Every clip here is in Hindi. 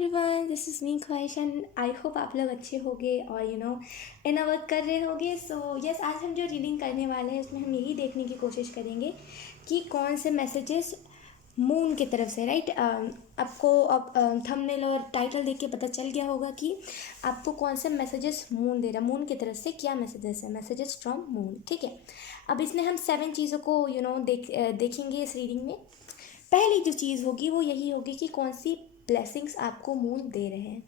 एवरीवन, दिस इज़ मी ख्वाहिश एंड आई होप आप लोग अच्छे होंगे और इनर वर्क कर रहे होंगे। सो यस, आज हम जो रीडिंग करने वाले हैं उसमें हम यही देखने की कोशिश करेंगे कि कौन से मैसेजेस मून की तरफ से, राइट। आपको अब थंबनेल और टाइटल देख के पता चल गया होगा कि आपको कौन से मैसेजेस मून दे रहा है, मून की तरफ से क्या मैसेजेस है, मैसेजेस फ्रॉम मून। ठीक है, अब इसमें हम 7 चीज़ों को देखेंगे इस रीडिंग में। पहली जो चीज़ होगी वो यही होगी कि कौन सी ब्लेसिंग्स आपको मून दे रहे हैं।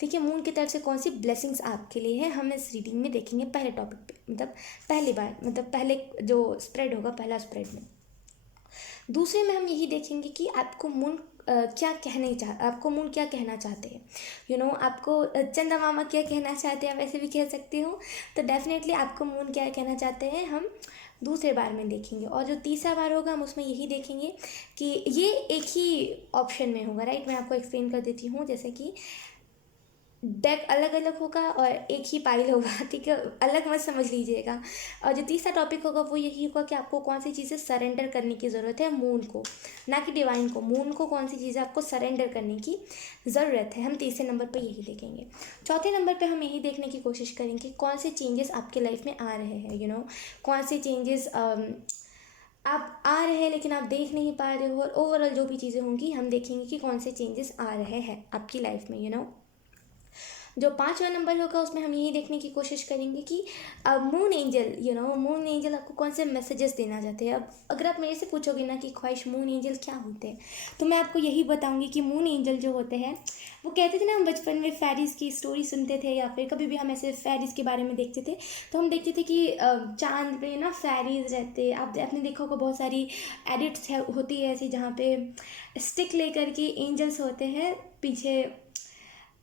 ठीक है, मून की तरफ से कौन सी ब्लेसिंग्स आपके लिए है, हम इस रीडिंग में देखेंगे पहले टॉपिक पे, मतलब पहली बार, मतलब पहले जो स्प्रेड होगा, पहला स्प्रेड में। दूसरे में हम यही देखेंगे कि आपको मून आपको मून क्या कहना चाहते हैं। आपको चंदा मामा क्या कहना चाहते हैं, आप ऐसे भी कह सकते हो। तो डेफिनेटली आपको मून क्या कहना चाहते हैं हम दूसरे बार में देखेंगे। और जो तीसरा बार होगा हम उसमें यही देखेंगे कि ये एक ही ऑप्शन में होगा, राइट। मैं आपको एक्सप्लेन कर देती हूँ, जैसे कि डेक अलग अलग होगा और एक ही पाइल होगा, ठीक है, अलग मत समझ लीजिएगा। और जो तीसरा टॉपिक होगा वो यही होगा कि आपको कौन सी चीज़ें सरेंडर करने की ज़रूरत है मून को, ना कि डिवाइन को। मून को कौन सी चीज़ें आपको सरेंडर करने की ज़रूरत है, हम तीसरे नंबर पर यही देखेंगे। चौथे नंबर पर हम यही देखने की कोशिश करेंगे कौन से चेंजेस आपके लाइफ में आ रहे हैं, कौन से चेंजेस आप आ रहे हैं लेकिन आप देख नहीं पा रहे हो। और ओवरऑल जो भी चीज़ें होंगी हम देखेंगे कि कौन से चेंजेस आ रहे हैं आपकी लाइफ में। जो 5वां नंबर होगा उसमें हम यही देखने की कोशिश करेंगे कि मून एंजल मून एंजल आपको कौन से मैसेजेस देना चाहते हैं। अब अगर आप मेरे से पूछोगे ना कि ख्वाहिश मून एंजल क्या होते हैं, तो मैं आपको यही बताऊंगी कि मून एंजल जो होते हैं, वो कहते थे ना, हम बचपन में फेरीज की स्टोरी सुनते थे या फिर कभी भी हम ऐसे फेरीज के बारे में देखते थे, तो हम देखते थे कि चांद पे ना फेरीज रहते। आपने देखा होगा बहुत सारी एडिट्स होती है ऐसी, जहाँ पे स्टिक लेकर के एंजल्स होते हैं, पीछे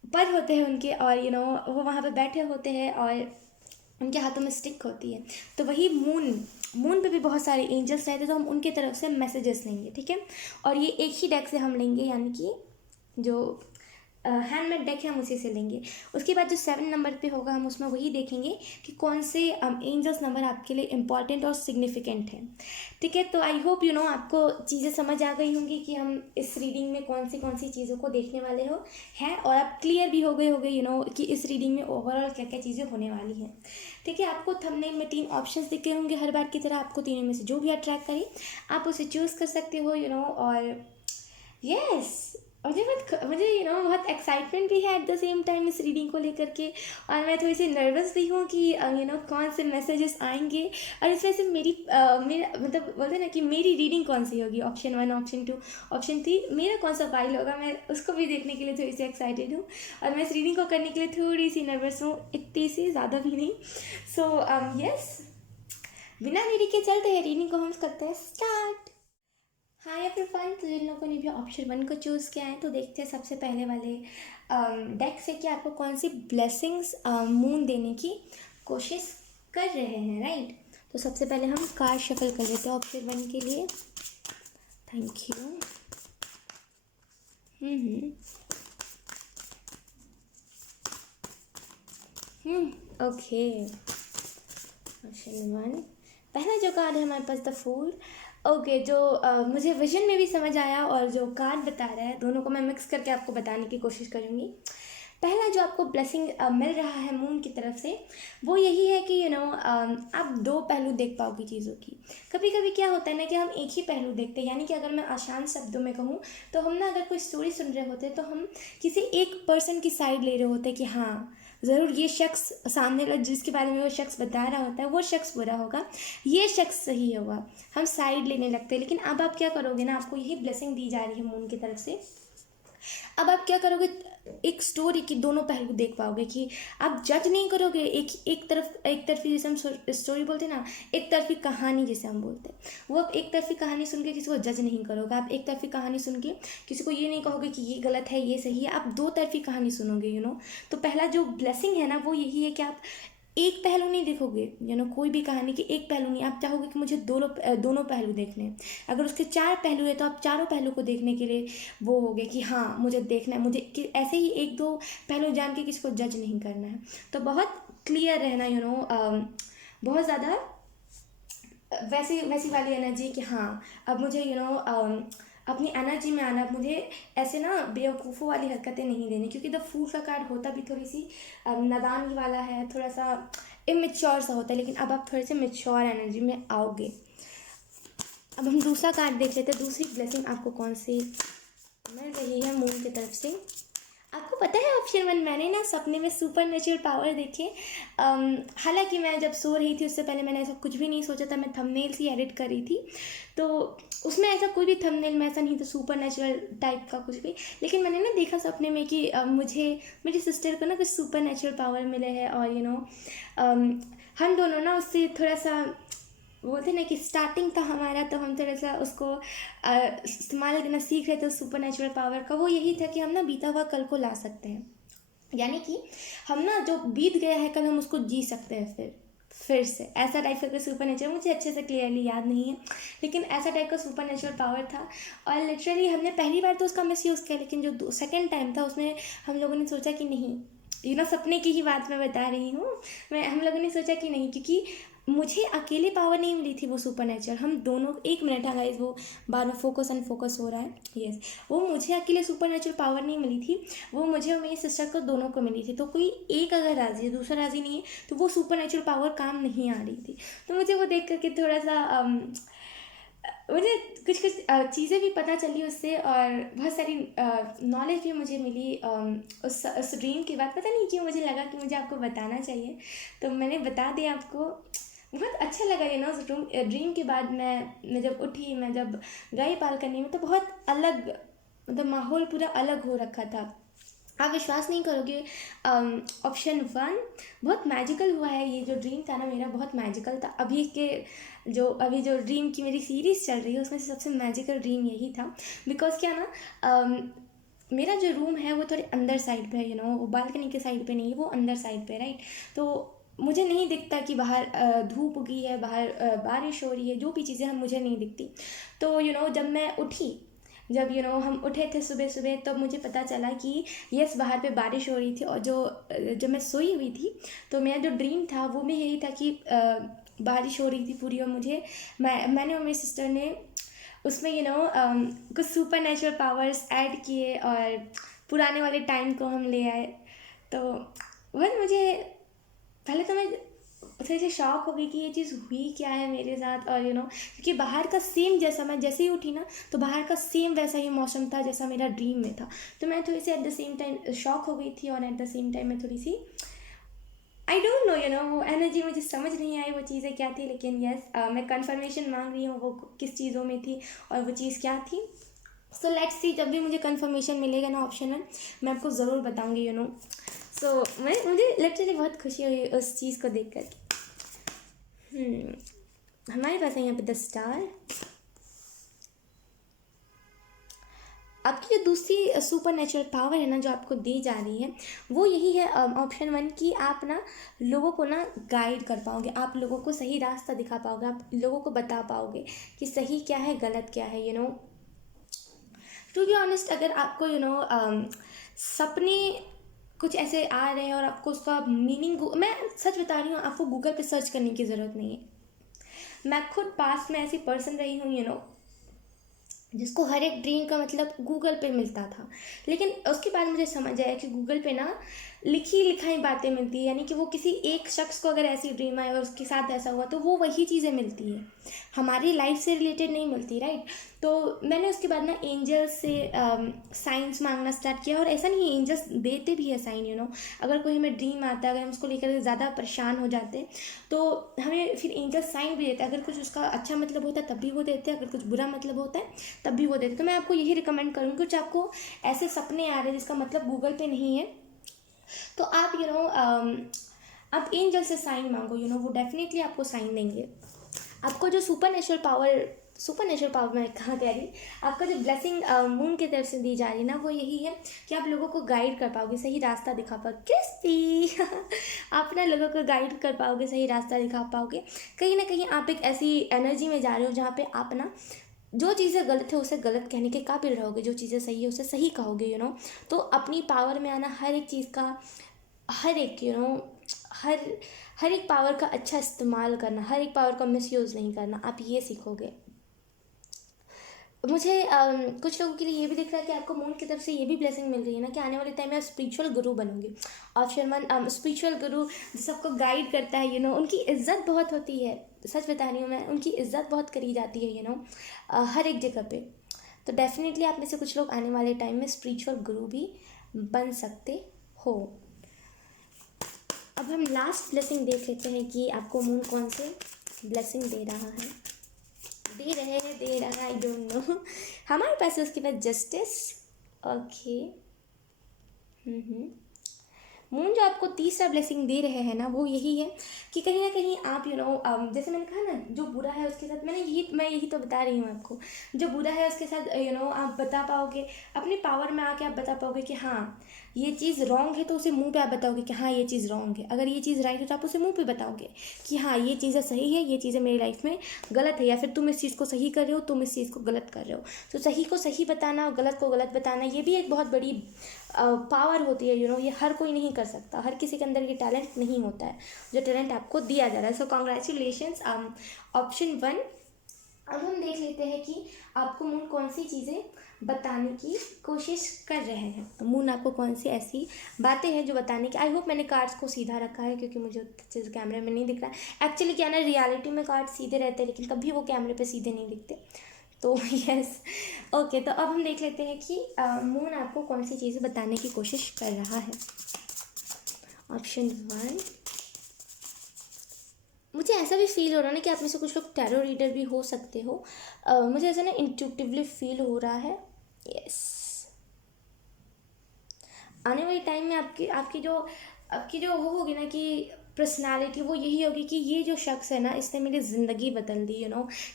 पर होते हैं उनके, और वो वहाँ पे बैठे होते हैं और उनके हाथों में स्टिक होती है। तो वही मून पे भी बहुत सारे एंजल्स रहते हैं, तो हम उनके तरफ से मैसेजेस लेंगे। ठीक है, और ये एक ही डेक से हम लेंगे, यानी कि जो हैंडमेड डेक है हम उसी से लेंगे। उसके बाद जो 7 नंबर पे होगा हम उसमें वही देखेंगे कि कौन से एंजल्स नंबर आपके लिए इम्पॉर्टेंट और सिग्निफिकेंट है। ठीक है, तो आई होप आपको चीज़ें समझ आ गई होंगी कि हम इस रीडिंग में कौन सी चीज़ों को देखने वाले हो हैं, और आप क्लियर भी हो गए होंगे कि इस रीडिंग में ओवरऑल क्या क्या चीज़ें होने वाली हैं। ठीक है, आपको थंबनेल में 3 ऑप्शंस दिख रहे होंगे हर बार की तरह। आपको तीनों में से जो भी अट्रैक्ट करे आप उसे चूज़ कर सकते हो। और यस, मुझे बहुत एक्साइटमेंट भी है एट द सेम टाइम इस रीडिंग को लेकर के। और मैं थोड़ी सी नर्वस भी हूँ कि कौन से मैसेजेस आएंगे, और इस वजह से मेरा मतलब बोलते हैं ना कि मेरी रीडिंग कौन सी होगी, ऑप्शन 1, ऑप्शन 2, ऑप्शन 3, मेरा कौन सा फाइल होगा, मैं उसको भी देखने के लिए थोड़ी सी एक्साइटेड हूँ। और मैं इस रीडिंग को करने के लिए थोड़ी सी नर्वस हूँ, इतनी सी, ज़्यादा भी नहीं। सो यस, बिना देरी के चलते हैं, रीडिंग को हम करते हैं स्टार्ट। हाय एवरीवन, तो जिन लोगों ने भी ऑप्शन 1 को चूज़ किया है, तो देखते हैं सबसे पहले वाले डेक से कि आपको कौन सी ब्लेसिंग्स मून देने की कोशिश कर रहे हैं, राइट। तो सबसे पहले हम कार्ड शफल कर लेते हैं ऑप्शन 1 के लिए। Thank you. ओके, ऑप्शन 1, पहला जो कार्ड है हमारे पास द फूल। ओके, जो मुझे विजन में भी समझ आया और जो कार्ड बता रहा है, दोनों को मैं मिक्स करके आपको बताने की कोशिश करूँगी। पहला जो आपको ब्लेसिंग मिल रहा है मून की तरफ से, वो यही है कि आप 2 पहलू देख पाओगे चीज़ों की। कभी कभी क्या होता है ना कि हम एक ही पहलू देखते हैं, यानी कि अगर मैं आसान शब्दों में कहूँ तो हम ना, अगर कोई स्टोरी सुन रहे होते हैं तो हम किसी एक पर्सन की साइड ले रहे होते हैं कि हाँ ज़रूर ये शख्स सामने वाला, जिसके बारे में वो शख्स बता रहा होता है, वो शख्स बुरा होगा, ये शख्स सही होगा, हम साइड लेने लगते हैं। लेकिन अब आप क्या करोगे ना, आपको यही ब्लेसिंग दी जा रही है मून की तरफ से। अब आप क्या करोगे, एक स्टोरी की दोनों पहलू देख पाओगे कि आप जज नहीं करोगे एक तरफी, जैसे हम स्टोरी बोलते हैं ना, एक तरफी कहानी जैसे हम बोलते हैं, वो आप एक तरफी कहानी सुन के किसी को जज नहीं करोगे। आप एक तरफी कहानी सुन के किसी को ये नहीं कहोगे कि ये गलत है ये सही है, आप 2 तरफी कहानी सुनोगे। तो पहला जो ब्लेसिंग है ना वो यही है कि आप एक पहलू नहीं देखोगे, कोई भी कहानी के एक पहलू नहीं, आप चाहोगे कि मुझे दोनों पहलू देखने हैं। अगर उसके 4 पहलू है तो आप चारों पहलू को देखने के लिए वो होगे कि हाँ मुझे देखना है, मुझे कि ऐसे ही 1-2 पहलू जान के किसी को जज नहीं करना है। तो बहुत क्लियर रहना, बहुत ज़्यादा वैसी वैसी वाली एनर्जी कि हाँ अब मुझे अपनी एनर्जी में आना। मुझे ऐसे ना बेवकूफ़ों वाली हरकतें नहीं देनी, क्योंकि द फूल का कार्ड होता भी थोड़ी सी नादानी वाला है, थोड़ा सा इमेच्योर सा होता है, लेकिन अब आप थोड़े से मेच्योर एनर्जी में आओगे। अब हम दूसरा कार्ड देख लेते हैं, दूसरी ब्लेसिंग आपको कौन सी मिल रही है मून की तरफ से। आपको पता है ऑप्शन 1, मैंने ना सपने में सुपर नेचुरल पावर देखे। हालांकि मैं जब सो रही थी उससे पहले मैंने ऐसा कुछ भी नहीं सोचा था, मैं थंबनेल्स ही एडिट कर रही थी, तो उसमें ऐसा कोई भी थंबनेल में ऐसा नहीं था सुपर नेचुरल टाइप का कुछ भी। लेकिन मैंने ना देखा सपने में कि मुझे मेरी सिस्टर को ना कुछ सुपर नेचुरल पावर मिले हैं, और हम दोनों ना उससे थोड़ा सा बोलते ना कि स्टार्टिंग था हमारा, तो हम थोड़ा सा उसको इस्तेमाल करना सीख रहे थे सुपर नेचुरल पावर का। वो यही था कि हम ना बीता हुआ कल को ला सकते हैं, यानी कि हम ना जो बीत गया है कल हम उसको जी सकते हैं फिर से। ऐसा टाइप का कोई सुपर नेचुरल, मुझे अच्छे से क्लियरली याद नहीं है, लेकिन ऐसा टाइप का सुपर नेचुरल पावर था। और लिटरली हमने पहली बार तो उसका मिस यूज़ किया, लेकिन जो सेकेंड टाइम था उसमें हम लोगों ने सोचा कि नहीं, सपने की ही बात मैं बता रही हूँ। हम लोगों ने सोचा कि नहीं, क्योंकि मुझे अकेले पावर नहीं मिली थी वो सुपर नेचुरल, हम दोनों, एक मिनट हाँ गाइस, वो बार बार फोकस अनफोकस हो रहा है, यस। वो मुझे अकेले सुपर नेचुरल पावर नहीं मिली थी, वो मुझे और मेरी सिस्टर को दोनों को मिली थी। तो कोई एक अगर राजी है दूसरा राजी नहीं है, तो वो सुपर नेचुरल पावर काम नहीं आ रही थी। तो मुझे वो देख करके थोड़ा सा मुझे कुछ कुछ चीज़ें भी पता चली उससे, और बहुत सारी नॉलेज भी मुझे मिली उस ड्रीम के बाद। पता नहीं क्यों मुझे लगा कि मुझे आपको बताना चाहिए, तो मैंने बता दिया आपको। बहुत अच्छा लगा उस ड्रीम के बाद मैं जब उठी, मैं जब गई बालकनी में, तो बहुत अलग, मतलब माहौल पूरा अलग हो रखा था। आप विश्वास नहीं करोगे, ऑप्शन 1 बहुत मैजिकल हुआ है। ये जो ड्रीम था ना मेरा, बहुत मैजिकल था। अभी जो ड्रीम की मेरी सीरीज़ चल रही है उसमें से सबसे मैजिकल ड्रीम यही था। बिकॉज क्या ना, मेरा जो रूम है वो थोड़े अंदर साइड पे है, वो बालकनी के साइड पे नहीं है, वो अंदर साइड पे, राइट। तो मुझे नहीं दिखता कि बाहर धूप उगी है, बाहर बारिश हो रही है, जो भी चीज़ें हम मुझे नहीं दिखती। तो जब मैं उठी, जब हम उठे थे सुबह सुबह, तब मुझे पता चला कि यस, बाहर पे बारिश हो रही थी। और जब मैं सोई हुई थी, तो मेरा जो ड्रीम था वो में यही था कि बारिश हो रही थी पूरी, और मैंने और मेरी सिस्टर ने उसमें कुछ सुपर नेचुरल पावर्स ऐड किए, और पुराने वाले टाइम को हम ले आए। तो वह मुझे, पहले तो मैं थोड़ी सी शॉक हो गई कि ये चीज़ हुई क्या है मेरे साथ। और क्योंकि बाहर का सेम, जैसा मैं जैसे ही उठी ना, तो बाहर का सेम वैसा ही मौसम था जैसा मेरा ड्रीम में था। तो मैं थोड़ी सी at the same time shock हो गई थी, और एट द सेम टाइम मैं थोड़ी सी, आई डोंट नो, वो एनर्जी मुझे समझ नहीं आई वो चीज़ें क्या थी। लेकिन यस, मैं कंफर्मेशन मांग रही हूँ वो किस चीज़ों में थी और वो चीज़ क्या थी। सो लेट्स सी, जब भी मुझे कंफर्मेशन मिलेगा ना ऑप्शन में, मैं आपको ज़रूर बताऊँगी। सो मुझे लिटरली बहुत खुशी हुई उस चीज़ को देख कर। हमारे पास है यहाँ पे 10 स्टार। आपकी जो दूसरी सुपर नेचुरल पावर है ना, जो आपको दी जा रही है, वो यही है ऑप्शन 1 कि आप ना लोगों को ना गाइड कर पाओगे, आप लोगों को सही रास्ता दिखा पाओगे, आप लोगों को बता पाओगे कि सही क्या है गलत क्या है। टू बी ऑनेस्ट, अगर आपको सपने कुछ ऐसे आ रहे हैं और आपको उसका मीनिंग, मैं सच बता रही हूँ, आपको गूगल पे सर्च करने की ज़रूरत नहीं है। मैं खुद पास्ट में ऐसी पर्सन रही हूँ जिसको हर एक ड्रीम का मतलब गूगल पे मिलता था। लेकिन उसके बाद मुझे समझ आया कि गूगल पे ना लिखी लिखाई बातें मिलती है, यानी कि वो किसी एक शख्स को अगर ऐसी ड्रीम आए और उसके साथ ऐसा हुआ, तो वो वही चीज़ें मिलती है, हमारी लाइफ से रिलेटेड नहीं मिलती, राइट। तो मैंने उसके बाद ना एंजल्स से साइंस मांगना स्टार्ट किया। और ऐसा नहीं है, एंजल्स देते भी है साइन। अगर कोई हमें ड्रीम आता है, अगर हम उसको लेकर ज़्यादा परेशान हो जाते हैं, तो हमें फिर एंजल्स साइन भी देते हैं। अगर कुछ उसका अच्छा मतलब होता है तब भी वो देते हैं, अगर कुछ बुरा मतलब होता है तब भी वो देते। तो मैं आपको यही रिकमेंड करूँगी, कुछ आपको ऐसे सपने आ रहे हैं जिसका मतलब गूगल पे नहीं है, तो आप आप एंजल से साइन मांगो। वो डेफिनेटली आपको साइन देंगे। आपको जो सुपर नेचुरल पावर मैं कहाँ कह रही, आपका जो ब्लेसिंग मून की तरफ से दी जा रही है ना, वो यही है कि आप लोगों को गाइड कर पाओगे, सही रास्ता दिखा पाओगे। क्रिस्पी आप ना लोगों को गाइड कर पाओगे, सही रास्ता दिखा पाओगे। कहीं ना कहीं आप एक ऐसी एनर्जी में जा रहे हो जहाँ पे आप ना जो चीज़ें गलत है उसे गलत कहने के काबिल रहोगे, जो चीज़ें सही है उसे सही कहोगे। तो अपनी पावर में आना, हर एक चीज़ का, हर एक हर हर एक पावर का अच्छा इस्तेमाल करना, हर एक पावर का मिसयूज़ नहीं करना, आप ये सीखोगे। मुझे कुछ लोगों के लिए ये भी दिख रहा है कि आपको मून की तरफ से ये भी ब्लेसिंग मिल रही है ना कि आने वाले टाइम में आप स्पिरिचुअल गुरु बनोगे। ऑप्शन वन, स्पिरिचुअल गुरु जो सबको गाइड करता है, उनकी इज्जत बहुत होती है। सच बता रही हूँ मैं, उनकी इज्जत बहुत करी जाती है हर एक जगह पे। तो डेफिनेटली आप में से कुछ लोग आने वाले टाइम में स्पिरिचुअल गुरु भी बन सकते हो। अब हम लास्ट ब्लेसिंग देख लेते हैं कि आपको मून कौन से ब्लेसिंग दे रहा है, दे रहा है, आई डोंट नो। हमारे पास है उसके बाद जस्टिस। ओके। मून जो आपको तीसरा ब्लेसिंग दे रहे हैं ना, वो यही है कि कहीं ना कहीं आप जैसे मैंने कहा ना, जो बुरा है उसके साथ, मैं यही तो बता रही हूँ आपको, जो बुरा है उसके साथ आप बता पाओगे, अपने पावर में आके आप बता पाओगे कि हाँ ये चीज़ रॉन्ग है, तो उसे मुंह पे आप बताओगे कि हाँ ये चीज़ रॉन्ग है। अगर ये चीज़ राइट है तो आप उसे मुंह पे बताओगे कि हाँ ये चीज़ें सही है, ये चीज़ें मेरी लाइफ में गलत है, या फिर तुम इस चीज़ को सही कर रहे हो, तुम इस चीज़ को गलत कर रहे हो। तो सही को सही बताना और गलत को गलत बताना, ये भी एक बहुत बड़ी पावर होती है। ये हर कोई नहीं कर सकता, हर किसी के अंदर ये टैलेंट नहीं होता है जो टैलेंट आपको दिया जा रहा है। सो कॉन्ग्रेचुलेशंस, ऑप्शन वन। अब हम देख लेते हैं कि आपको मून कौन सी चीज़ें बताने की कोशिश कर रहे हैं। तो मून आपको कौन सी ऐसी बातें हैं जो बताने की, आई होप मैंने कार्ड्स को सीधा रखा है क्योंकि मुझे अच्छे से कैमरे में नहीं दिख रहा है। एक्चुअली क्या ना, रियलिटी में कार्ड सीधे रहते हैं लेकिन कभी वो कैमरे पे सीधे नहीं दिखते। तो यस, ओके। तो अब हम देख लेते हैं कि मून आपको कौन सी चीज़ें बताने की कोशिश कर रहा है। Option one. मुझे ऐसा भी फील हो रहा है ना कि आप में से कुछ लोग टैरो रीडर भी हो सकते हो। मुझे ऐसा ना इंट्यूटिवली फील हो रहा है। यस, आने वाले टाइम में आपकी जो वो होगी ना कि पर्सनालिटी, वो यही होगी कि ये जो शख्स है ना, इसने मेरी ज़िंदगी बदल दी।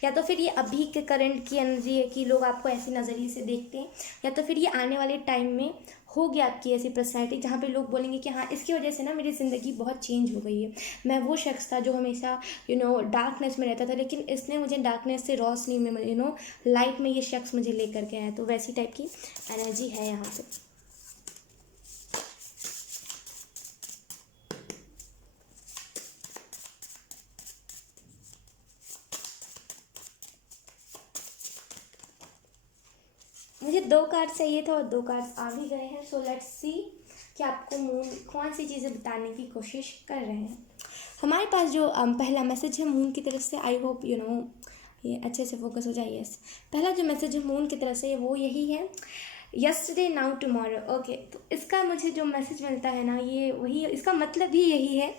या तो फिर ये अभी के करंट की एनर्जी है कि लोग आपको ऐसे नज़रिए से देखते हैं, या तो फिर ये आने वाले टाइम में होगी आपकी ऐसी पर्सनैलिटी जहाँ पे लोग बोलेंगे कि हाँ इसकी वजह से ना मेरी ज़िंदगी बहुत चेंज हो गई है। मैं वो शख्स था जो हमेशा डार्कनेस में रहता था, लेकिन इसने मुझे डार्कनेस से रोशनी में लाइट में ये शख्स मुझे लेकर के आया। तो वैसी टाइप की एनर्जी है यहाँ पे। मुझे 2 कार्ड चाहिए था और 2 कार्ड्स आ भी गए हैं। सो लेट्स सी कि आपको मून कौन सी चीज़ें बताने की कोशिश कर रहे हैं। हमारे पास जो पहला मैसेज है मून की तरफ से, आई होप ये अच्छे से फोकस हो जाए। यस, पहला जो मैसेज है मून की तरफ से वो यही है, यस्टरडे नाउ टुमारो। ओके, तो इसका मुझे जो मैसेज मिलता है ना, ये वही, इसका मतलब भी यही है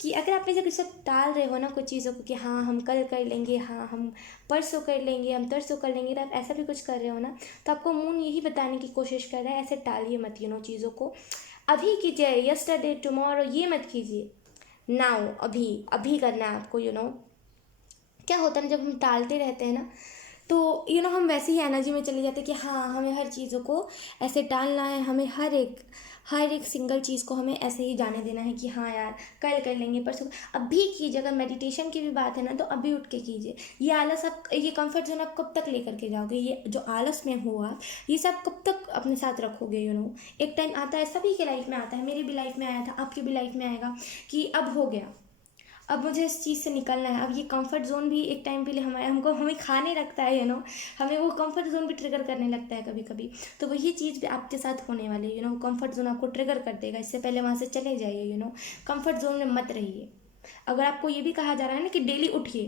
कि अगर आप में से कुछ टाल रहे हो ना कुछ चीज़ों को कि हाँ हम कल कर लेंगे, हाँ हम परसों कर लेंगे, हम तरसों कर लेंगे, तो आप ऐसा भी कुछ कर रहे हो ना, तो आपको मून यही बताने की कोशिश कर रहा है, ऐसे टालिए मत चीज़ों को। अभी कीजिए, यस्टरडे टुमारो ये मत कीजिए, नाउ अभी अभी करना है आपको। क्या होता है ना, जब हम टालते रहते हैं ना, तो हम वैसे ही एनर्जी में चले जाते हैं कि हाँ हमें हर चीज़ों को ऐसे टालना है, हमें हर एक सिंगल चीज़ को हमें ऐसे ही जाने देना है कि हाँ यार कल कर लेंगे, परसों। अभी कीजिए, अगर मेडिटेशन की भी बात है ना, तो अभी उठ के कीजिए। ये आलस आप, ये कंफर्ट जोन आप कब तक लेकर के जाओगे? ये जो आलस में हो आप, ये सब कब तक अपने साथ रखोगे? एक टाइम आता है, सभी के लाइफ में आता है, मेरी भी लाइफ में आया था, आपकी भी लाइफ में आएगा कि अब हो गया, अब मुझे इस चीज़ से निकलना है। अब ये कंफर्ट जोन भी एक टाइम के लिए हमें खाने रखता है, हमें वो कंफर्ट जोन भी ट्रिगर करने लगता है कभी कभी। तो वही चीज़ भी आपके साथ होने वाली है। कंफर्ट जोन आपको ट्रिगर कर देगा, इससे पहले वहाँ से चले जाइए। कंफर्ट जोन में मत रहिए। अगर आपको ये भी कहा जा रहा है ना कि डेली उठिए,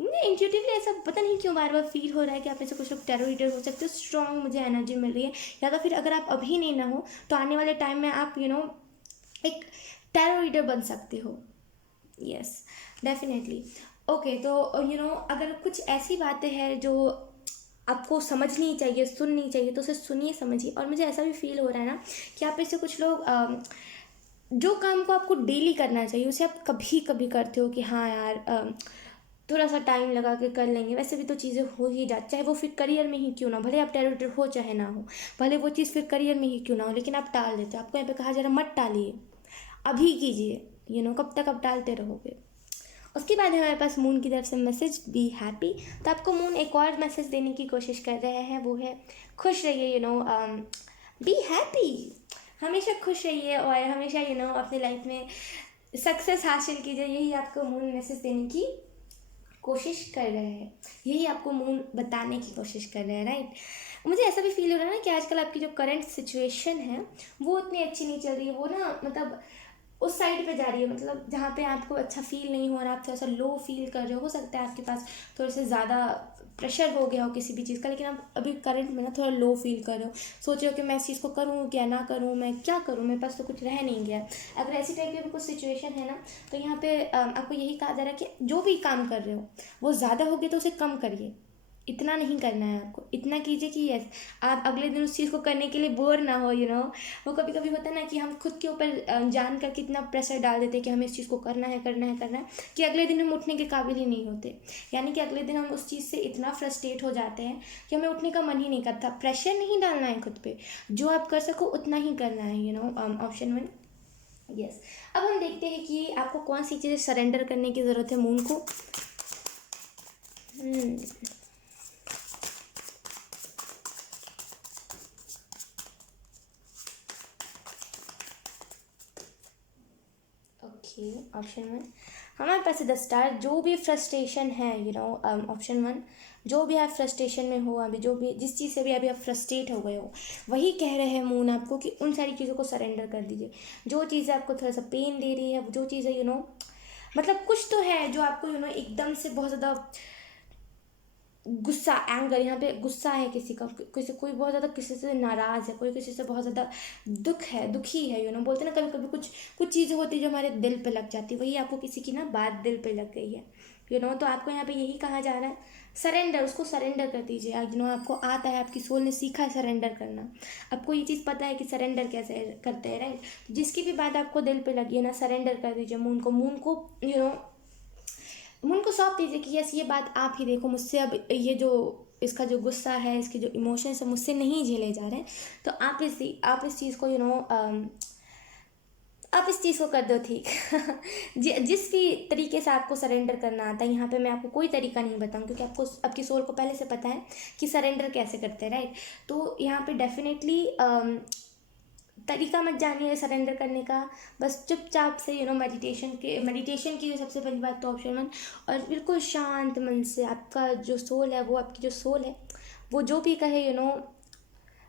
नहीं, इंट्यूटिवली ऐसा पता नहीं क्यों बार बार फील हो रहा है कि आप में से कुछ लोग टैरो रीडर हो सकते हो। स्ट्रॉन्ग मुझे एनर्जी मिल रही है। या तो फिर अगर आप अभी नहीं ना हो, तो आने वाले टाइम में आप एक टैरो रीडर बन सकते हो। Yes, definitely. ओके, तो अगर कुछ ऐसी बातें हैं जो आपको समझनी चाहिए, सुननी चाहिए, तो उसे सुनिए, समझिए। और मुझे ऐसा भी फील हो रहा है ना कि आप ऐसे कुछ लोग जो काम को आपको डेली करना चाहिए उसे आप कभी कभी करते हो कि हाँ यार थोड़ा सा टाइम लगा के कर लेंगे, वैसे भी तो चीज़ें हो ही जाती, चाहे वो फिर करियर में ही क्यों ना हो, भले आप टेरिटर हो चाहे ना हो, भले वो चीज़ फिर करियर में ही क्यों ना हो, लेकिन आप टाल देते हो। आपको यहाँ पे कहा जा रहा है मत टालिए, अभी कीजिए। कब तक आप टालते रहोगे? उसके बाद हमारे पास मून की तरफ से मैसेज, बी हैप्पी। तो आपको मून एक और मैसेज देने की कोशिश कर रहे हैं, वो है खुश रहिए, बी हैप्पी। हमेशा खुश रहिए और हमेशा अपनी लाइफ में सक्सेस हासिल कीजिए। यही आपको मून मैसेज देने की कोशिश कर रहे हैं, यही आपको मून बताने की कोशिश कर रहे हैं, राइट। मुझे ऐसा भी फील हो रहा है ना कि आजकल आपकी जो करंट सिचुएशन है वो उतनी अच्छी नहीं चल रही है, वो ना मतलब उस साइड पे जा रही है, मतलब जहाँ पे आपको अच्छा फील नहीं हो रहा, आप थोड़ा सा लो फील कर रहे हो सकता है आपके पास थोड़ा सा ज़्यादा प्रेशर हो गया हो किसी भी चीज़ का, लेकिन आप अभी करंट में ना थोड़ा लो फील कर रहे हो, सोच रहे हो कि मैं इस चीज़ को करूँ क्या ना करूँ, मैं क्या करूँ, मेरे पास तो कुछ रह नहीं गया। अगर ऐसी टाइप की भी कुछ सिचुएशन है ना, तो यहाँ पे आपको यही कहा जा रहा है कि जो भी काम कर रहे हो वो ज़्यादा हो गया तो उसे कम करिए, इतना नहीं करना है आपको, इतना कीजिए कि यस आप अगले दिन उस चीज़ को करने के लिए बोर ना हो, वो कभी कभी होता है ना कि हम खुद के ऊपर जान कर कितना प्रेशर डाल देते हैं कि हमें इस चीज़ को करना है करना है करना है, कि अगले दिन हम उठने के काबिल ही नहीं होते, यानी कि अगले दिन हम उस चीज़ से इतना फ्रस्ट्रेट हो जाते हैं कि हमें उठने का मन ही नहीं करता। प्रेशर नहीं डालना है खुद पे, जो आप कर सको उतना ही करना है, ऑप्शन 1। यस, अब हम देखते हैं कि आपको कौन सी चीज़ें सरेंडर करने की ज़रूरत है मून को। ओके, ऑप्शन 1 हमारे पास है द स्टार। जो भी फ्रस्ट्रेशन है ऑप्शन 1, जो भी आप फ्रस्ट्रेशन में हो अभी, जो भी जिस चीज़ से भी अभी आप फ्रस्ट्रेट हो गए हो, वही कह रहे हैं मून आपको कि उन सारी चीज़ों को सरेंडर कर दीजिए। जो चीज़ें आपको थोड़ा सा पेन दे रही है, जो चीज़ें मतलब कुछ तो है जो आपको एकदम से बहुत ज़्यादा गुस्सा, एंगर, यहाँ पे गुस्सा है किसी का, कोई बहुत ज़्यादा किसी से नाराज़ है, कोई किसी से बहुत ज़्यादा दुखी है, बोलते हैं ना कभी कभी कुछ कुछ चीज़ें होती है जो हमारे दिल पे लग जाती है, वही आपको किसी की ना बात दिल पे लग गई है, तो आपको यहाँ पे यही कहा जा रहा है सरेंडर, उसको सरेंडर कर दीजिए। आपको आता है, आपकी सोल ने सीखा है सरेंडर करना, आपको ये चीज़ पता है कि सरेंडर कैसे करते हैं, राइट। जिसकी भी बात आपको दिल पे लगी है ना, सरेंडर कर दीजिए मून को मन को सौंप दीजिए कि यस ये बात आप ही देखो, मुझसे अब ये जो इसका जो गुस्सा है, इसके जो इमोशंस है मुझसे नहीं झेले जा रहे हैं, तो आप इस चीज़ को आप इस चीज़ को कर दो ठीक। जिस भी तरीके से आपको सरेंडर करना आता है, यहाँ पे मैं आपको कोई तरीका नहीं बताऊँ क्योंकि आपको आपकी सोल को पहले से पता है कि सरेंडर कैसे करते हैं, राइट। तो यहाँ पे डेफिनेटली तरीका मत जानिए सरेंडर करने का, बस चुपचाप से मेडिटेशन की सबसे पहली बात तो ऑप्शन 1, और बिल्कुल शांत मन से आपका जो सोल है, वो आपकी जो सोल है वो जो भी कहे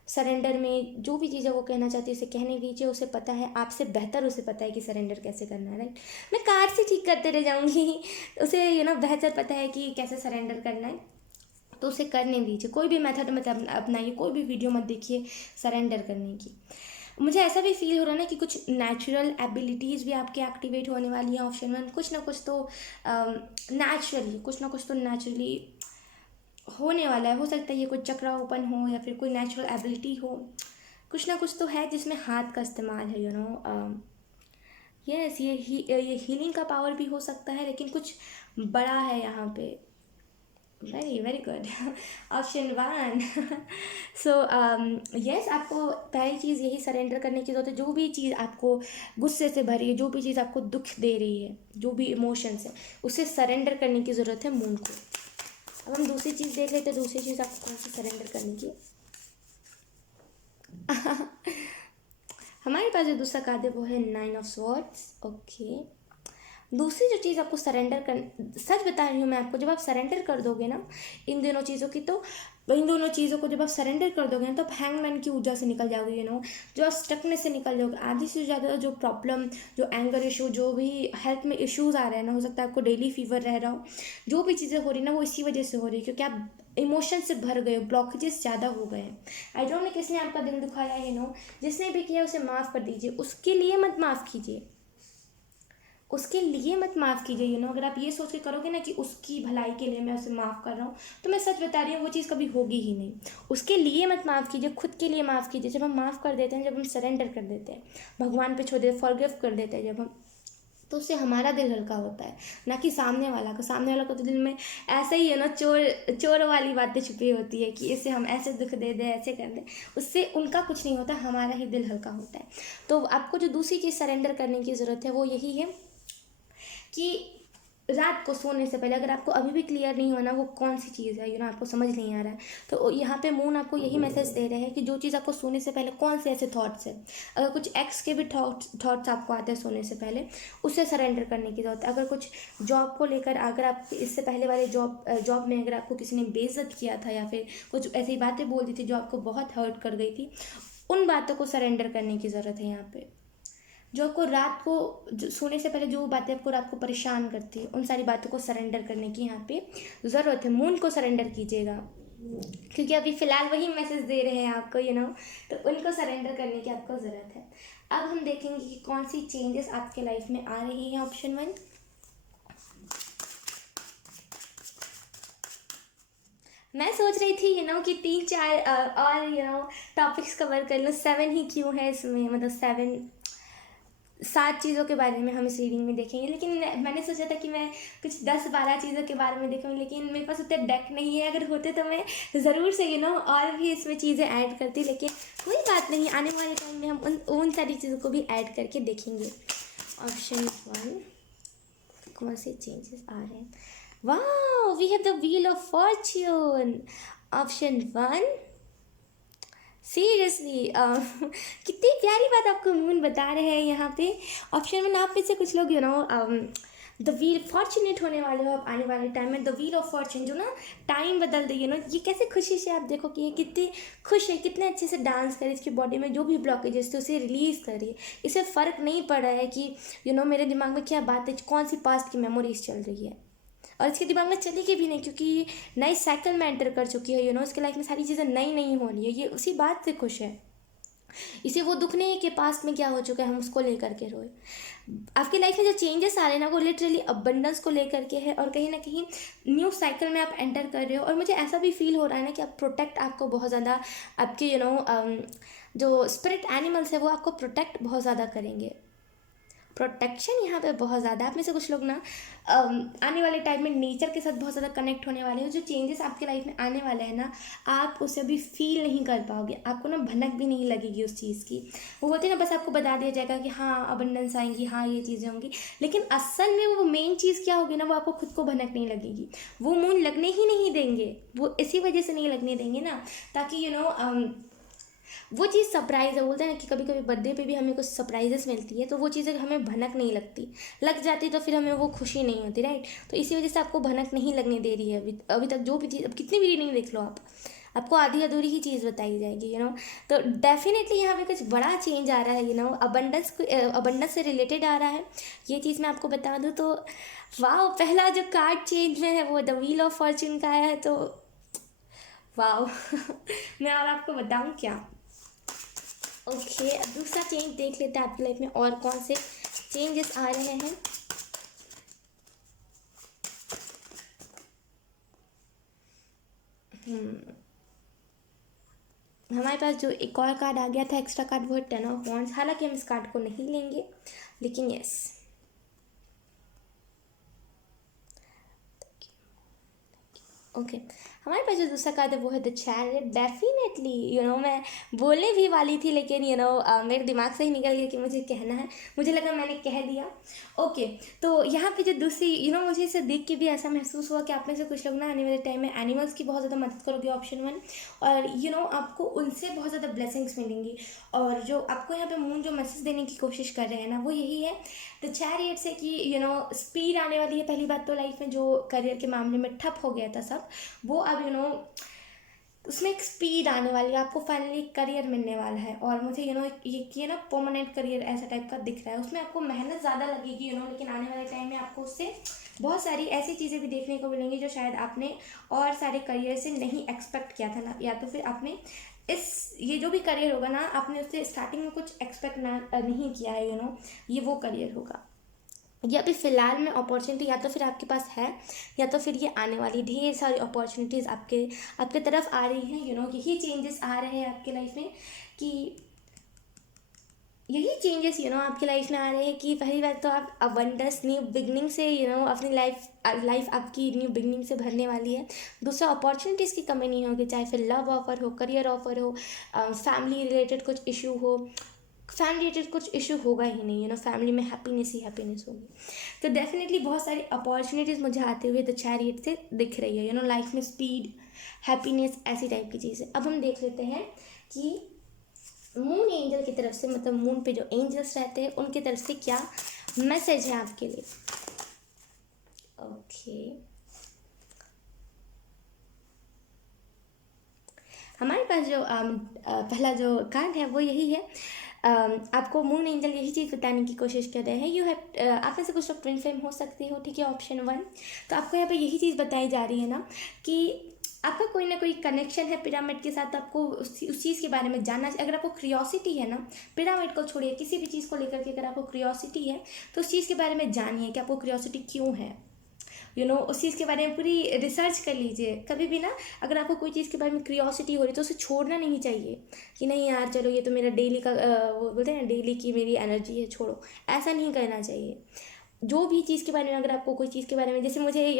सरेंडर में जो भी चीज़ें वो कहना चाहती है उसे कहने दीजिए, उसे पता है, आपसे बेहतर उसे पता है कि सरेंडर कैसे करना है, राइट। मैं कार से ठीक करते रह जाऊँगी, उसे बेहतर पता है कि कैसे सरेंडर करना है, तो उसे करने दीजिए। कोई भी मेथड मत अपनाइए, कोई भी वीडियो मत देखिए सरेंडर करने की। मुझे ऐसा भी फील हो रहा है ना कि कुछ नेचुरल एबिलिटीज़ भी आपके एक्टिवेट होने वाली हैं ऑप्शन 1, कुछ ना कुछ तो नेचुरली होने वाला है। हो सकता है ये कोई चक्रा ओपन हो या फिर कोई नेचुरल एबिलिटी हो, कुछ ना कुछ तो है जिसमें हाथ का इस्तेमाल है, यस, ये हीलिंग का पावर भी हो सकता है, लेकिन कुछ बड़ा है यहाँ पे। Very very good, option 1। So yes, आपको पहली चीज़ यही सरेंडर करने की ज़रूरत है। जो भी चीज़ आपको गुस्से से भरी है, जो भी चीज़ आपको दुख दे रही है, जो भी इमोशंस है, उसे सरेंडर करने की ज़रूरत है मून को। अब हम दूसरी चीज़ देख लेते हैं, दूसरी चीज़ आपको कौन सी सरेंडर करने की। हमारे पास जो दूसरा कार्ड है वो है 9 ऑफ स्वॉर्ड्स। ओके, दूसरी जो चीज़ आपको सरेंडर कर, सच बता रही हूँ मैं आपको, जब आप सरेंडर कर दोगे ना इन दोनों चीज़ों की, तो इन दोनों चीज़ों को जब आप सरेंडर कर दोगे ना, तो आप हैंगमैन की ऊर्जा से निकल जाओगे, जो आप स्टकनेस से निकल जाओगे। आधी से ज़्यादा जो प्रॉब्लम, जो एंगर इशू, जो भी हेल्थ में इश्यूज़ आ रहे हैं ना, हो सकता है आपको डेली फीवर रह रहा हो, जो भी चीज़ें हो रही ना वो इसी वजह से हो रही है क्योंकि आप इमोशन से भर गए, ब्लॉकेजेस ज़्यादा हो गए हैं। आई डोंट नो किसने आपका दिल दुखाया है, जिसने भी किया उसे माफ़ कर दीजिए, उसके लिए मत माफ़ कीजिए, उसके लिए मत माफ़ कीजिए। अगर आप ये सोच के करोगे ना कि उसकी भलाई के लिए मैं उसे माफ़ कर रहा हूँ, तो मैं सच बता रही हूँ वो चीज़ कभी होगी ही नहीं। उसके लिए मत माफ़ कीजिए, खुद के लिए माफ़ कीजिए। जब हम माफ़ कर देते हैं, जब हम सरेंडर कर देते हैं, भगवान पे छोड़ देते, फॉरगिव कर देते हैं जब हम, तो उससे हमारा दिल हल्का होता है, ना कि सामने वाला का तो दिल में ऐसा ही है चोर वाली बातें छुपी होती है कि इसे हम ऐसे दुख दे दें, ऐसे कर दें, उससे उनका कुछ नहीं होता, हमारा ही दिल हल्का होता है। तो आपको जो दूसरी चीज़ सरेंडर करने की ज़रूरत है वो यही है कि रात को सोने से पहले अगर आपको अभी भी क्लियर नहीं हुआ ना वो कौन सी चीज़ है, आपको समझ नहीं आ रहा है, तो यहाँ पे मून आपको यही मैसेज दे रहे हैं कि जो चीज़ आपको सोने से पहले कौन से ऐसे थॉट्स है, अगर कुछ एक्स के भी थॉट्स आपको आते हैं सोने से पहले, उसे सरेंडर करने की ज़रूरत है। अगर कुछ जॉब को लेकर, अगर आप इससे पहले वाले जॉब में अगर आपको किसी ने बेइज्जत किया था या फिर कुछ ऐसी बातें बोल दी थी जो आपको बहुत हर्ट कर गई थी, उन बातों को सरेंडर करने की ज़रूरत है यहाँ पे। जो आपको रात को सोने से पहले जो बातें आपको रात को परेशान करती है, उन सारी बातों को सरेंडर करने की यहाँ पे ज़रूरत है। मून को सरेंडर कीजिएगा, क्योंकि अभी फ़िलहाल वही मैसेज दे रहे हैं आपको, तो उनको सरेंडर करने की आपको ज़रूरत है। अब हम देखेंगे कि कौन सी चेंजेस आपके लाइफ में आ रही हैं। ऑप्शन 1, मैं सोच रही थी कि 3-4 और टॉपिक्स कवर कर लूँ। 7 ही क्यों है इसमें, मतलब 7 चीज़ों के बारे में हम इस रीडिंग में देखेंगे, लेकिन मैंने सोचा था कि मैं कुछ 10-12 चीज़ों के बारे में देखूँगी, लेकिन मेरे पास उतने डेक नहीं है। अगर होते तो मैं ज़रूर से और भी इसमें चीज़ें ऐड करती, लेकिन कोई बात नहीं, आने वाले टाइम में हम उन सारी चीज़ों को भी ऐड करके देखेंगे। ऑप्शन 1, कौन से चेंजेस आ रहे हैं? वाह, we have the wheel of fortune. Option 1, seriously कितनी प्यारी बात आपको मून बता रहे हैं यहाँ पे। ऑप्शन 1, आप में से कुछ लोग द व्हील फॉर्चुनेट होने वाले हो आप आने वाले टाइम में। द व्हील ऑफ फॉर्चून जो टाइम बदल दे, ये कैसे खुशी से आप देखो कि ये कितनी खुश है, कितने अच्छे से डांस करे, इसकी बॉडी में जो भी ब्लॉकेजेस थे उसे रिलीज़ करे। इसे फ़र्क नहीं पड़ रहा है कि मेरे दिमाग में क्या बात है, कौन सी पास्ट की मेमोरीज चल रही है, और इसके दिमाग में चलेगी भी नहीं, क्योंकि नई साइकिल में एंटर कर चुकी है। इसके लाइफ में सारी चीज़ें नई नई हो रही है, ये उसी बात से खुश है। इसे वो दुख नहीं है कि पास्ट में क्या हो चुका है हम उसको लेकर के रोए। आपकी लाइफ में जो चेंजेस आ रहे हैं ना, वो लिटरली अबंडेंस को लेकर के है, और कहीं ना कहीं न्यू साइकिल में आप एंटर कर रहे हो। और मुझे ऐसा भी फील हो रहा है ना कि आप प्रोटेक्ट, आपको बहुत ज़्यादा आपके जो स्पिरिट एनिमल्स है वो आपको प्रोटेक्ट बहुत ज़्यादा करेंगे। प्रोटेक्शन यहाँ पे बहुत ज़्यादा। आप में से कुछ लोग आने वाले टाइम में नेचर के साथ बहुत ज़्यादा कनेक्ट होने वाले हो। जो चेंजेस आपके लाइफ में आने वाले हैं ना, आप उसे अभी फील नहीं कर पाओगे, आपको भनक भी नहीं लगेगी उस चीज़ की। वो होती है ना, बस आपको बता दिया जाएगा कि हाँ अबंडेंस आएंगी, हाँ ये चीज़ें होंगी, लेकिन असल में वो मेन चीज़ क्या होगी ना, वो आपको खुद को भनक नहीं लगेगी। वो मून लगने ही नहीं देंगे, वो इसी वजह से नहीं लगने देंगे ना, ताकि वो चीज़ सरप्राइज़ है। बोलते हैं ना कि कभी कभी बर्थडे पे भी हमें कुछ सरप्राइजेस मिलती है, तो वो चीज़ें हमें भनक नहीं लगती, लग जाती तो फिर हमें वो खुशी नहीं होती, राइट। तो इसी वजह से आपको भनक नहीं लगने दे रही है अभी तक जो भी चीज़। अब कितनी भी रीडिंग देख लो आपको आधी अधूरी ही चीज़ बताई जाएगी, तो डेफिनेटली यहाँ पे कुछ बड़ा चेंज आ रहा है, अबंडेंस से रिलेटेड आ रहा है। ये चीज़ मैं आपको बता दूँ तो वाह, पहला जो कार्ड चेंज में है वो द व्हील ऑफ फॉर्चून का आया है, तो वाह मैं और आपको बताऊँ क्या। ओके, अब दूसरा चेंज देख लेते हैं आपकी लाइफ में और कौन से चेंजेस आ रहे हैं। हमारे पास जो एक और कार्ड आ गया था एक्स्ट्रा कार्ड, वो है 10 ऑफ वॉन्ड्स। हालांकि हम इस कार्ड को नहीं लेंगे, लेकिन यस, ओके हमारे पास जो दूसरा कार्ड है वो है द चैरियट। डेफिनेटली मैं बोलने भी वाली थी, लेकिन मेरे दिमाग से ही निकल गया कि मुझे कहना है, मुझे लगा मैंने कह दिया। ओके, तो यहाँ पे जो दूसरी मुझे इसे देख के भी ऐसा महसूस हुआ कि आप में से कुछ लोग ना आने वाले टाइम में एनिमल्स की बहुत ज़्यादा मदद करोगे, ऑप्शन 1, और आपको उनसे बहुत ज़्यादा ब्लेसिंग्स मिलेंगी। और जो आपको यहाँ पे मून जो मैसेज देने की कोशिश कर रहे हैं ना, वो यही है द चैरियट से कि स्पीड आने वाली है। पहली बात तो लाइफ में जो करियर के मामले में ठप हो गया था सब, वो अब उसमें एक स्पीड आने वाली है। आपको फाइनली करियर मिलने वाला है, और मुझे ये परमानेंट करियर ऐसा टाइप का दिख रहा है। उसमें आपको मेहनत ज़्यादा लगेगी लेकिन आने वाले टाइम में आपको उससे बहुत सारी ऐसी चीज़ें भी देखने को मिलेंगी जो शायद आपने और सारे करियर से नहीं एक्सपेक्ट किया था ना, या तो फिर आपने ये जो भी करियर होगा ना, आपने उससे स्टार्टिंग में कुछ एक्सपेक्ट नहीं किया है। ये वो करियर होगा, या फिर फ़िलहाल में अपॉर्चुनिटी या तो फिर आपके पास है, या तो फिर ये आने वाली ढेर सारी अपॉर्चुनिटीज़ आपके तरफ आ रही हैं। यही चेंजेस आ रहे हैं आपके लाइफ में, कि यही चेंजेस आपकी लाइफ में आ रहे हैं कि पहली बात तो आप अबंडेंस न्यू बिगनिंग से अपनी लाइफ आपकी न्यू बिगनिंग से भरने वाली है। दूसरा, अपॉर्चुनिटीज़ की कमी नहीं होगी, चाहे फिर लव ऑफर हो, करियर ऑफर हो, फैमिली रिलेटेड कुछ इशू हो, फैमिली रिलेटेड कुछ इशू होगा ही नहीं, फैमिली में हैप्पीनेस ही हैप्पीनेस होगी। तो डेफिनेटली बहुत सारी अपॉर्चुनिटीज़ मुझे आते हुए द चैरियट से दिख रही है, लाइफ में स्पीड, हैप्पीनेस, ऐसी टाइप की चीज़ें। अब हम देख लेते हैं कि मून एंजल की तरफ से, मतलब मून पे जो एंजल्स रहते हैं उनकी तरफ से क्या मैसेज है आपके लिए। ओके, हमारे पास जो पहला जो कार्ड है वो यही है। आपको मून एंजल यही चीज़ बताने की कोशिश कर रहे हैं। यू हैव, आप में से कुछ लोग ट्विन फ्लेम हो सकते हो, ठीक है, ऑप्शन 1। तो आपको यहाँ पे यही चीज़ बताई जा रही है ना कि आपका कोई ना कोई कनेक्शन है पिरामिड के साथ। आपको उस चीज़ के बारे में जानना चाहिए। अगर आपको क्रियोसिटी है ना, पिरामिड को छोड़िए, किसी भी चीज़ को लेकर के अगर आपको क्रियोसिटी है तो उस चीज़ के बारे में जानिए कि आपको क्रियोसिटी क्यों है। उस चीज़ के बारे में पूरी रिसर्च कर लीजिए। कभी भी ना, अगर आपको कोई चीज़ के बारे में क्रियोसिटी हो रही है तो उसे छोड़ना नहीं चाहिए कि नहीं यार चलो ये तो मेरा डेली का वो बोलते हैं ना, डेली की मेरी एनर्जी है, छोड़ो। ऐसा नहीं करना चाहिए। जो भी चीज़ के बारे में, अगर आपको कोई चीज़ के बारे में, जैसे मुझे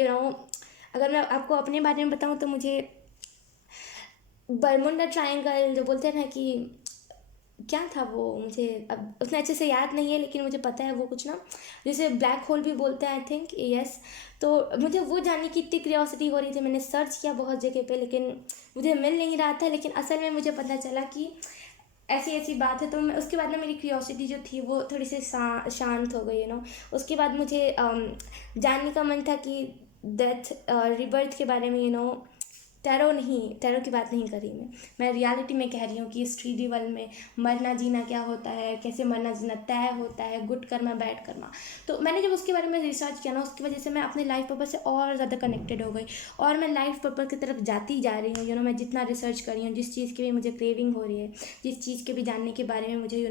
अगर मैं आपको अपने बारे में बताऊँ तो मुझे बरमुंडा ट्रायंगल जो बोलते हैं ना कि क्या था वो, मुझे अब उतना अच्छे से याद नहीं है, लेकिन मुझे पता है वो कुछ ना, जैसे ब्लैक होल भी बोलते हैं आई थिंक, यस। तो मुझे वो जानने की इतनी क्यूरियोसिटी हो रही थी, मैंने सर्च किया बहुत जगह पे, लेकिन मुझे मिल नहीं रहा था। लेकिन असल में मुझे पता चला कि ऐसी ऐसी बात है। तो मैं उसके बाद ना, मेरी क्यूरियोसिटी जो थी वो थोड़ी सी शांत हो गई, उसके बाद मुझे जानने का मन था कि डेथ, रिबर्थ के बारे में, टैरो की बात नहीं करी मैं रियलिटी में कह रही हूँ कि इस 3D वर्ल्ड में मरना जीना क्या होता है, कैसे मरना जीना तय होता है, गुड कर्मा बैड कर्मा। तो मैंने जब उसके बारे में रिसर्च किया ना, उसकी वजह से मैं अपने लाइफ पर्पज से और ज़्यादा कनेक्टेड हो गई, और मैं लाइफ पर्पज की तरफ जाती जा रही हूँ। मैं जितना रिसर्च कर रही हूँ, जिस चीज़ की भी मुझे क्रेविंग हो रही है, जिस चीज़ के भी जानने के बारे में मुझे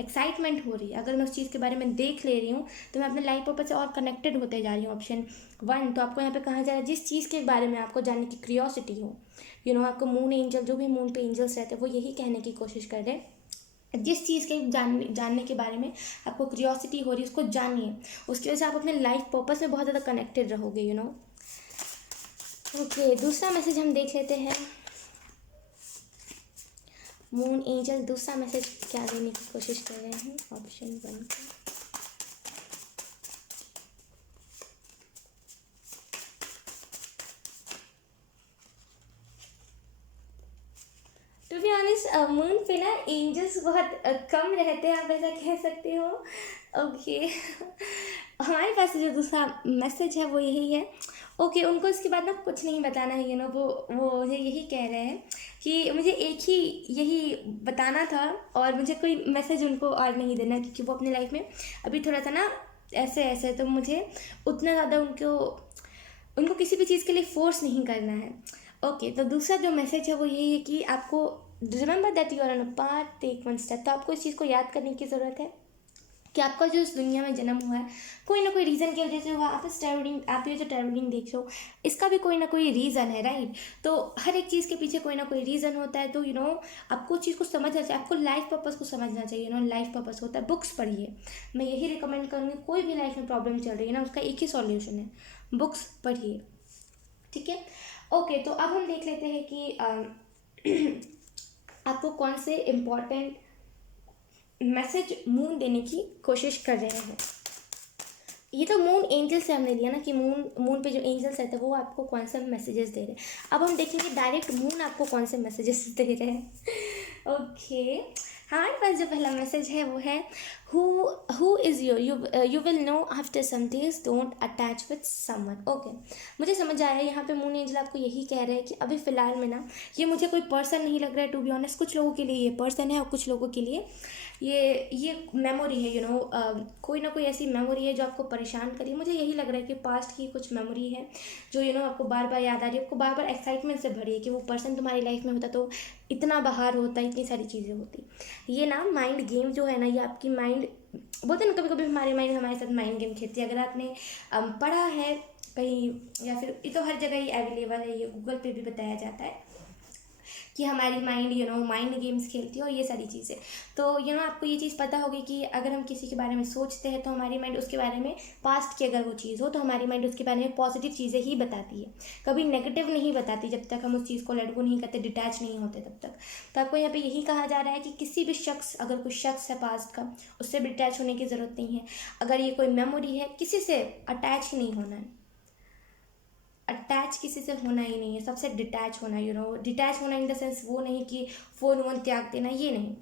एक्साइटमेंट हो रही है, अगर मैं उस चीज़ के बारे में देख ले रही हूँ तो मैं अपने लाइफ पर्पज से और कनेक्टेड होते जा रही हूँ। ऑप्शन 1। तो आपको यहाँ पे कहा जा रहा है जिस चीज़ के बारे में आपको जानने की क्यूरियोसिटी हो, आपको मून एंजल, जो भी मून पे एंजल्स रहते हैं वो यही कहने की कोशिश कर रहे हैं, जिस चीज़ के जानने के बारे में आपको क्यूरियोसिटी हो रही है उसको जानिए। उसकी वजह से आप अपने लाइफ पर्पस में बहुत ज़्यादा कनेक्टेड रहोगे। ओके, दूसरा मैसेज हम देख लेते हैं। मून एंजल दूसरा मैसेज क्या देने की कोशिश कर रहे हैं, ऑप्शन 1 का। टू बी ऑनेस्ट, मून पे ना एंजल्स बहुत कम रहते हैं, आप ऐसा कह सकते हो। ओके हमारे पास जो दूसरा मैसेज है वो यही है। ओके, उनको इसके बाद ना कुछ नहीं बताना है, वो मुझे यही कह रहे हैं कि मुझे एक ही यही बताना था, और मुझे कोई मैसेज उनको और नहीं देना, क्योंकि वो अपनी लाइफ में अभी थोड़ा सा ना ऐसे ऐसे, तो मुझे उतना ज़्यादा उनको किसी भी चीज़ के लिए फोर्स नहीं करना है। ओके, तो दूसरा जो मैसेज है वो यही है कि आपको remember that you are on a path, take one step. तो आपको इस चीज़ को याद करने की ज़रूरत है कि आपका जो इस दुनिया में जन्म हुआ है कोई ना कोई रीज़न की वजह से हुआ। आप ये जो ट्रैवलिंग देख रहे हो, इसका भी कोई ना कोई रीज़न है, राइट। तो हर एक चीज़ के पीछे कोई ना कोई रीज़न होता है। तो आपको चीज़ को समझना चाहिए, आपको लाइफ पर्पस को समझना चाहिए। लाइफ पर्पस होता है, बुक्स पढ़िए। मैं यही रिकमेंड करूँगी, कोई भी लाइफ में प्रॉब्लम चल रही है ना, उसका एक ही सॉल्यूशन है, बुक्स पढ़िए, ठीक है। ओके, तो अब हम देख लेते हैं कि आपको कौन से इम्पॉर्टेंट मैसेज मून देने की कोशिश कर रहे हैं। ये तो मून एंजल से हमने लिया ना कि मून पे जो एंजल्स रहते हैं वो आपको कौन से मैसेजेस दे रहे हैं। अब हम देखेंगे डायरेक्ट मून आपको कौन से मैसेजेस दे रहे हैं। ओके, हमारे पास जो पहला मैसेज है वो है who is you will know after some days, don't attach with someone. Okay, मुझे समझ आया। यहाँ पे मून एंजल आपको यही कह रहे हैं कि अभी फ़िलहाल में ना ये मुझे कोई पर्सन नहीं लग रहा है, टू बी ऑनेस्ट। कुछ लोगों के लिए ये पर्सन है और कुछ लोगों के लिए ये मेमोरी है। कोई ना कोई ऐसी मेमोरी है जो आपको परेशान करी। मुझे यही लग रहा है कि पास्ट की कुछ मेमोरी है जो आपको बार बार याद आ रही है, आपको बार बार एक्साइटमेंट से भरी है कि वो पर्सन तुम्हारी लाइफ में होता तो इतना बाहर होता, इतनी सारी चीज़ें होती। ये ना माइंड गेम जो है ना, ये आपकी माइंड, बोलते हैं ना कभी कभी हमारे माइंड हमारे साथ माइंड गेम खेलती है। अगर आपने पढ़ा है कहीं, या फिर ये तो हर जगह ही अवेलेबल है, ये गूगल पे भी बताया जाता है कि हमारी माइंड माइंड गेम्स खेलती है और ये सारी चीज़ें। तो आपको ये चीज़ पता होगी कि अगर हम किसी के बारे में सोचते हैं तो हमारी माइंड उसके बारे में, पास्ट की अगर वो चीज़ हो तो हमारी माइंड उसके बारे में पॉजिटिव चीज़ें ही बताती है, कभी नेगेटिव नहीं बताती जब तक हम उस चीज़ को लेट गो नहीं करते, डिटैच नहीं होते तब तक। तो आपको यहाँ पे यही कहा जा रहा है कि किसी भी शख्स, अगर कोई शख्स है पास्ट का, उससे भी डिटैच होने की ज़रूरत नहीं है। अगर ये कोई मेमोरी है, किसी से अटैच ही नहीं होना है, अटैच किसी से होना ही नहीं है, सबसे डिटैच होना। डिटैच होना इन द सेंस वो नहीं कि फ़ोन वोन त्याग देना, ये नहीं।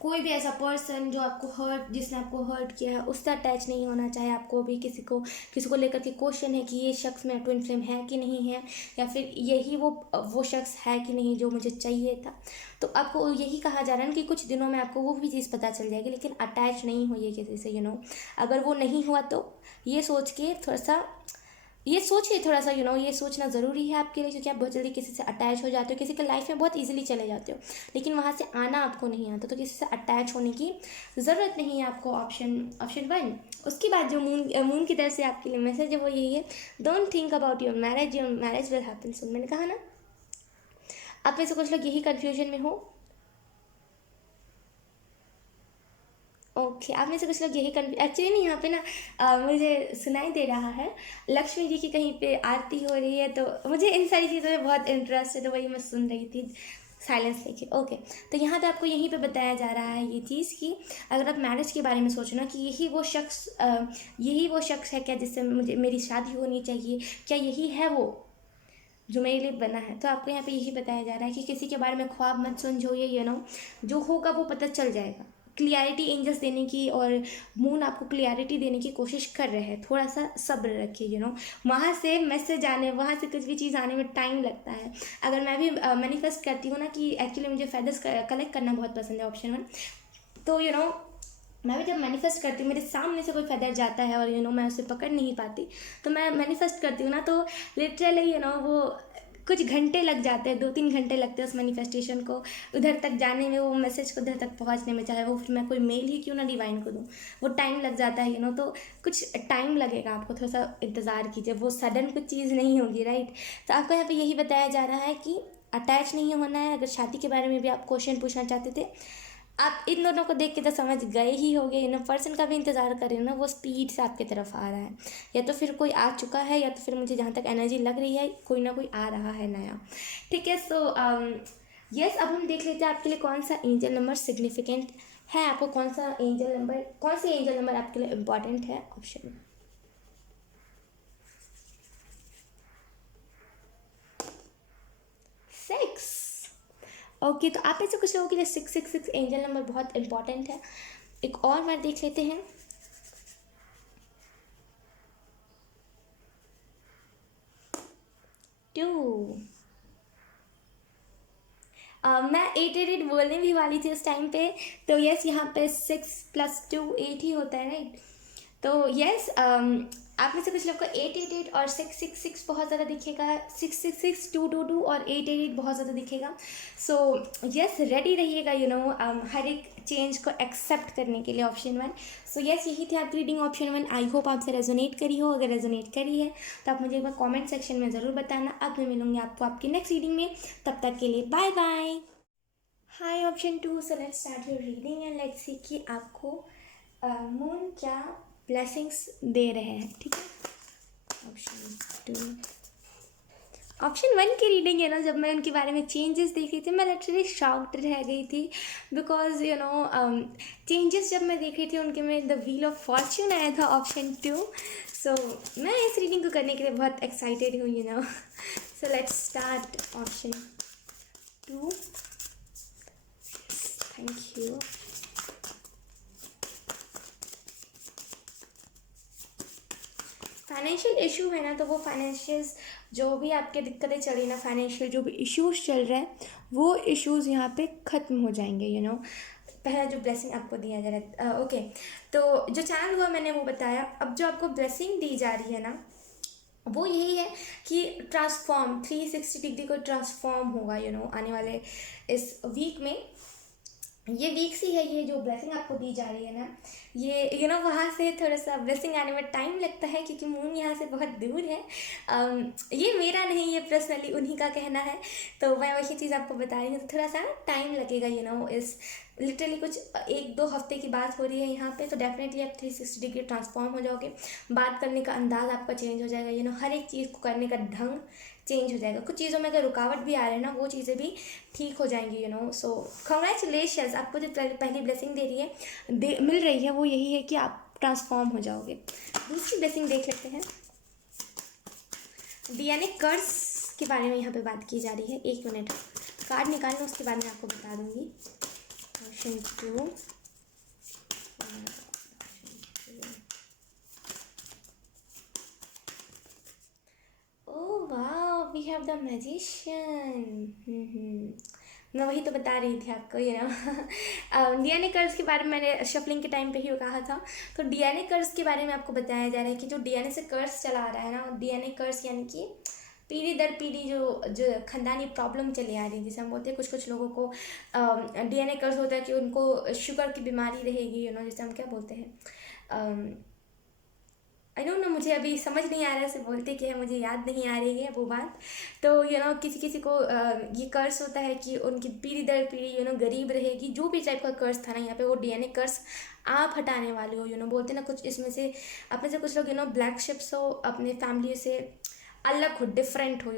कोई भी ऐसा पर्सन जो आपको जिसने आपको हर्ट किया है, उससे अटैच नहीं होना। चाहे आपको भी किसी को लेकर के क्वेश्चन है कि ये शख्स मेरा ट्विन फ्लेम है कि नहीं है, या फिर यही वो शख्स है कि नहीं जो मुझे चाहिए था, तो आपको यही कहा जा रहा है कि कुछ दिनों में आपको वो भी चीज़ पता चल जाएगी, लेकिन अटैच नहीं होइए किसी से। अगर वो नहीं हुआ तो ये सोच के थोड़ा सा, ये सोचिए थोड़ा सा, ये सोचना ज़रूरी है आपके लिए, क्योंकि आप बहुत जल्दी किसी से अटैच हो जाते हो, किसी के लाइफ में बहुत इजीली चले जाते हो, लेकिन वहाँ से आना आपको नहीं आता। तो किसी से अटैच होने की ज़रूरत नहीं है आपको। ऑप्शन 1। उसके बाद जो मून की तरफ से आपके लिए मैसेज है वो यही है, don't think about your marriage will happen soon. मैंने कहा ना, आप में से कुछ लोग यही कन्फ्यूजन में हो। ओके, आप में से कुछ लोग यही एक्चुअली नहीं, यहाँ पे ना मुझे सुनाई दे रहा है लक्ष्मी जी की कहीं पे आरती हो रही है, तो मुझे इन सारी चीज़ों में बहुत इंटरेस्ट है, तो वही मैं सुन रही थी साइलेंस लेके। ओके, तो यहाँ पे आपको यहीं पे बताया जा रहा है ये चीज़ कि अगर आप मैरिज के बारे में सोचना कि यही वो शख्स है क्या जिससे मेरी शादी होनी चाहिए, क्या यही है वो जो मेरे लिए बना है, तो आपको यहाँ पे यही बताया जा रहा है कि किसी के बारे में ख्वाब मत समझो। जो होगा वो पता चल जाएगा। क्लियरिटी एंजल्स देने की और मून आपको क्लियरिटी देने की कोशिश कर रहे हैं, थोड़ा सा सब्र रखिए। वहाँ से मैसेज आने, वहाँ से कुछ भी चीज़ आने में टाइम लगता है। अगर मैं भी मैनिफेस्ट करती हूँ ना कि एक्चुअली मुझे फेदर्स कलेक्ट करना बहुत पसंद है, ऑप्शन 1, तो मैं भी जब मैनिफेस्ट करती हूँ, मेरे सामने से कोई फेदर जाता है और मैं उसे पकड़ नहीं पाती, तो मैं मैनिफेस्ट करती हूँ ना, तो लिटरली वो कुछ घंटे लग जाते हैं, 2-3 घंटे लगते हैं उस मैनिफेस्टेशन को उधर तक जाने में, वो मैसेज को उधर तक पहुँचने में, चाहे वो फिर मैं कोई मेल ही क्यों ना डिवाइन को दूँ, वो टाइम लग जाता है। तो कुछ टाइम लगेगा, आपको थोड़ा सा इंतज़ार कीजिए, वो सडन कुछ चीज़ नहीं होगी, राइट। तो आपको यहाँ पर यही बताया जा रहा है कि अटैच नहीं होना है। अगर शादी के बारे में भी आप क्वेश्चन पूछना चाहते थे, आप इन दोनों को देख के तो समझ गए ही होंगे। पर्सन का भी इंतज़ार करें ना, वो स्पीड से आपकी तरफ आ रहा है, या तो फिर कोई आ चुका है, या तो फिर मुझे जहाँ तक एनर्जी लग रही है कोई ना कोई आ रहा है नया। ठीक है, सो यस, अब हम देख लेते हैं आपके लिए कौन सा एंजल नंबर सिग्निफिकेंट है, आपको कौन सी एंजल नंबर आपके लिए इम्पॉर्टेंट है। ऑप्शन 6। ओके, तो आप में से कुछ लोगों के लिए 666 एंजल नंबर बहुत इंपॉर्टेंट है। एक और बार देख लेते हैं। 2। मैं 888 बोलने भी वाली थी उस टाइम पे, तो यस, यहाँ पे 6 + 2 8 ही होता है, राइट। तो यस, आप में से कुछ लोग को 888 और 666 बहुत ज़्यादा दिखेगा, 666 222 और 888 बहुत ज़्यादा दिखेगा। सो यस, रेडी रहिएगा हर एक चेंज को एक्सेप्ट करने के लिए। ऑप्शन 1। सो यस, यही थी आपकी रीडिंग ऑप्शन 1। आई होप आपसे रेजोनेट करी हो। अगर रेजोनेट करी है तो आप मुझे एक बार कॉमेंट सेक्शन में ज़रूर बताना। अब मैं मिलूँगी आपको आपकी नेक्स्ट रीडिंग में, तब तक के लिए bye bye. Hi option 2, so let's start your reading and let's see कि आपको मून क्या ब्लेसिंग्स दे रहे हैं। ठीक है, ऑप्शन 2। ऑप्शन 1 की रीडिंग है ना, जब मैं उनके बारे में चेंजेस देख रही थी, मैं लिटरली शॉक्ड रह गई थी, बिकॉज चेंजेस जब मैं देख रही थी उनके में द व्हील ऑफ फॉर्च्यून आया था, ऑप्शन 2। सो मैं इस रीडिंग को करने के लिए बहुत एक्साइटेड हूँ। सो let's start option 2। Thank you. Financial issue है ना, तो वो फाइनेंशियल जो भी आपके दिक्कतें चल रही ना, फाइनेंशियल जो भी इश्यूज चल रहे हैं, वो इश्यूज़ यहाँ पे ख़त्म हो जाएंगे। पहला जो ब्लेसिंग आपको दिया जा रहा है, ओके, तो जो चैनल हुआ मैंने वो बताया। अब जो आपको ब्लेसिंग दी जा रही है ना, वो यही है कि ट्रांसफॉर्म 360 डिग्री को ट्रांसफॉर्म होगा आने वाले इस वीक में। ये वीक सी है, ये जो ब्लेसिंग आपको दी जा रही है ना, ये वहाँ से थोड़ा सा ब्लेसिंग आने में टाइम लगता है क्योंकि मून यहाँ से बहुत दूर है। ये मेरा नहीं, ये पर्सनली उन्हीं का कहना है, तो मैं वही चीज़ आपको बता रही हूँ। तो थोड़ा सा टाइम लगेगा इस लिटरली कुछ 1-2 हफ्ते की बात हो रही है यहाँ पे, तो डेफिनेटली आप 360 डिग्री ट्रांसफॉर्म हो जाओगे। बात करने का अंदाज़ आपका चेंज हो जाएगा, हर एक चीज़ को करने का ढंग चेंज हो जाएगा। कुछ चीज़ों में अगर रुकावट भी आ रहे हैं ना, वो चीज़ें भी ठीक हो जाएंगी। सो कॉन्ग्रेचुलेशंस, आपको जो पहली ब्लेसिंग दे रही है मिल रही है वो यही है कि आप ट्रांसफॉर्म हो जाओगे। दूसरी ब्लेसिंग देख लेते हैं। डीएनए कर्स के बारे में यहाँ पे बात की जा रही है। 1 मिनट, कार्ड निकालना, उसके बाद में आपको बता दूंगी। क्वेश्चन 2, ओह वाह, वी हैव द मैजिशियन। मैं वही तो बता रही थी आपको, डीएनए कर्स के बारे में मैंने शफलिंग के टाइम पे ही कहा था। तो डीएनए कर्स के बारे में आपको बताया जा रहा है कि जो डीएनए से कर्स चला आ रहा है ना, डीएनए कर्स यानी कि पीढ़ी दर पीढ़ी जो जो खानदानी प्रॉब्लम चली आ रही है, जैसे हम बोलते हैं कुछ लोगों को डीएनए कर्स होता है कि उनको शुगर की बीमारी रहेगी, जैसे हम क्या बोलते हैं, आई डोंट नो, मुझे अभी समझ नहीं आ रहा है, से बोलते कि है, मुझे याद नहीं आ रही है वो बात। तो किसी किसी को ये कर्स होता है कि उनकी पीढ़ी दर पीढ़ी गरीब रहेगी। जो भी टाइप का कर्स था ना यहाँ पे, वो डीएनए कर्स आप हटाने वाले हो। बोलते ना कुछ इसमें से, अपने से कुछ लोग ब्लैक शिप्स हो, अपने फैमिली से अलग हो, डिफरेंट हो।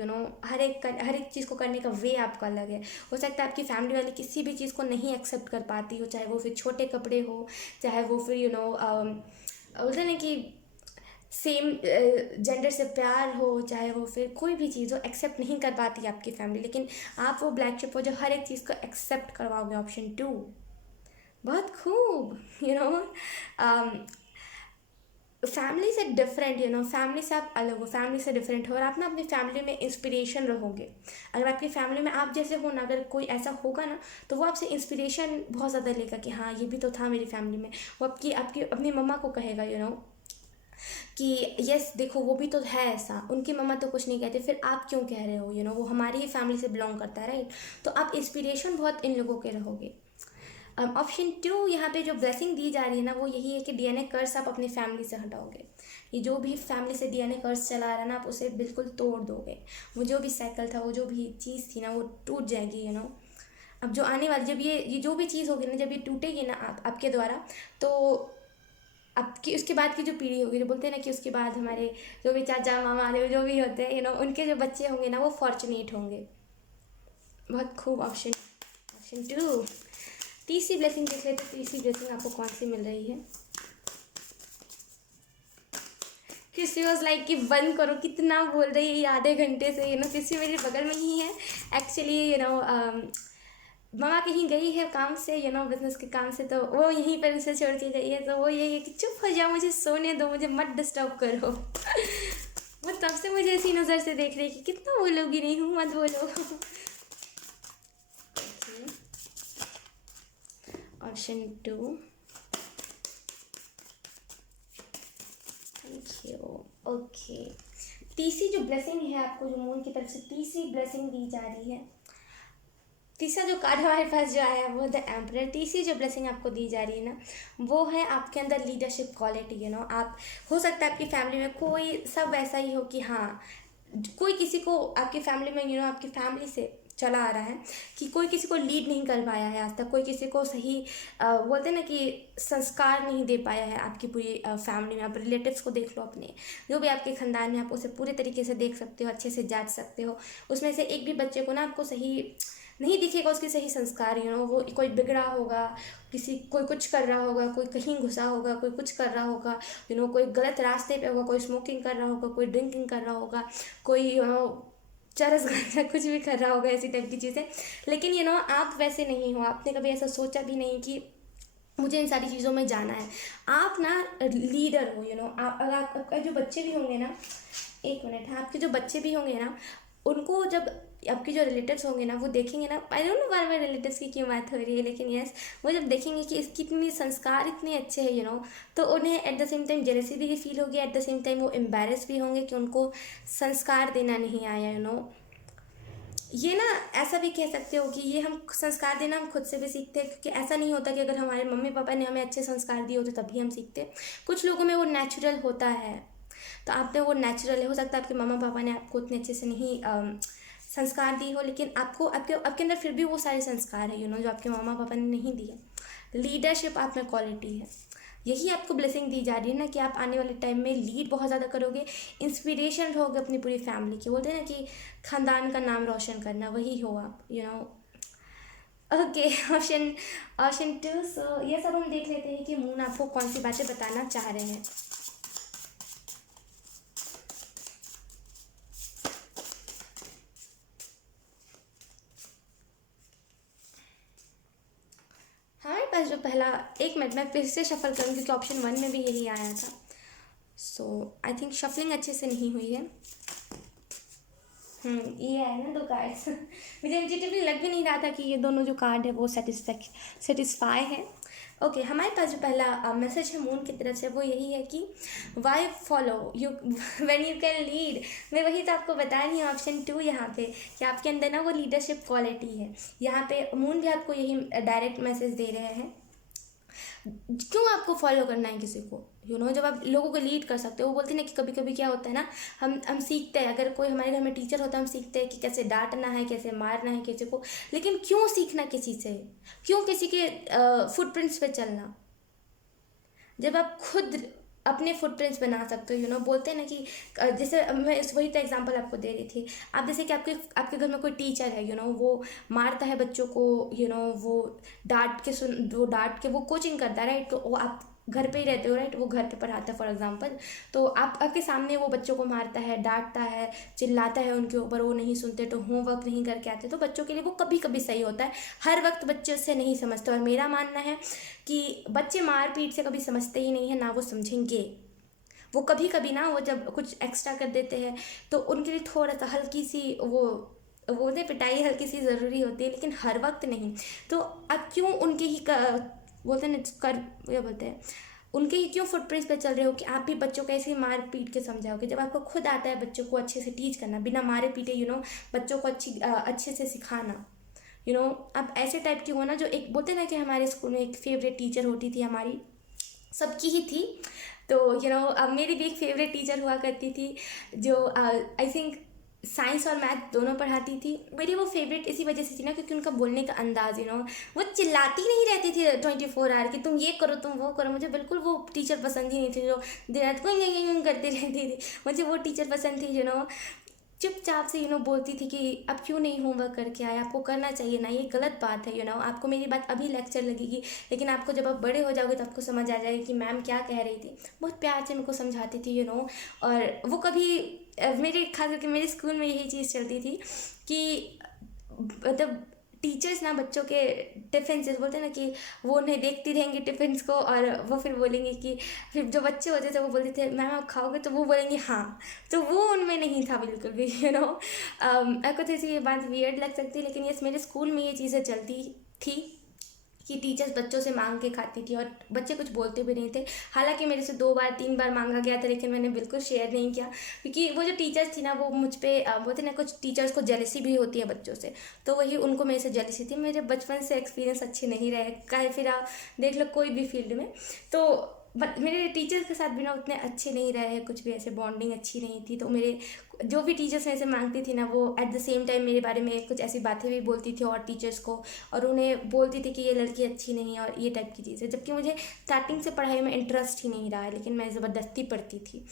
हर एक चीज़ को करने का वे आपका अलग है। हो सकता है आपकी फैमिली वाली किसी भी चीज़ को नहीं एक्सेप्ट कर पाती हो, चाहे वो फिर छोटे कपड़े हो, चाहे वो फिर बोलते ना कि सेम जेंडर से प्यार हो, चाहे वो फिर कोई भी चीज़ हो, एक्सेप्ट नहीं कर पाती आपकी फैमिली, लेकिन आप वो ब्लैक शिप हो जो हर एक चीज़ को एक्सेप्ट करवाओगे। ऑप्शन 2, बहुत खूब। फैमिली से डिफरेंट, फैमिली से आप अलग हो, फैमिली से डिफरेंट हो, और आप ना अपनी फैमिली में इंस्पिरेशन रहोगे। अगर आपकी फैमिली में आप जैसे हो ना, अगर कोई ऐसा होगा ना, तो वो आपसे इंस्पिरेशन बहुत ज़्यादा लेगा कि हाँ, ये भी तो था मेरी फैमिली में। वो आपकी आपकी अपनी मम्मा को कहेगा कि यस देखो, वो भी तो है ऐसा, उनकी मम्मा तो कुछ नहीं कहते, फिर आप क्यों कह रहे हो, वो हमारी ही फैमिली से बिलोंग करता है, राइट। तो आप इंस्पिरेशन बहुत इन लोगों के रहोगे। ऑप्शन 2, यहाँ पे जो ब्लेसिंग दी जा रही है ना, वो यही है कि डीएनए कर्स आप अपनी फैमिली से हटाओगे। ये जो भी फैमिली से डीएनए कर्स चला रहा है ना, आप उसे बिल्कुल तोड़ दोगे। वो जो भी साइकिल था, वो जो भी चीज़ थी ना, वो टूट जाएगी। अब जो आने वाली, जब ये जो भी चीज़ होगी ना, जब ये टूटेगी ना आपके द्वारा, तो आपकी उसके बाद की जो पीढ़ी होगी, जो बोलते हैं ना कि उसके बाद हमारे जो भी चाचा मामा जो भी होते हैं, उनके जो बच्चे होंगे ना, वो फॉर्चुनेट होंगे। बहुत खूब। ऑप्शन 2, तीसरी ब्लेसिंग देख लेते। तीसरी ब्लेसिंग आपको कौन सी मिल रही है? किसी वॉज लाइक कि बंद करो, कितना बोल रही है ये आधे घंटे से। किसी मेरे बगल में ही है एक्चुअली। मामा कहीं गई है काम से, बिजनेस के काम से, तो वो यहीं पर उसे छोड़ के गई है। तो वो यही है कि चुप हो जाओ, मुझे सोने दो, मुझे मत डिस्टर्ब करो। वो तब से मुझे ऐसी नज़र से देख रही है कि कितना बोलोगी, नहीं हूँ, मत बोलो। Option 2, thank you. ओके, तीसरी जो ब्लेसिंग है आपको, जो मून की तरफ से तीसरी ब्लेसिंग दी जा रही है, तीसरा जो कार्ड हमारे पास जो आया है वो द एम्परर। तीसरी जो ब्लेसिंग आपको दी जा रही है ना, वो है आपके अंदर लीडरशिप क्वालिटी। आप, हो सकता है आपकी फैमिली में कोई सब ऐसा ही हो कि हाँ, कोई किसी को आपकी फैमिली में आपकी फैमिली से चला आ रहा है कि कोई किसी को लीड नहीं कर पाया है आज तक, कोई किसी को सही बोलते हैं ना कि संस्कार नहीं दे पाया है आपकी पूरी फैमिली में। आप रिलेटिव्स को देख लो, अपने जो भी आपके ख़ानदान में, आप उसे पूरे तरीके से देख सकते हो, अच्छे से जांच सकते हो। उसमें से एक भी बच्चे को ना आपको सही नहीं दिखेगा, उसके सही संस्कार। वो कोई बिगड़ा होगा, कोई कुछ कर रहा होगा, कोई कहीं घुसा होगा, कोई कुछ कर रहा होगा, कोई गलत रास्ते पे होगा, कोई स्मोकिंग कर रहा होगा, कोई ड्रिंकिंग कर रहा होगा, कोई चरस गांजा कुछ भी कर रहा होगा, ऐसी टाइप की चीज़ें। लेकिन आप वैसे नहीं हो, आपने कभी ऐसा सोचा भी नहीं कि मुझे इन सारी चीज़ों में जाना है। आप ना लीडर हो। आप, अगर आपके जो बच्चे भी होंगे ना, 1 मिनट है, आपके जो बच्चे भी होंगे ना, उनको जब आपके जो रिलेटिव्स होंगे ना, वो देखेंगे ना, I don't know bar bar relatives की क्यों बात हो रही है, लेकिन यस, वो जब देखेंगे कि इसकी इतनी संस्कार इतने अच्छे हैं, तो उन्हें eight the same time jealousy भी फील होगी, एट द सेम टाइम वो एम्बेरस भी होंगे कि उनको संस्कार देना नहीं आया। ये ना ऐसा भी कह सकते हो कि ये हम संस्कार देना हम खुद से भी सीखते हैं, क्योंकि ऐसा नहीं होता कि अगर हमारे मम्मी पापा ने हमें अच्छे संस्कार दिए होते तभी हम सीखते। कुछ लोगों में वो नेचुरल होता है, तो आप में वो नेचुरल है। हो सकता है आपके मम्मा पापा ने आपको उतने अच्छे से नहीं संस्कार दिए हो, लेकिन आपको आपके आपके अंदर फिर भी वो सारे संस्कार है जो आपके मम्मा पापा ने नहीं दिए। लीडरशिप आप में क्वालिटी है, यही आपको ब्लेसिंग दी जा रही है ना कि आप आने वाले टाइम में लीड बहुत ज़्यादा करोगे, इंस्पिरेशन रहोगे अपनी पूरी फैमिली की। बोलते हैं ना कि ख़ानदान का नाम रोशन करना, वही हो आप। Okay, option option 2। सो ये सब हम देख लेते हैं कि मून आपको कौन सी बातें बताना चाह रहे हैं। हमारे पास जो पहला, एक मिनट मैं फिर से शफल करूँ क्योंकि ऑप्शन 1 में भी यही आया था। सो आई थिंक शफलिंग अच्छे से नहीं हुई है। ये है ना 2 कार्ड्स मुझे इंट्यूटिवली लग भी नहीं रहा था कि ये दोनों जो कार्ड है वो सेटिस्फाई है। ओके, हमारे पास जो पहला मैसेज है मून की तरफ से वो यही है कि why follow you when you can lead. मैं वही तो आपको बता रही हूँ, ऑप्शन 2 यहाँ पे, कि आपके अंदर ना वो लीडरशिप क्वालिटी है। यहाँ पे मून भी आपको यही डायरेक्ट मैसेज दे रहे हैं। क्यों आपको फॉलो करना है किसी को, जब आप लोगों को लीड कर सकते हो। वो बोलते हैं ना कि कभी कभी क्या होता है ना, हम सीखते हैं, अगर कोई हमारे घर में टीचर होता है हम सीखते हैं कि कैसे डांटना है, कैसे मारना है किसी को। लेकिन क्यों सीखना किसी से, क्यों किसी के फुटप्रिंट्स पे चलना, जब आप खुद अपने फुटप्रिंट्स बना सकते हो। बोलते हैं ना कि जैसे मैं वही तो एग्जांपल आपको दे रही थी। आप जैसे कि आपके घर में कोई टीचर है, वो मारता है बच्चों को, वो डांट के वो कोचिंग करता है, राइट। तो वो आप घर पे ही रहते हो, राइट, वो घर पे पढ़ाता है फॉर एग्जांपल। तो आपके सामने वो बच्चों को मारता है, डांटता है, चिल्लाता है उनके ऊपर, वो नहीं सुनते तो होमवर्क नहीं करके आते। तो बच्चों के लिए वो कभी कभी सही होता है, हर वक्त बच्चे उससे नहीं समझते। और मेरा मानना है कि बच्चे मार पीट से कभी समझते ही नहीं है, ना वो समझेंगे। वो कभी कभी ना, वो जब कुछ एक्स्ट्रा कर देते हैं तो उनके लिए थोड़ा सा हल्की सी वो ने पिटाई हल्की सी ज़रूरी होती है, लेकिन हर वक्त नहीं। तो आप क्यों उनके ही बोलते हैं ना क्या बोलते हैं, उनके ही क्यों फुटप्रिंट्स पे चल रहे हो कि आप भी बच्चों को ऐसे ही मार पीट के समझाओगे, जब आपको खुद आता है बच्चों को अच्छे से टीच करना, बिना मारे पीटे बच्चों को अच्छे से सिखाना। अब ऐसे टाइप की हो ना, जो एक बोलते ना कि हमारे स्कूल में एक फेवरेट टीचर होती थी हमारी, सबकी ही थी। तो अब मेरी भी एक फेवरेट टीचर हुआ करती थी, जो आई थिंक साइंस और मैथ दोनों पढ़ाती थी। मेरी वो फेवरेट इसी वजह से थी ना, क्योंकि उनका बोलने का अंदाज, वो चिल्लाती नहीं रहती थी 24 आवर कि तुम ये करो तुम वो करो। मुझे बिल्कुल वो टीचर पसंद ही नहीं थी, जो दिन रात कोई करती रहती थी। मुझे वो टीचर पसंद थी चुपचाप से बोलती थी कि अब क्यों नहीं होमवर्क करके आए, आपको करना चाहिए ना, ये गलत बात है। आपको मेरी बात अभी लेक्चर लगेगी, लेकिन आपको जब आप बड़े हो जाओगे तो आपको समझ आ जाएगा कि मैम क्या कह रही थी। बहुत प्यार से मेरे को समझाती थी और वो कभी मेरे खास करके मेरे स्कूल में यही चीज़ चलती थी कि मतलब टीचर्स ना बच्चों के टिफ़िन से बोलते हैं ना कि वो उन्हें देखती रहेंगी टिफ़िन्स को, और वो फिर बोलेंगे कि, फिर जो बच्चे होते थे वो बोलते थे मैम आप खाओगे, तो वो बोलेंगे हाँ। तो वो उनमें नहीं था बिल्कुल भी। आपको थोड़ी सी ये बात वियर्ड लग सकती है, लेकिन यस मेरे स्कूल में ये चीज़ें चलती थी कि टीचर्स बच्चों से मांग के खाती थी और बच्चे कुछ बोलते भी नहीं थे। हालांकि मेरे से 2 बार 3 बार मांगा गया था, लेकिन मैंने बिल्कुल शेयर नहीं किया, क्योंकि वो जो टीचर्स थी ना, वो मुझ पर बोलते ना, कुछ टीचर्स को जेलसी भी होती है बच्चों से, तो वही उनको मेरे से जेलसी थी। मेरे बचपन से एक्सपीरियंस अच्छे नहीं रहे, चाहे फिर आप देख लो कोई भी फील्ड में। तो मेरे टीचर्स के साथ भी ना उतने अच्छे नहीं रहे हैं, कुछ भी ऐसे बॉन्डिंग अच्छी नहीं थी। तो मेरे जो भी टीचर्स मेरे से मांगती थी ना, वो एट द सेम टाइम मेरे बारे में कुछ ऐसी बातें भी बोलती थी और टीचर्स को, और उन्हें बोलती थी कि ये लड़की अच्छी नहीं है और ये टाइप की चीज़ें। जबकि मुझे स्टार्टिंग से पढ़ाई में इंटरेस्ट ही नहीं रहा है, लेकिन मैं ज़बरदस्ती पढ़ती थी।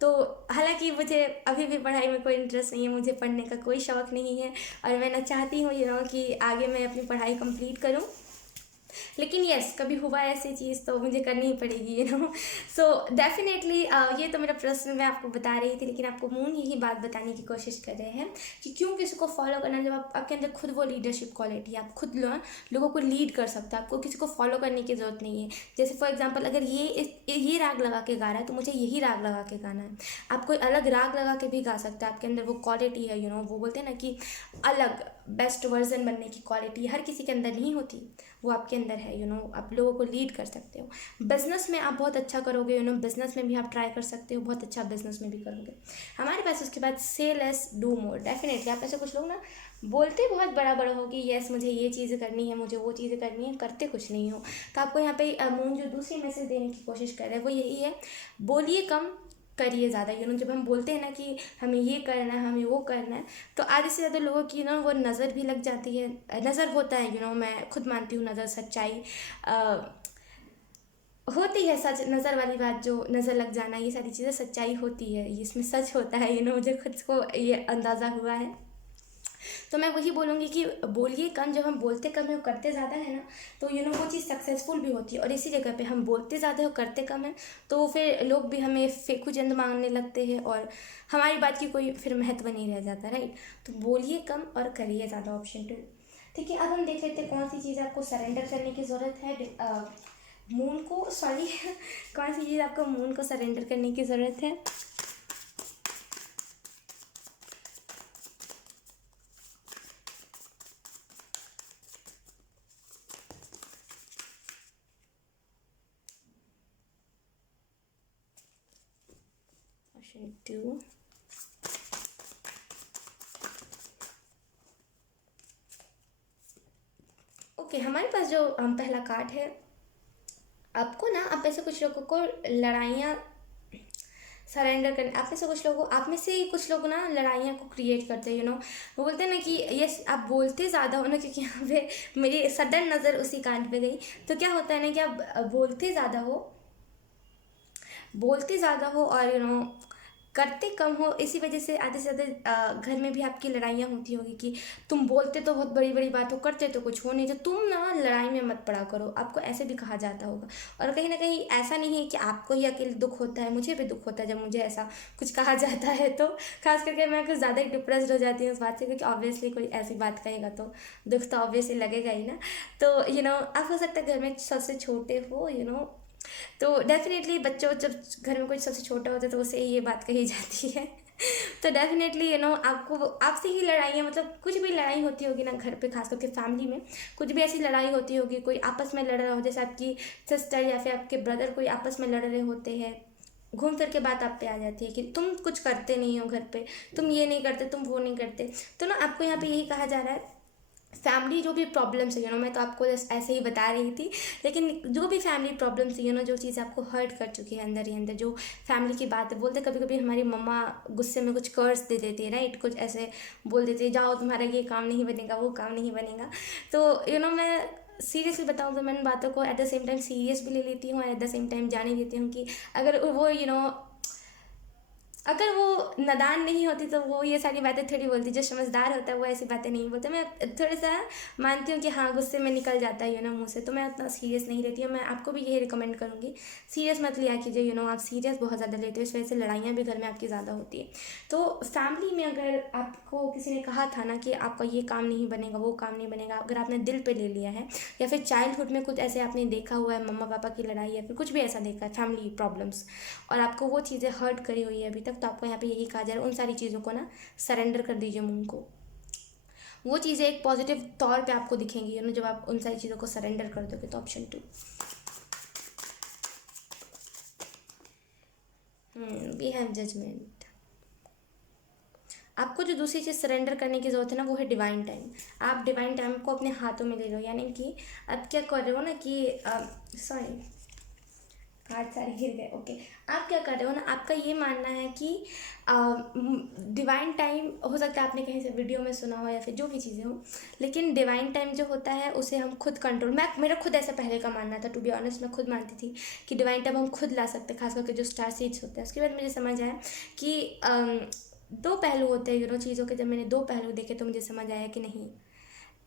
तो हालांकि मुझे अभी भी पढ़ाई में कोई इंटरेस्ट नहीं है, मुझे पढ़ने का कोई शौक़ नहीं है, और मैं ना चाहती हूँ कि आगे मैं अपनी पढ़ाई कंप्लीट करूँ। लेकिन यस, कभी हुआ ऐसी चीज़ तो मुझे करनी ही पड़ेगी। सो डेफिनेटली ये तो मेरा प्रश्न मैं आपको बता रही थी, लेकिन आपको मून यही बात बताने की कोशिश कर रहे हैं कि क्यों किसी को फॉलो करना, जब आपके अंदर खुद वो लीडरशिप क्वालिटी है, आप खुद लोगों को लीड कर सकते हैं, आपको किसी को फॉलो करने की ज़रूरत नहीं है। जैसे फॉर एग्जाम्पल, अगर ये राग लगा के गा रहा है तो मुझे यही राग लगा के गाना है। आप कोई अलग राग लगा के भी गा सकते हैं, आपके अंदर वो क्वालिटी है। वो बोलते हैं ना कि अलग बेस्ट वर्जन बनने की क्वालिटी हर किसी के अंदर नहीं होती, वो आपके अंदर है। आप लोगों को लीड कर सकते हो। बिजनेस में आप बहुत अच्छा करोगे, बिजनेस में भी आप ट्राई कर सकते हो, बहुत अच्छा बिजनेस में भी करोगे। हमारे पास उसके बाद से लेस डू मोर। डेफिनेटली आप ऐसे कुछ लोग ना बोलते बहुत बड़ा बड़ा हो कि यस मुझे ये चीज़ें करनी है, मुझे वो चीज़ें करनी है, करते कुछ नहीं हो। तो आपको यहाँ पे मून जो दूसरी मैसेज देने की कोशिश कर रहे हैं वो यही है, बोलिए कम करिए ज़्यादा। जब हम बोलते हैं ना कि हमें ये करना है, हमें वो करना है, तो आधे से ज़्यादा लोगों की वो नज़र भी लग जाती है। नज़र होता है, मैं खुद मानती हूँ नज़र सच्चाई होती है। सच नज़र वाली बात, जो नज़र लग जाना, ये सारी चीज़ें सच्चाई होती है, इसमें सच होता है। मुझे खुद को ये अंदाज़ा हुआ है। तो मैं वही बोलूँगी कि बोलिए कम। जब हम बोलते कम है और करते ज़्यादा है ना, तो वो चीज़ सक्सेसफुल भी होती है। और इसी जगह पे हम बोलते ज़्यादा है और करते कम है, तो फिर लोग भी हमें फेकू चंद मांगने लगते हैं और हमारी बात की कोई फिर महत्व नहीं रह जाता, राइट। तो बोलिए कम और करिए ज़्यादा, ऑप्शन 2। ठीक है, अब हम देख लेते हैं कौन सी चीज़ आपको सरेंडर करने की ज़रूरत है। मून को, सॉरी कौन सी चीज़ आपको मून को सरेंडर करने की ज़रूरत है। ऑप्शन 2। ओके, हमारे पास जो पहला कार्ड है, आपको ना, आप ऐसे कुछ लोगों को लड़ाइयाँ सरेंडर करने, आप में से कुछ लोगों, आप में से ही कुछ लोग ना लड़ाइयाँ को क्रिएट करते हैं। वो बोलते हैं ना कि यस आप बोलते ज़्यादा हो ना, क्योंकि यहाँ पे मेरी सडन नज़र उसी कांड पे गई। तो क्या होता है ना कि आप बोलते ज़्यादा हो और करते कम हो। इसी वजह से आधे से ज़्यादा घर में भी आपकी लड़ाइयाँ होती होगी कि तुम बोलते तो बहुत बड़ी बड़ी बात हो, करते तो कुछ हो नहीं, तो तुम ना लड़ाई में मत पड़ा करो। आपको ऐसे भी कहा जाता होगा। और कहीं ना कहीं ऐसा नहीं है कि आपको ही अकेले दुख होता है, मुझे भी दुख होता है जब मुझे ऐसा कुछ कहा जाता है। तो खास करके मैं कुछ ज़्यादा ही डिप्रेस्ड हो जाती हूँ उस बात से, क्योंकि ऑब्वियसली कोई ऐसी बात कहेगा तो दुख तो ऑब्वियसली लगेगा ही ना। तो आप हो सकता है घर में सबसे छोटे हो, तो डेफिनेटली बच्चों, जब घर में कोई सबसे छोटा होता है तो उसे ये बात कही जाती है। तो डेफिनेटली आपको आपसे ही लड़ाइयाँ, मतलब कुछ भी लड़ाई होती होगी ना घर पे, खास करके फैमिली में कुछ भी ऐसी लड़ाई होती होगी, कोई आपस में लड़ रहा हो, जैसे आपकी सिस्टर या फिर आपके ब्रदर कोई आपस में लड़ रहे होते हैं, घूम फिर के बात आप पे आ जाती है कि तुम कुछ करते नहीं हो घर पे, तुम ये नहीं करते, तुम वो नहीं करते। तो ना आपको यहाँ पे यही कहा जा रहा है, फैमिली जो भी प्रॉब्लम्स है, मैं तो आपको ऐसे ही बता रही थी, लेकिन जो भी फैमिली प्रॉब्लम्स है, जो चीज़ आपको हर्ट कर चुकी है अंदर ही अंदर, जो फैमिली की बात है, बोलते कभी कभी हमारी मम्मा गुस्से में कुछ कर्स दे देती है, राइट, कुछ ऐसे बोल देती है, जाओ तुम्हारा ये काम नहीं बनेगा, वो काम नहीं बनेगा। तो मैं सीरियसली बताऊँ तो मैं इन बातों को eight the same time serious भी ले लेती हूँ और एट द सेम टाइम जाने देती हूँ कि अगर वो अगर वो नादान नहीं होती तो वो ये सारी बातें थोड़ी बोलती। जो समझदार होता है वो ऐसी बातें नहीं बोलता। मैं थोड़ा सा मानती हूँ कि हाँ, गुस्से में निकल जाता है मुँह से, तो मैं उतना सीरियस नहीं लेती हूँ। मैं आपको भी यही रिकमेंड करूँगी, सीरियस मत लिया कीजिए। आप सीरियस बहुत ज़्यादा लेते हो, इस वजह से लड़ाइयाँ भी घर में आपकी ज़्यादा होती है। तो फैमिली में अगर आपको किसी ने कहा था ना कि आपका ये काम नहीं बनेगा, वो काम नहीं बनेगा, अगर आपने दिल पर ले लिया है, या फिर चाइल्डहुड में कुछ ऐसे आपने देखा हुआ है, मम्मा पापा की लड़ाई या फिर कुछ भी ऐसा देखा है, फैमिली प्रॉब्लम्स, और आपको वो चीज़ें हर्ट करी हुई है अभी तक, तो आपको यहाँ पे यही कहा जा रहा है, उन सारी चीज़ों को ना सरेंडर कर दीजिए मून को। वो चीज़ें एक पॉजिटिव तौर पे आपको दिखेंगी जब आप उन सारी चीज़ों को सरेंडर कर दोगे। तो ऑप्शन 2, वी हैव जजमेंट। आपको जो दूसरी चीज़ सरेंडर करने की ज़रूरत है ना, वो है डिवाइन टाइम। आप डिवाइन टाइम को अपने हाथों में ले लो, यानी कि आप क्या कर रहे हो ना कि सॉरी, कार्ड सारे गिर गए। ओके, आप क्या कर रहे हो ना, आपका ये मानना है कि डिवाइन टाइम, हो सकता है आपने कहीं से वीडियो में सुना हो या फिर जो भी चीज़ें हो, लेकिन डिवाइन टाइम जो होता है उसे हम खुद कंट्रोल, मेरा खुद ऐसा पहले का मानना था, टू बी ऑनेस्ट। मैं खुद मानती थी कि डिवाइन टाइम हम खुद ला सकते हैं, खास करके जो स्टार सीड्स होते हैं। उसके बाद मुझे समझ आया कि दो पहलू होते हैं चीज़ों के। जब मैंने दो पहलू देखे तो मुझे समझ आया कि नहीं,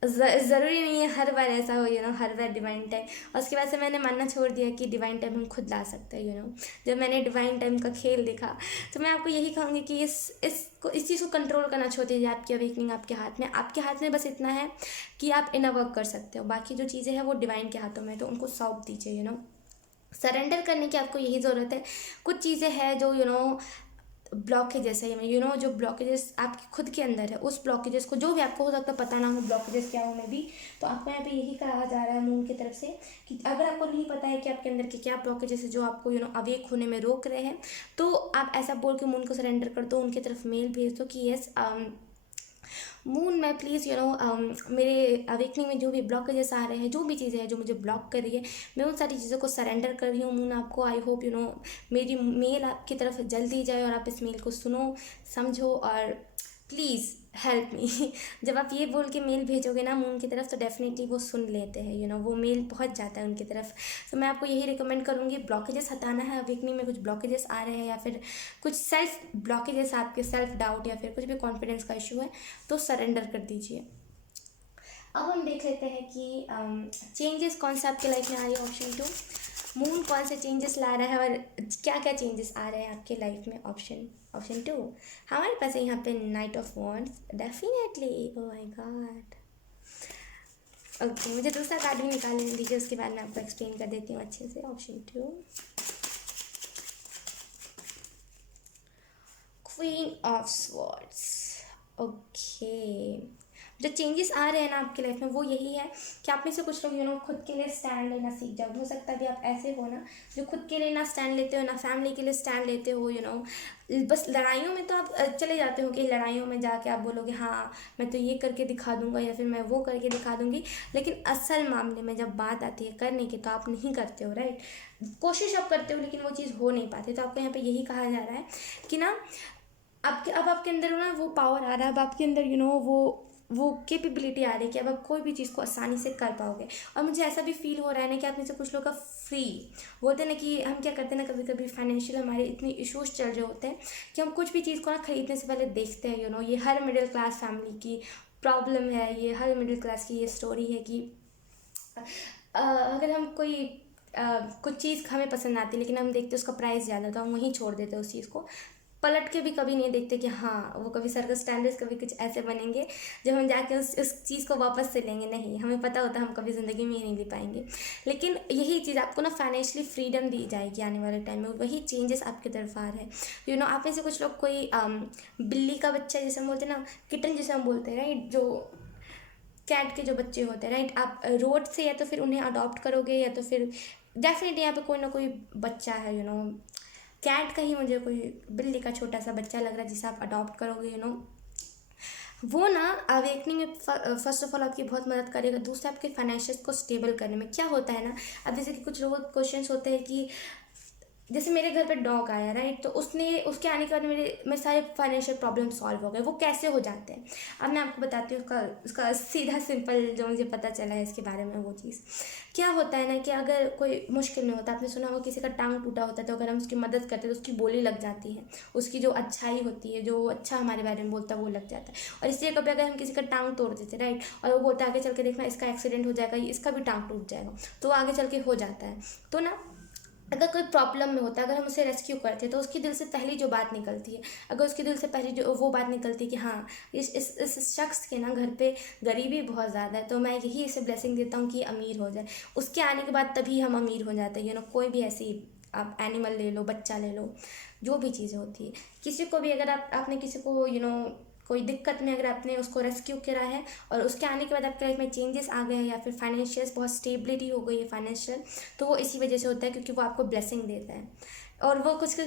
ज़रूरी नहीं है हर बार ऐसा हो, हर बार डिवाइन टाइम। और उसके बाद से मैंने मानना छोड़ दिया कि डिवाइन टाइम हम खुद ला सकते हैं। जब मैंने डिवाइन टाइम का खेल देखा, तो मैं आपको यही कहूँगी कि इस चीज़ को कंट्रोल करना छोड़ दीजिए। आपकी अवेकनिंग आपके हाथ में बस इतना है कि आप इनर वर्क कर सकते हो, बाकी जो चीज़ें हैं वो डिवाइन के हाथों में है, तो उनको सौंप दीजिए। सरेंडर करने की आपको यही ज़रूरत है। कुछ चीज़ें हैं जो ब्लॉकेजेस है, जो ब्लॉकेजेस आपके खुद के अंदर है, उस ब्लॉकेजेस को, जो भी आपको हो सकता है पता ना हो ब्लॉकेजेस क्या हो में भी, तो आपको यहाँ पे यही कहा जा रहा है मून की तरफ से कि अगर आपको नहीं पता है कि आपके अंदर के क्या ब्लॉकेजेस है जो आपको अवेक होने में रोक रहे हैं, तो आप ऐसा बोल के मून को सरेंडर कर दो, उनकी तरफ मेल भेज दो कि यस मून, मैं प्लीज़ मेरे अवेकनिंग में जो भी ब्लॉकेजेस आ रहे हैं, जो भी चीज़ें हैं जो मुझे ब्लॉक कर रही है, मैं उन सारी चीज़ों को सरेंडर कर रही हूँ मून आपको। आई होप मेरी मेल आपकी तरफ जल्दी जाए और आप इस मेल को सुनो, समझो और प्लीज़ हेल्प मी। जब आप ये बोल के मेल भेजोगे ना मून की तरफ, तो डेफिनेटली वो सुन लेते हैं, वो मेल पहुंच जाता है उनकी तरफ। तो मैं आपको यही रिकमेंड करूँगी, ब्लॉकेजेस हटाना है, अवेकनिंग में कुछ ब्लॉकेजेस आ रहे हैं या फिर कुछ सेल्फ ब्लॉकेजेस, आपके सेल्फ डाउट या फिर कुछ भी कॉन्फिडेंस का इशू है, तो सरेंडर कर दीजिए। अब हम देख लेते हैं कि चेंजेस कौन सा आपके लाइफ में आ रही है। ऑप्शन 2, मून कौन से चेंजेस ला रहा है और क्या क्या चेंजेस आ रहे हैं आपके लाइफ में। ऑप्शन 2 हमारे पास है यहाँ पे night of wands, definitely. Oh my God. Okay, मुझे दूसरा कार्ड भी निकाल लेने दीजिए, उसके बाद मैं आपको एक्सप्लेन कर देती हूँ अच्छे से। Option 2, queen of swords. Okay, जो चेंजेस आ रहे हैं ना आपकी लाइफ में, वो यही है कि आप में से कुछ लोग खुद के लिए स्टैंड लेना सीख जाओ। हो सकता है भी आप ऐसे हो ना जो खुद के लिए ना स्टैंड लेते हो, ना फैमिली के लिए स्टैंड लेते हो। बस लड़ाइयों में तो आप चले जाते हो कि लड़ाइयों में जाके आप बोलोगे हाँ मैं तो ये करके दिखा दूंगा या फिर मैं वो करके दिखा दूंगी, लेकिन असल मामले में जब बात आती है करने की, तो आप नहीं करते हो, राइट। कोशिश आप करते हो लेकिन वो चीज़ हो नहीं पाती। तो आपको यहाँ पे यही कहा जा रहा है कि ना अब आपके अंदर ना वो पावर आ रहा है, अब आपके अंदर वो कैपेबिलिटी आ रही है कि अब आप कोई भी चीज़ को आसानी से कर पाओगे। और मुझे ऐसा भी फील हो रहा है ना कि आप में से कुछ लोग का फ्री बोलते हैं ना कि हम क्या करते हैं ना, कभी कभी फाइनेंशियल हमारे इतने इश्यूज चल रहे होते हैं कि हम कुछ भी चीज़ को ना खरीदने से पहले देखते हैं। ये हर मिडिल क्लास फैमिली की प्रॉब्लम है, ये हर मिडिल क्लास की ये स्टोरी है कि अगर हम कोई कुछ चीज़ हमें पसंद आती है लेकिन हम देखते उसका प्राइस ज़्यादा, तो हम वहीं छोड़ देते उस चीज़ को, पलट के भी कभी नहीं देखते कि हाँ वो कभी सर्कस स्टैंडर्ड्स कभी कुछ ऐसे बनेंगे जब हम जाके उस चीज़ को वापस से लेंगे। नहीं, हमें पता होता है हम कभी ज़िंदगी में ही नहीं ले पाएंगे। लेकिन यही चीज़ आपको ना फाइनेंशियली फ्रीडम दी जाएगी आने वाले टाइम में, वही चेंजेस आपकी तरफ आ रहे हैं। आप में से कुछ लोग कोई बिल्ली का बच्चा जैसे हम बोलते हैं ना, किटन जैसे हम बोलते हैं, राइट, जो कैट के जो बच्चे होते हैं, राइट, आप रोड से या तो फिर उन्हें अडॉप्ट करोगे या तो फिर डेफिनेटली यहाँ पे कोई ना कोई बच्चा है। कैट का ही मुझे कोई बिल्ली का छोटा सा बच्चा लग रहा है जिसे आप अडॉप्ट करोगे। वो ना अवेकनिंग में फर्स्ट ऑफ ऑल आपकी बहुत मदद करेगा। दूसरा, आपके फाइनेंशियल को स्टेबल करने में क्या होता है ना, अब जैसे कि कुछ लोगों के क्वेश्चंस होते हैं कि जैसे मेरे घर पे डॉग आया, राइट, तो उसके आने के बाद मेरे सारे फाइनेंशियल प्रॉब्लम सॉल्व हो गए। वो कैसे हो जाते हैं, अब मैं आपको बताती हूँ उसका सीधा सिंपल जो मुझे पता चला है इसके बारे में। वो चीज़ क्या होता है ना कि अगर कोई मुश्किल में होता है, आपने सुना होगा किसी का टांग टूटा होता है, तो अगर हम उसकी मदद करते हैं तो उसकी बोली लग जाती है, उसकी जो अच्छाई होती है, जो अच्छा हमारे बारे में बोलता है वो लग जाता है। और इसलिए कभी अगर हम किसी का टांग तोड़ देते, राइट, और वो बोलता है आगे चल के देखना इसका एक्सीडेंट हो जाएगा, इसका भी टांग टूट जाएगा, तो आगे चल के हो जाता है। तो ना अगर कोई प्रॉब्लम में होता है, अगर हम उसे रेस्क्यू करते हैं, तो उसकी दिल से पहली जो बात निकलती है, अगर उसके दिल से पहली जो वो बात निकलती है कि हाँ इस शख्स के ना घर पे गरीबी बहुत ज़्यादा है, तो मैं यही इसे ब्लेसिंग देता हूँ कि अमीर हो जाए, उसके आने के बाद तभी हम अमीर हो जाते हैं। कोई भी ऐसी आप एनिमल ले लो, बच्चा ले लो, जो भी चीज़ें होती है, किसी को भी अगर आपने किसी को कोई दिक्कत में अगर आपने उसको रेस्क्यू करा है और उसके आने के बाद आपके लाइफ में चेंजेस आ गए हैं या फिर फाइनेंशियल बहुत स्टेबिलिटी हो गई है फाइनेंशियल, तो वो इसी वजह से होता है क्योंकि वो आपको ब्लेसिंग देता है। और वो कुछ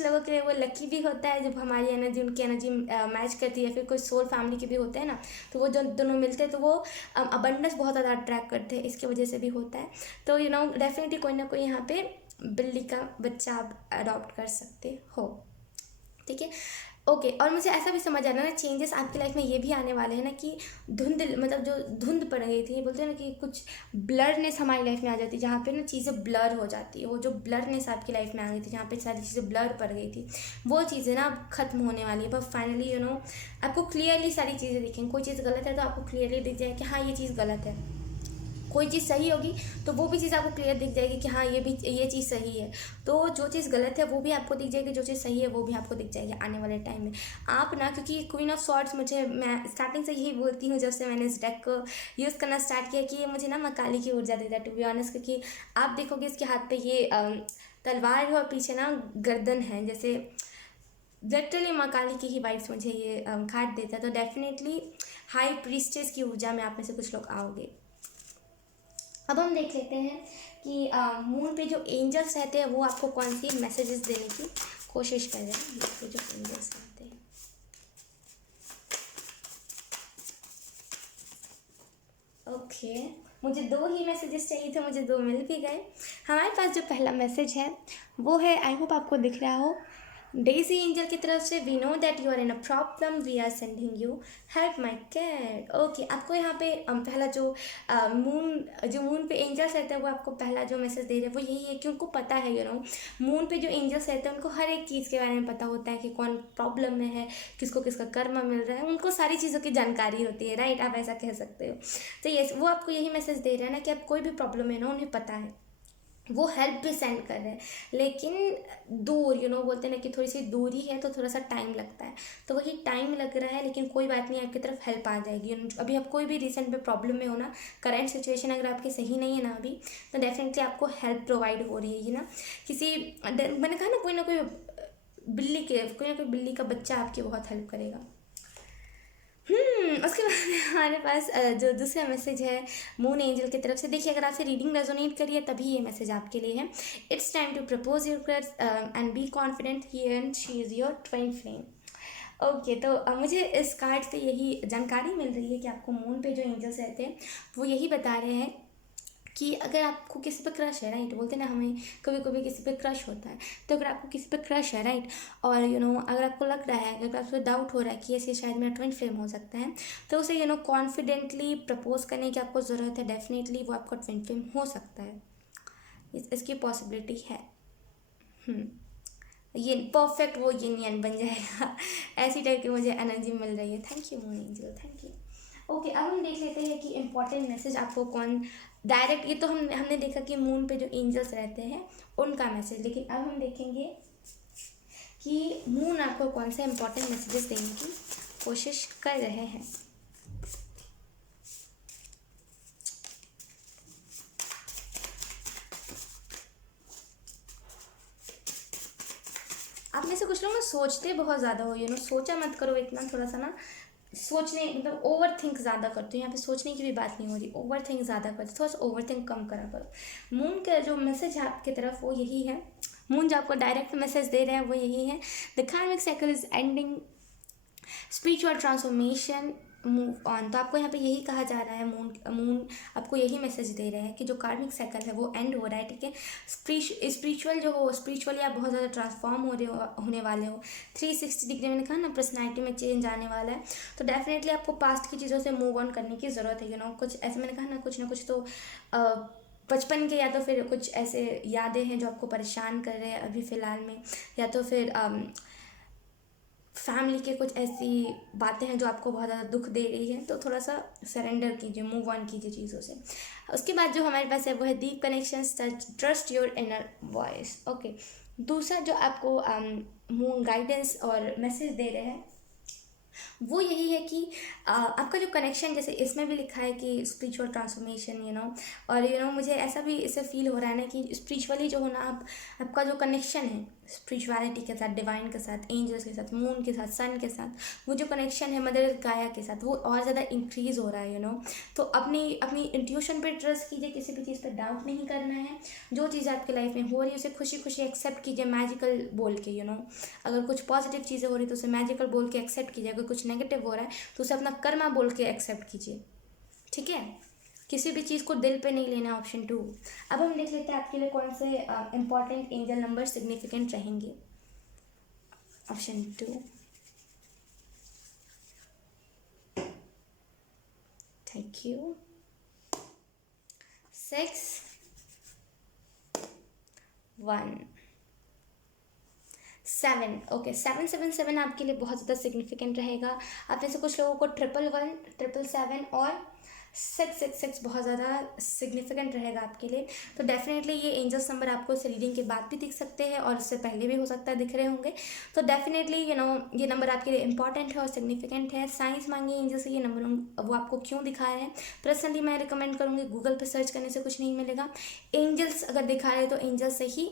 लोगों के लिए वो लकी भी होता है जब हमारी एनर्जी उनकी एनर्जी मैच करती है, या फिर कोई सोल फैमिली के भी होते हैं ना, तो वो जो दोनों मिलते हैं तो वो अबंडेंस बहुत ज़्यादा अट्रैक्ट करते हैं, इसकी वजह से भी होता है। तो डेफिनेटली कोई ना कोई यहाँ पे बिल्ली का बच्चा आप अडॉप्ट कर सकते हो, ठीक है। ओके, और मुझे ऐसा भी समझ आ रहा है ना, चेंजेस आपकी लाइफ में ये भी आने वाले हैं ना कि मतलब जो धुंध पड़ गई थी, बोलते हैं ना कि कुछ ब्लरनेस हमारी लाइफ में आ जाती है, जहाँ पे ना चीज़ें ब्लर हो जाती है। वो जो ब्लरनेस आपकी लाइफ में आ गई थी, जहाँ पे सारी चीज़ें ब्लर पड़ गई थी, वो चीज़ें ना अब खत्म होने वाली है। पर फाइनली आपको क्लियरली सारी चीज़ें दिखेंगी। कोई चीज़ गलत है तो आपको क्लियरली दिख जाए कि हाँ ये चीज़ गलत है, कोई चीज़ सही होगी तो वो भी चीज़ आपको क्लियर दिख जाएगी कि हाँ ये चीज़ सही है। तो जो चीज़ गलत है वो भी आपको दिख जाएगी, जो चीज़ सही है वो भी आपको दिख जाएगी आने वाले टाइम में। आप ना, क्योंकि क्वीन ऑफ स्वॉर्ड्स मैं स्टार्टिंग से यही बोलती हूँ जब से मैंने इस डेक को यूज़ करना स्टार्ट किया कि ये मुझे ना मकाली की ऊर्जा देता है, टू बी ऑनेस्ट। क्योंकि आप देखोगे इसके हाथ पर ये तलवार है और पीछे ना गर्दन है, जैसे लिटरली माँ काली की ही वाइब्स मुझे ये घाट देता है। तो डेफिनेटली हाई प्रीस्टेस की ऊर्जा में आप में से कुछ लोग आओगे। अब हम देख लेते हैं कि मून पे जो एंजल्स रहते हैं वो आपको कौन सी मैसेजेस देने की कोशिश कर रहे हैं। मून पे जो एंजल्स रहते हैं, ओके, मुझे 2 ही मैसेजेस चाहिए थे, मुझे 2 मिल भी गए। हमारे पास जो पहला मैसेज है वो है, आई होप आपको दिख रहा हो, डेजी एंजल की तरफ से, we know that you are in a problem, we are sending you help my cat. Okay, आपको यहाँ पे पहला जो मून पे एंजल्स रहते हैं वो आपको पहला जो मैसेज दे रहे हैं वो यही है कि उनको पता है, मून पे जो एंजल्स रहते हैं उनको हर एक चीज़ के बारे में पता होता है कि कौन प्रॉब्लम में है, किसको किसका कर्म मिल रहा है, उनको सारी चीज़ों की जानकारी होती है, राइट, आप ऐसा कह सकते हो। तो यस, वो आपको यही मैसेज दे रहे हैं ना कि आप कोई भी प्रॉब्लम है ना, उन्हें पता है, वो हेल्प भी सेंड कर रहे हैं, लेकिन दूर, बोलते हैं ना कि थोड़ी सी दूरी है तो थोड़ा सा टाइम लगता है। तो वही टाइम लग रहा है, लेकिन कोई बात नहीं, आपकी तरफ हेल्प आ जाएगी। अभी आप कोई भी रिसेंट में प्रॉब्लम में हो ना, करंट सिचुएशन अगर आपकी सही नहीं है ना अभी, तो डेफिनेटली आपको हेल्प प्रोवाइड हो रही है, किसी, मैंने कहा ना, कोई ना कोई बिल्ली का बच्चा आपकी बहुत हेल्प करेगा। उसके बाद हमारे पास जो दूसरा मैसेज है मून एंजल की तरफ से, देखिए अगर आपसे रीडिंग रेजोनेट करिए तभी ये मैसेज आपके लिए है। It's time to propose your crush and be confident, he and she is your twin flame. Okay, तो मुझे इस कार्ड से यही जानकारी मिल रही है कि आपको मून पे जो एंजल्स रहते हैं वो यही बता रहे हैं कि अगर आपको किसी पे क्रश है, राइट, बोलते हैं ना हमें कभी कभी किसी पे क्रश होता है, तो अगर आपको किसी पे क्रश है, राइट, और अगर आपको लग रहा है, अगर आपको डाउट हो रहा है कि ऐसे शायद मेरा ट्विन फ्लेम हो सकता है, तो उसे कॉन्फिडेंटली प्रपोज करने की आपको ज़रूरत है। डेफिनेटली वो आपका ट्विन फ्लेम हो सकता है, इसकी पॉसिबिलिटी है। ये परफेक्ट वो yin बन जाएगा। ऐसी टाइप की मुझे एनर्जी मिल रही है। Thank you moon angel, thank you. Okay, अब हम देख लेते हैं कि इम्पोर्टेंट मैसेज आपको कौन डायरेक्ट, ये तो हमने देखा कि मून पे जो एंजल्स रहते हैं उनका मैसेज, लेकिन अब हम देखेंगे कि मून आपको कौन सा इम्पोर्टेंट मैसेजेस देने की कोशिश कर रहे हैं। आप में से कुछ लोग ना सोचते बहुत ज़्यादा हो, सोचा मत करो इतना, थोड़ा सा ना सोचने, मतलब ओवर थिंक ज़्यादा करते हो। यहाँ पे सोचने की भी बात नहीं हो रही, ओवर थिंक ज़्यादा करते, थोड़ा सा ओवर थिंक कम करा करो। मून का जो मैसेज है आपकी तरफ वो यही है, मून जो आपको डायरेक्ट मैसेज दे रहे हैं वो यही है, द कार्मिक cycle is ending, spiritual transformation, move on. तो आपको यहाँ पे यही कहा जा रहा है, मून आपको यही मैसेज दे रहे हैं कि जो कार्मिक साइकिल है वो एंड हो रहा है, ठीक है। स्पिरिचुअली आप बहुत ज़्यादा ट्रांसफॉर्म होने वाले हो। 360 डिग्री, मैंने कहा ना, पर्सनैलिटी में चेंज आने वाला है। तो डेफिनेटली आपको पास्ट की चीज़ों से मूव ऑन करने की ज़रूरत है। कुछ ऐसे, मैंने कहा ना कुछ तो बचपन के या तो फिर कुछ ऐसे यादें हैं जो आपको परेशान कर रहे हैं अभी फ़िलहाल में, या तो फिर फैमिली के कुछ ऐसी बातें हैं जो आपको बहुत ज़्यादा दुख दे रही है। तो थोड़ा सा सरेंडर कीजिए, मूव ऑन कीजिए चीज़ों से। उसके बाद जो हमारे पास है वो है deep connection, trust your inner voice. Okay, दूसरा जो आपको मून गाइडेंस और मैसेज दे रहे हैं वो यही है कि आपका जो कनेक्शन, जैसे इसमें भी लिखा है कि स्पिरिचुअल ट्रांसफॉर्मेशन, और मुझे ऐसा भी इससे फील हो रहा है ना कि स्पिरिचुअली जो हो ना, आपका जो कनेक्शन है स्पिरिचुअलिटी के साथ, डिवाइन के साथ, एंजल्स के साथ, मून के साथ, सन के साथ, वो जो कनेक्शन है मदर गाया के साथ, वो और ज़्यादा इंक्रीज़ हो रहा है। तो अपनी इंट्यूशन पे ट्रस्ट कीजिए, किसी भी चीज़ पर डाउट नहीं करना है। जो चीज़ आपकी लाइफ में हो रही है उसे खुशी खुशी एक्सेप्ट कीजिए, मैजिकल बोल के। अगर कुछ पॉजिटिव चीज़ें हो रही तो उसे मैजिकल बोल के एक्सेप्ट कीजिए, अगर कुछ नेगेटिव हो रहा है तो उसे अपना कर्मा बोल के एक्सेप्ट कीजिए, ठीक है। किसी भी चीज़ को दिल पे नहीं लेना। ऑप्शन 2। अब हम देख लेते हैं आपके लिए कौन से इंपॉर्टेंट एंजल नंबर सिग्निफिकेंट रहेंगे। Option 2, thank you. 6, 1, 7। ओके, 777 आपके लिए बहुत ज़्यादा सिग्निफिकेंट रहेगा। आप में से कुछ लोगों को 111, 777 और 666 बहुत ज़्यादा सिग्निफिकेंट रहेगा आपके लिए। तो डेफिनेटली ये एंजल्स नंबर आपको इस रीडिंग के बाद भी दिख सकते हैं और इससे पहले भी हो सकता है दिख रहे होंगे। तो डेफिनेटली ये नंबर आपके लिए इंपॉर्टेंट है और सिग्निफिकेंट है। साइंस मांगिए एंजल से, ये नंबर वो आपको क्यों दिखा रहे हैं। पर्सनली मैं रिकमेंड करूँगी गूगल पर सर्च करने से कुछ नहीं मिलेगा। एंजल्स अगर दिखा रहे हैं तो एंजल्स से ही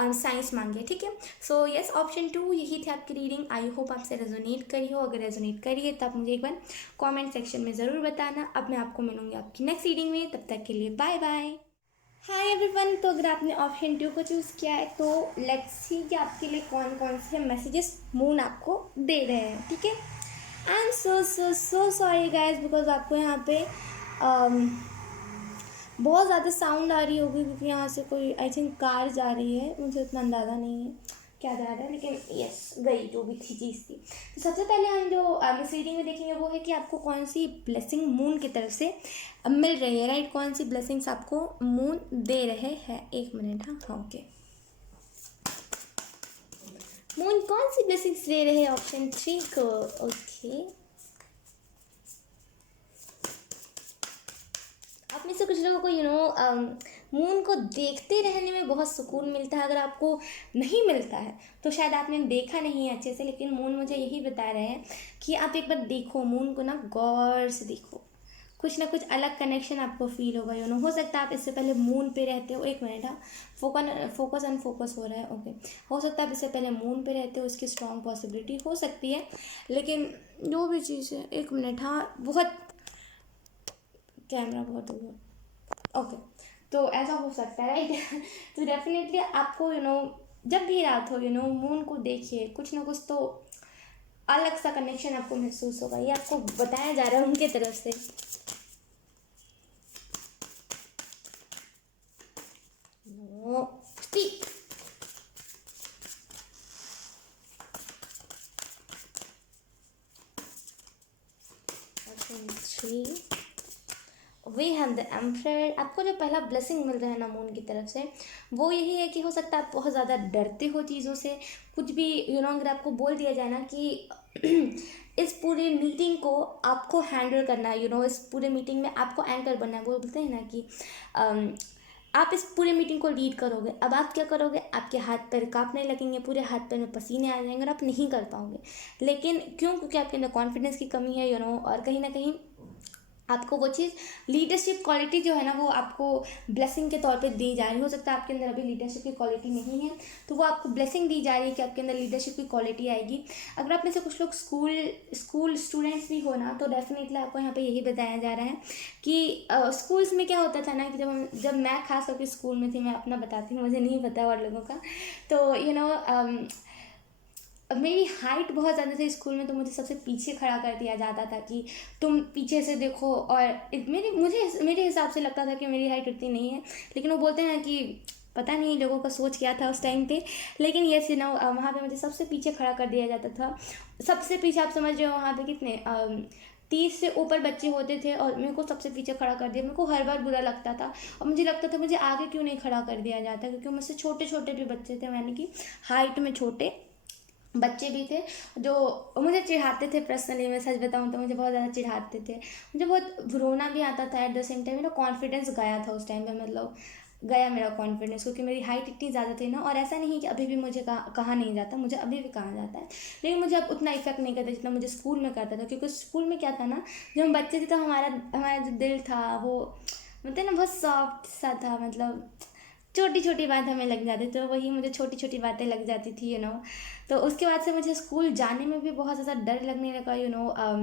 साइंस मांगिए, ठीक है। सो यस, ऑप्शन 2 यही थी आपकी रीडिंग। आई होप आपसे रेजोनेट करी हो। अगर रेजोनेट करी है तो आप मुझे एक बार कमेंट सेक्शन में ज़रूर बताना। अब मैं आपको मिलूंगी आपकी नेक्स्ट रीडिंग में, तब तक के लिए बाय बाय। हाय एवरीवन, तो अगर आपने ऑप्शन 2 को चूज़ किया है तो लेट्स सी कि आपके लिए कौन कौन से मैसेजेस मून आपको दे रहे हैं, ठीक है। I am so so so sorry guys, because आपको यहाँ पे बहुत ज़्यादा साउंड आ रही होगी क्योंकि यहाँ से कोई आई थिंक कार जा रही है। मुझे उतना अंदाज़ा नहीं है क्या जा रहा है, लेकिन यस गई जो भी थी चीज़ थी। तो सबसे पहले हम जो इस रीडिंग में देखेंगे वो है कि आपको कौन सी ब्लेसिंग मून की तरफ से मिल रही है, राइट। कौन सी ब्लेसिंग्स आपको मून दे रहे हैं। एक मिनट, हाँ ओके। मून कौन सी ब्लेसिंग्स दे रहे हैं ऑप्शन 3 को, ओके। आप में से कुछ लोगों को मून को देखते रहने में बहुत सुकून मिलता है। अगर आपको नहीं मिलता है तो शायद आपने देखा नहीं है अच्छे से, लेकिन मून मुझे यही बता रहे हैं कि आप एक बार देखो मून को ना, गौर से देखो। कुछ ना कुछ अलग कनेक्शन आपको फील होगा। हो सकता है आप इससे पहले मून पे रहते हो। एक मिनट, हाँ फोकस अनफोकस हो रहा है, ओके। हो सकता है आप इससे पहले मून पे रहते हो, उसकी स्ट्रॉन्ग पॉसिबिलिटी हो सकती है। लेकिन जो भी चीज़ है, एक मिनट, हाँ बहुत कैमरा बहुत होगा, ओके। तो ऐसा हो सकता है, राइट। तो डेफिनेटली आपको जब भी रात हो मून को देखिए, कुछ ना कुछ तो अलग सा कनेक्शन आपको महसूस होगा। ये आपको बताया जा रहा है उनके तरफ से। No speak. We have the emperor. आपको जो पहला ब्लेसिंग मिल रहा है ना मून की तरफ से, वो यही है कि हो सकता है आप बहुत ज़्यादा डरते हो चीज़ों से। कुछ भी अगर आपको बोल दिया जाए ना कि इस पूरी मीटिंग को आपको हैंडल करना है, इस पूरे मीटिंग में आपको एंकर बनना है। वो बोलते हैं ना कि आप इस पूरे मीटिंग को लीड करोगे। अब आप क्या करोगे, आपके हाथ पैर कांपने लगेंगे, पूरे हाथ पैर में पसीने आ जाएंगे और आप नहीं कर पाओगे। लेकिन क्यों? क्योंकि आपके अंदर कॉन्फिडेंस की कमी है, और कहीं ना कहीं आपको वो चीज़, लीडरशिप क्वालिटी जो है ना, वो आपको ब्लेसिंग के तौर पे दी जा रही है। हो सकता है आपके अंदर अभी लीडरशिप की क्वालिटी नहीं है, तो वो आपको ब्लेसिंग दी जा रही है कि आपके अंदर लीडरशिप की क्वालिटी आएगी। अगर आप में से कुछ लोग स्कूल स्टूडेंट्स भी हो ना, तो डेफिनेटली आपको यहाँ पे यही बताया जा रहा है कि स्कूल्स में क्या होता था ना कि जब मैं खास करके स्कूल में थी, मैं अपना बताती हूँ, मुझे नहीं पता और लोगों का, तो मेरी हाइट बहुत ज़्यादा थी स्कूल में, तो मुझे सबसे पीछे खड़ा कर दिया जाता था कि तुम पीछे से देखो। और मेरे हिसाब से लगता था कि मेरी हाइट उतनी नहीं है, लेकिन वो बोलते हैं कि पता नहीं लोगों का सोच क्या था उस टाइम पे। लेकिन ये वहाँ पे मुझे सबसे पीछे खड़ा कर दिया जाता था। सबसे पीछे आप समझ रहे हो, वहाँ पे कितने 30 से ऊपर बच्चे होते थे और मेरे को सबसे पीछे खड़ा कर दिया। मेरे को हर बार बुरा लगता था और मुझे लगता था मुझे आगे क्यों नहीं खड़ा कर दिया जाता, क्योंकि मुझसे छोटे छोटे भी बच्चे थे, यानी कि हाइट में छोटे बच्चे भी थे जो मुझे चिढ़ाते थे। पर्सनली मैं सच बताऊं तो मुझे बहुत ज़्यादा चिढ़ाते थे। मुझे बहुत रोना भी आता था। एट द सेम टाइम मेरा कॉन्फिडेंस गया था उस टाइम पे, मतलब गया मेरा कॉन्फिडेंस, क्योंकि मेरी हाइट इतनी ज़्यादा थी ना। और ऐसा नहीं कि अभी भी मुझे कहा नहीं जाता, मुझे अभी भी कहा जाता है, लेकिन मुझे अब उतना इफेक्ट नहीं करता जितना मुझे स्कूल में करता था। क्योंकि स्कूल में क्या था ना, जब हम बच्चे थे तो हमारा हमारा जो दिल था वो मतलब ना बहुत सॉफ्ट सा था। मतलब छोटी छोटी बात हमें लग जाती, तो वही मुझे छोटी छोटी बातें लग जाती थी। तो उसके बाद से मुझे स्कूल जाने में भी बहुत ज़्यादा डर लगने लगा।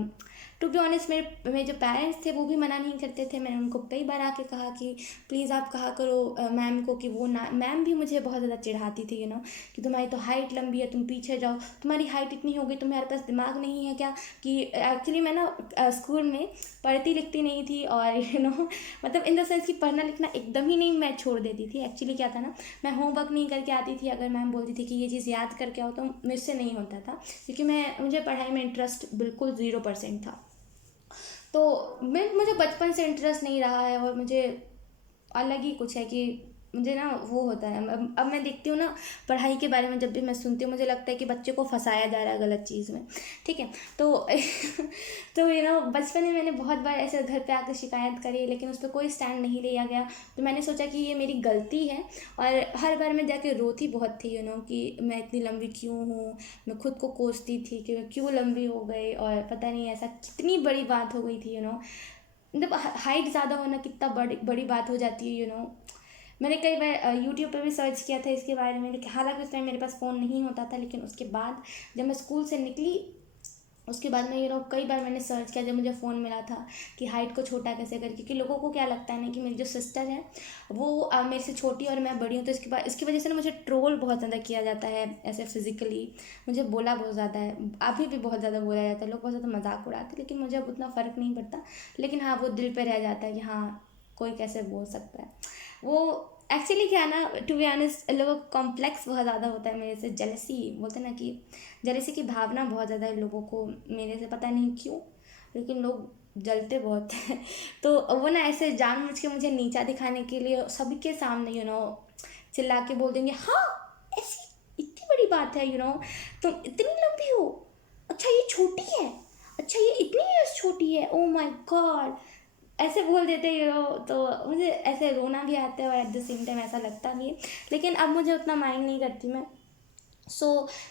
टू बी ऑनेस्ट, मेरे जो पेरेंट्स थे वो भी मना नहीं करते थे। मैंने उनको कई बार आके कहा कि प्लीज़ आप कहा करो मैम को कि वो ना, मैम भी मुझे बहुत ज़्यादा चिढ़ाती थी कि तुम्हारी तो हाइट लंबी है, तुम पीछे जाओ, तुम्हारी हाइट इतनी होगी, तुम्हारे पास दिमाग नहीं है क्या। कि एक्चुअली मैं ना स्कूल में पढ़ती लिखती नहीं थी, और मतलब इन द सेंस कि पढ़ना लिखना एकदम ही नहीं मैं छोड़ देती थी। एक्चुअली क्या था ना, मैं होमवर्क नहीं करके आती थी। अगर मैम बोलती थी कि ये चीज़ याद करके आओ, तो मुझसे नहीं होता था, क्योंकि मुझे पढ़ाई में इंटरेस्ट बिल्कुल 0% था। तो मुझे बचपन से इंटरेस्ट नहीं रहा है, और मुझे अलग ही कुछ है कि मुझे ना वो होता है। अब मैं देखती हूँ ना पढ़ाई के बारे में, जब भी मैं सुनती हूँ मुझे लगता है कि बच्चे को फंसाया जा रहा है गलत चीज़ में, ठीक है। तो तो बचपन में मैंने बहुत बार ऐसे घर पे आकर शिकायत करी, लेकिन उस पर कोई स्टैंड नहीं लिया गया। तो मैंने सोचा कि ये मेरी गलती है, और हर बार मैं जाके रोती बहुत थी कि मैं इतनी लंबी क्यों हूँ। मैं खुद को कोसती थी कि मैं क्यों लंबी हो गई, और पता नहीं ऐसा कितनी बड़ी बात हो गई थी। मतलब हाइट ज़्यादा होना कितना बड़ी बड़ी बात हो जाती है। मैंने कई बार यूट्यूब पर भी सर्च किया था इसके बारे में, लेकिन हालांकि उस टाइम मेरे पास फ़ोन नहीं होता था। लेकिन उसके बाद जब मैं स्कूल से निकली, उसके बाद में कई बार मैंने सर्च किया जब मुझे फ़ोन मिला था कि हाइट को छोटा कैसे करें, क्योंकि लोगों को क्या लगता है ना कि मेरी जो सिस्टर है वो मेरे से छोटी और मैं बड़ी हूँ, तो इसकी वजह से ना मुझे ट्रोल बहुत ज़्यादा किया जाता है ऐसे फिजिकली। मुझे बोला बहुत ज़्यादा है, अभी भी बहुत ज़्यादा बोला जाता है, लोग बहुत ज़्यादा मजाक उड़ाते हैं, लेकिन मुझे अब उतना फ़र्क नहीं पड़ता। लेकिन हाँ, वो दिल पर रह जाता है कि हाँ, कोई कैसे बोल सकता है। वो एक्चुअली क्या है ना, टू बी ऑनेस्ट, लोगों को कॉम्प्लेक्स बहुत ज़्यादा होता है मेरे से, जेलसी बोलते हैं ना कि जेलसी की भावना बहुत ज़्यादा है लोगों को मेरे से, पता नहीं क्यों, लेकिन लोग जलते बहुत हैं। तो वो ना ऐसे जानबूझ के मुझे नीचा दिखाने के लिए सभी के सामने चिल्ला के बोल देंगे, हाँ ऐसी इतनी बड़ी बात है, तुम इतनी लंबी हो, अच्छा ये छोटी है, अच्छा ये इतनी ईयर्स छोटी है, ओ माय गॉड, ऐसे बोल देते हो। तो मुझे ऐसे रोना भी आता है और एट द सेम टाइम ऐसा लगता भी है, लेकिन अब मुझे उतना माइंड नहीं करती मैं।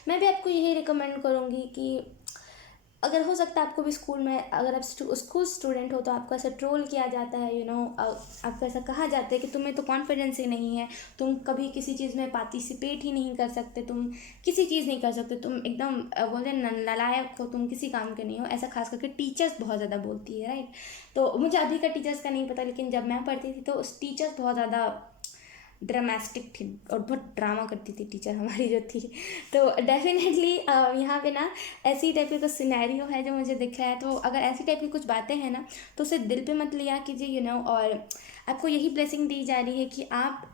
मैं भी आपको यही रिकमेंड करूँगी कि अगर हो सकता है आपको भी स्कूल में, अगर आप स्कूल स्टूडेंट हो तो आपको ऐसा ट्रोल किया जाता है, आपको ऐसा कहा जाता है कि तुम्हें तो कॉन्फिडेंस ही नहीं है, तुम कभी किसी चीज़ में पार्टिसिपेट ही नहीं कर सकते, तुम किसी चीज़ नहीं कर सकते, तुम एकदम बोलते नालायक हो, तुम किसी काम के नहीं हो, ऐसा खास करके टीचर्स बहुत ज़्यादा बोलती है, राइट। तो मुझे अभी का टीचर्स का नहीं पता, लेकिन जब मैं पढ़ती थी तो टीचर्स बहुत ज़्यादा ड्रामेस्टिक थी और बहुत ड्रामा करती थी टीचर हमारी जो थी। तो डेफिनेटली यहाँ पे ना ऐसी टाइप का कुछ सिनेरियो है जो मुझे दिख रहा है। तो अगर ऐसी टाइप की कुछ बातें हैं ना, तो उसे दिल पे मत लिया कीजिए, और आपको यही ब्लेसिंग दी जा रही है कि आप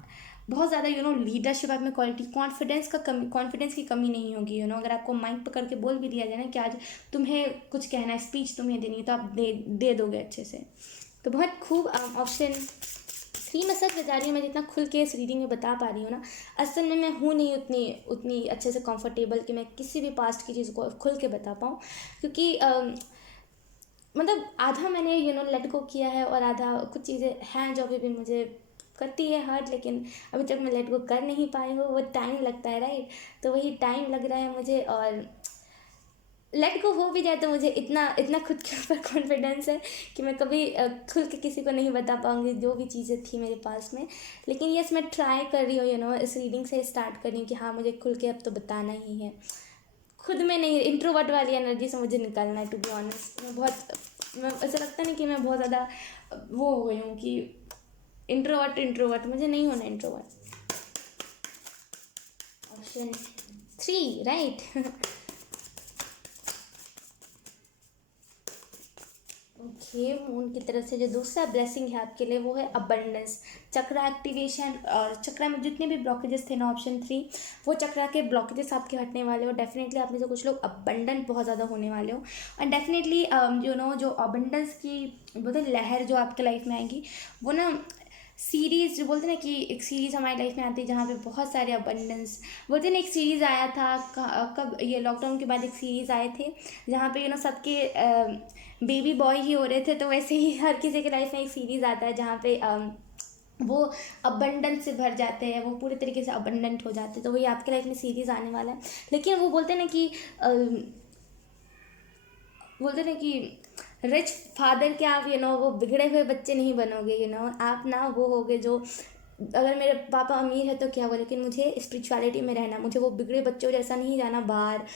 बहुत ज़्यादा लीडरशिप आप में क्वालिटी, कॉन्फिडेंस की कमी नहीं होगी। अगर आपको माइक पकड़ के बोल भी दिया जाए ना कि आज तुम्हें कुछ कहना है, स्पीच तुम्हें देनी है, तो आप दे दोगे अच्छे से। तो बहुत खूब ऑप्शन 3 मैं सच बता रही हूँ, मैं जितना खुल के इस रीडिंग में बता पा रही हूँ ना, असल में मैं हूँ नहीं उतनी उतनी अच्छे से कंफर्टेबल कि मैं किसी भी पास्ट की चीज़ को खुल के बता पाऊँ, क्योंकि मतलब आधा मैंने लेट गो किया है, और आधा कुछ चीज़ें हैं जो अभी भी मुझे करती है हर्ट, लेकिन अभी तक मैं लेट गो कर नहीं पाई हूँ। वो टाइम लगता है, राइट। तो वही टाइम लग रहा है मुझे, और लेट गो हो भी जाए तो मुझे इतना इतना खुद के ऊपर कॉन्फिडेंस है कि मैं कभी खुल के किसी को नहीं बता पाऊँगी जो भी चीज़ें थी मेरे पास में। लेकिन यस, मैं ट्राई कर रही हूँ इस रीडिंग से स्टार्ट कर रही हूँ कि हाँ, मुझे खुल के अब तो बताना ही है। खुद में नहीं, इंट्रोवर्ट वाली एनर्जी से मुझे निकलना है, टू बी ऑनेस्ट। मैं ऐसा लगता नहीं कि मैं बहुत ज़्यादा वो हो गई हूँ कि इंट्रोवर्ट मुझे नहीं होना introvert. Option 3, right. Okay, moon की तरफ से जो दूसरा ब्लेसिंग है आपके लिए वो है अबंडेंस, चक्रा एक्टिवेशन। और चक्रा में जितने भी ब्लॉकेजेस थे ना, ऑप्शन 3, वो चक्रा के ब्लॉकेजेस आपके हटने वाले हो। डेफिनेटली आप में से कुछ लोग अबंडेंट बहुत ज़्यादा होने वाले हो, और डेफिनेटली जो अबंडेंस की बोलते लहर जो आपके लाइफ में आएगी, वो ना सीरीज़ जो बोलते हैं ना कि एक सीरीज़ हमारी लाइफ में आती है जहाँ पे बहुत सारे अबंडेंस बोलते हैं ना। एक सीरीज़ आया था कब, ये लॉकडाउन के बाद एक सीरीज़ आए थे जहाँ पे सबके बेबी बॉय ही हो रहे थे। तो वैसे ही हर किसी के लाइफ में एक सीरीज़ आता है जहाँ पे वो अबंडेंस से भर जाते हैं, वो पूरे तरीके से अबंडेंट हो जाते हैं। तो वही आपके लाइफ में सीरीज़ आने वाला है। लेकिन वो बोलते हैं ना कि रिच फादर के आप वो बिगड़े हुए बच्चे नहीं बनोगे। आप ना वो होगे जो, अगर मेरे पापा अमीर है तो क्या हुआ, लेकिन मुझे स्पिरिचुअलिटी में रहना, मुझे वो बिगड़े बच्चों जैसा नहीं जाना बाहर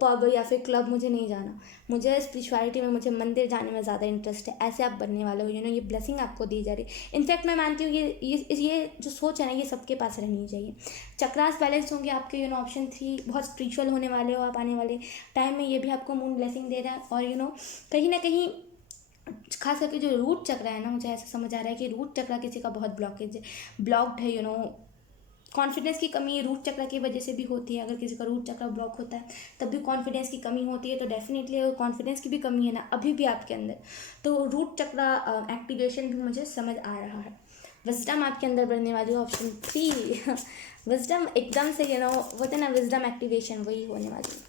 पब या फिर क्लब, मुझे नहीं जाना। मुझे स्पिरिचुअलिटी में, मुझे मंदिर जाने में ज़्यादा इंटरेस्ट है। ऐसे आप बनने वाले हो। ये ब्लेसिंग आपको दी जा रही है। इनफैक्ट मैं मानती हूँ ये जो सोच है ना, ये सबके पास रहनी चाहिए। चक्रास बैलेंस होंगे आपके। ऑप्शन 3, बहुत स्पिरिचुअल होने वाले हो आप आने वाले टाइम में। ये भी आपको मून ब्लेसिंग दे रहा है। और कहीं ना कहीं खास करके जो रूट चक्रा है ना, मुझे ऐसा समझ आ रहा है कि रूट चक्रा किसी का बहुत ब्लॉक्ड है। कॉन्फिडेंस की कमी रूट चक्र की वजह से भी होती है। अगर किसी का रूट चक्र ब्लॉक होता है तब भी कॉन्फिडेंस की कमी होती है। तो डेफिनेटली अगर कॉन्फिडेंस की भी कमी है ना अभी भी आपके अंदर, तो रूट चक्र एक्टिवेशन भी मुझे समझ आ रहा है। विजडम आपके अंदर बढ़ने वाली है, ऑप्शन 3। विजडम एकदम से होता है ना, विजडम एक्टिवेशन, वही होने वाली है।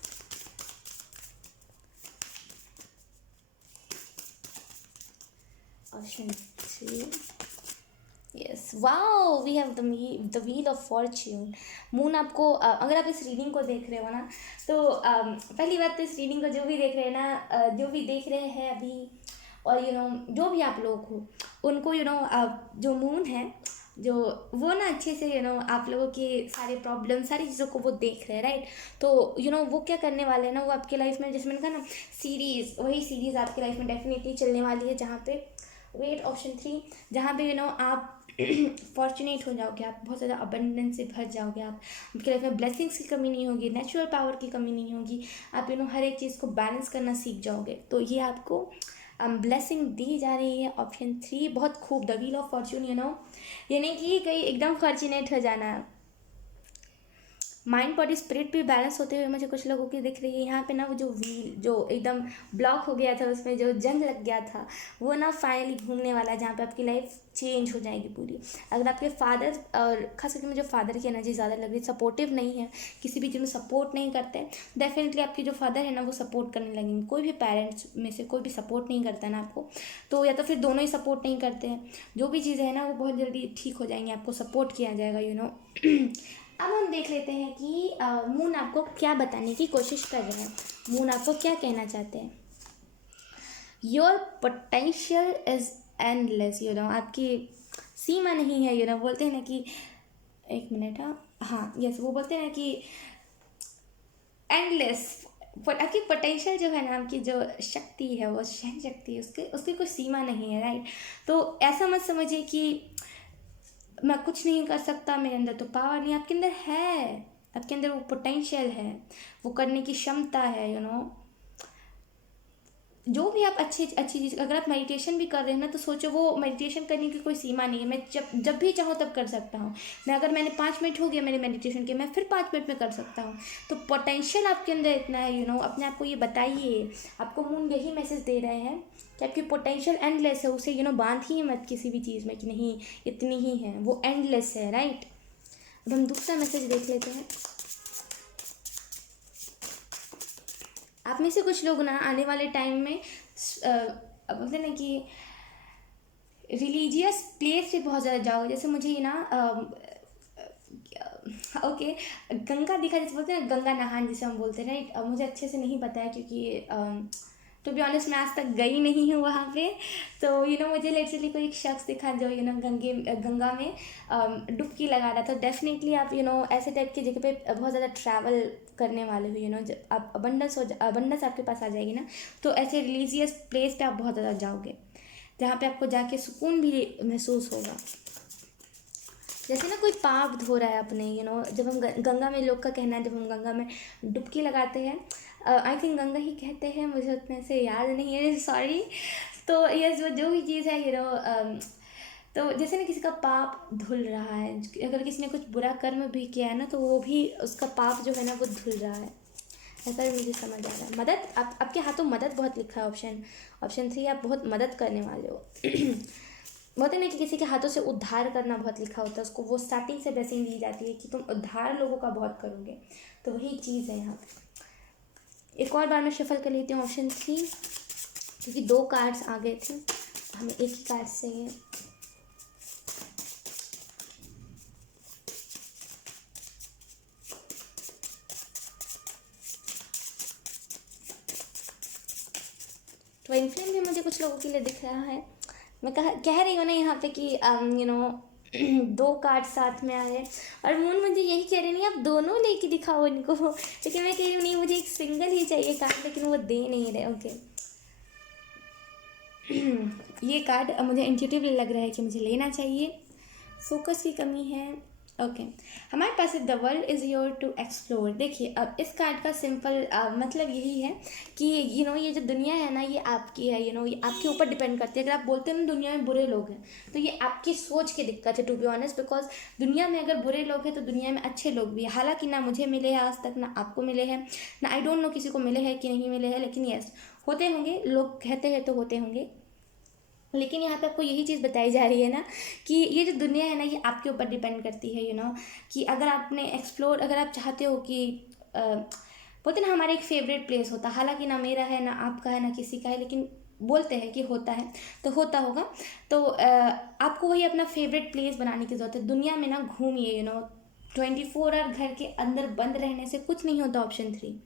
Option 3, yes, wow, we have the wheel of fortune. Moon आपको अगर आप इस रीडिंग को देख रहे हो ना, तो पहली बात तो इस रीडिंग को जो भी देख रहे हैं ना, जो भी देख रहे हैं अभी, और जो भी आप लोग हो, उनको जो मून है, जो वो ना अच्छे से आप लोगों के सारे प्रॉब्लम, सारी चीज़ों को वो देख रहे हैं, राइट। तो वो क्या करने वाले हैं ना, वो आपके लाइफ में, जैसे मैंने कहा ना, सीरीज़, वही सीरीज़ आपके लाइफ में डेफिनेटली चलने वाली है, जहाँ पे वेट, ऑप्शन 3, जहाँ पे आप फॉर्चुनेट हो जाओगे, आप बहुत ज़्यादा अबंडेंस से भर जाओगे, आपके लाइफ में ब्लेसिंग्स की कमी नहीं होगी, नेचुरल पावर की कमी नहीं होगी, आप हर एक चीज़ को बैलेंस करना सीख जाओगे। तो ये आपको ब्लेसिंग दी जा रही है, ऑप्शन 3, बहुत खूब, द व्हील ऑफ फॉर्चून, यानी कि कहीं एकदम फॉर्चुनेट हो जाना। माइंड बॉडी स्पिरिट भी बैलेंस होते हुए मुझे कुछ लोगों की दिख रही है यहाँ पे ना, वो जो व्हील जो एकदम ब्लॉक हो गया था, उसमें जो जंग लग गया था, वो ना फाइनली घूमने वाला है, जहाँ पे आपकी लाइफ चेंज हो जाएगी पूरी। अगर आपके फादर, और खास करके मुझे फादर की एनर्जी ज़्यादा लग रही है, सपोर्टिव नहीं है, किसी भी चीज़ में सपोर्ट नहीं करते, डेफिनेटली आपके जो फादर है ना, वो सपोर्ट करने लगेंगे। कोई भी पेरेंट्स में से कोई भी सपोर्ट नहीं करता है ना आपको, तो या तो फिर दोनों ही सपोर्ट नहीं करते हैं, जो भी चीज़ें हैं ना, वो बहुत जल्दी ठीक हो जाएंगी, आपको सपोर्ट किया जाएगा। अब हम देख लेते हैं कि मून आपको क्या बताने की कोशिश कर रहे हैं, मून आपको क्या कहना चाहते हैं। योर पोटेंशियल इज एंडलेस, आपकी सीमा नहीं है, बोलते हैं ना कि, एक मिनट, हाँ यस, वो बोलते हैं ना कि एंडलेस, आपकी पोटेंशियल जो है ना, आपकी जो शक्ति है, वो सहन शक्ति है, उसकी कोई सीमा नहीं है, राइट। तो ऐसा मत समझिए कि मैं कुछ नहीं कर सकता, मेरे अंदर तो पावर नहीं, आपके अंदर है, आपके अंदर वो पोटेंशियल है, वो करने की क्षमता है, जो भी आप अच्छी अच्छी चीज़, अगर आप मेडिटेशन भी कर रहे हैं ना, तो सोचो वो मेडिटेशन करने की कोई सीमा नहीं है, मैं जब भी चाहूँ तब कर सकता हूँ। अगर मैंने 5 मिनट हो गया मेरे मेडिटेशन के, मैं फिर 5 मिनट में कर सकता हूँ। तो पोटेंशियल आपके अंदर इतना है, अपने आप को ये बताइए। आपको मून यही मैसेज दे रहे हैं कि आपकी पोटेंशियल एंडलेस है, उसे बांधिए मत किसी भी चीज़ में कि नहीं इतनी ही है, वो एंडलेस है, राइट। अब हम दूसरा मैसेज देख लेते हैं। आप में से कुछ लोग ना आने वाले टाइम में बोलते ना कि रिलीजियस प्लेस पे बहुत ज़्यादा जाओगे, जैसे मुझे ना ओके, गंगा दिखा, जैसे बोलते हैं ना गंगा नहान जिसे हम बोलते हैं, राइट। मुझे अच्छे से नहीं पता है, क्योंकि टू बी ऑनेस्ट मैं आज तक गई नहीं हूँ वहाँ पे। तो मुझे लिटरली कोई एक शख्स दिखा जो गंगा में डुबकी लगा रहा था। डेफिनेटली आप ऐसे टाइप की जगह पे बहुत ज़्यादा ट्रैवल करने वाले हो, जब आप अबंडेंस आपके पास आ जाएगी ना, तो ऐसे रिलीजियस प्लेस पे आप बहुत ज़्यादा जाओगे, जहाँ पे आपको जाके सुकून भी महसूस होगा। जैसे ना कोई पाप धो रहा है अपने, जब हम गंगा में, लोग का कहना है जब हम गंगा में डुबकी लगाते हैं, आई थिंक गंगा ही कहते हैं, मुझे उतने से याद नहीं है, सॉरी। तो यस, वो जो भी चीज़ है तो जैसे ना किसी का पाप धुल रहा है, अगर किसी ने कुछ बुरा कर्म भी किया है ना, तो वो भी उसका पाप जो है ना वो धुल रहा है, ऐसा भी मुझे समझ आ रहा है। मदद, आपके हाथों मदद बहुत लिखा है, ऑप्शन 3, आप बहुत मदद करने वाले हो। बोलते हैं ना कि किसी के हाथों से उद्धार करना बहुत लिखा होता है, उसको वो स्टार्टिंग से ब्लेसिंग दी जाती है कि तुम उद्धार लोगों का बहुत करोगे, तो वही चीज़ है यहाँ पे। एक और बार मैं शफल कर लेती हूँ ऑप्शन 3, क्योंकि 2 कार्ड्स आ गए थे, हमें एक ही कार्ड चाहिए। ट्वाइन फ्लेम भी मुझे कुछ लोगों के लिए दिख रहा है। मैं कह रही हूँ ना यहाँ पे कि 2 कार्ड साथ में आए, और मून मुझे यही कह रहे नहीं आप दोनों लेके दिखाओ इनको, लेकिन मैं कह रही हूँ नहीं मुझे एक सिंगल ही चाहिए कार्ड, लेकिन वो दे नहीं रहे। ओके, ये कार्ड मुझे इंट्यूटिवली लग रहा है कि मुझे लेना चाहिए, फोकस की कमी है। ओके, हमारे पास the world is your to explore. देखिए, अब इस कार्ड का सिंपल मतलब यही है कि ये जो दुनिया है ना, ये आपकी है, ये आपके ऊपर डिपेंड करती है। अगर आप बोलते हो ना दुनिया में बुरे लोग हैं, तो ये आपकी सोच की दिक्कत है, टू बी ऑनेस्ट। बिकॉज दुनिया में अगर बुरे लोग हैं तो दुनिया में अच्छे लोग भी हैं। हालांकि ना मुझे मिले हैं आज तक, ना आपको मिले हैं, ना आई डोंट नो किसी को मिले हैं कि नहीं मिले हैं, लेकिन यस होते होंगे, लोग कहते हैं तो होते होंगे। लेकिन यहाँ पे आपको यही चीज़ बताई जा रही है ना कि ये जो दुनिया है ना ये आपके ऊपर डिपेंड करती है, कि अगर आपने एक्सप्लोर, अगर आप चाहते हो कि बोलते ना हमारा एक फेवरेट प्लेस होता है, हालांकि ना मेरा है ना आपका है ना किसी का है, लेकिन बोलते हैं कि होता है, तो होता होगा। तो आपको वही अपना फेवरेट प्लेस बनाने की ज़रूरत है। दुनिया में ना घूमिए, 24 आवर घर के अंदर बंद रहने से कुछ नहीं होता। ऑप्शन 3,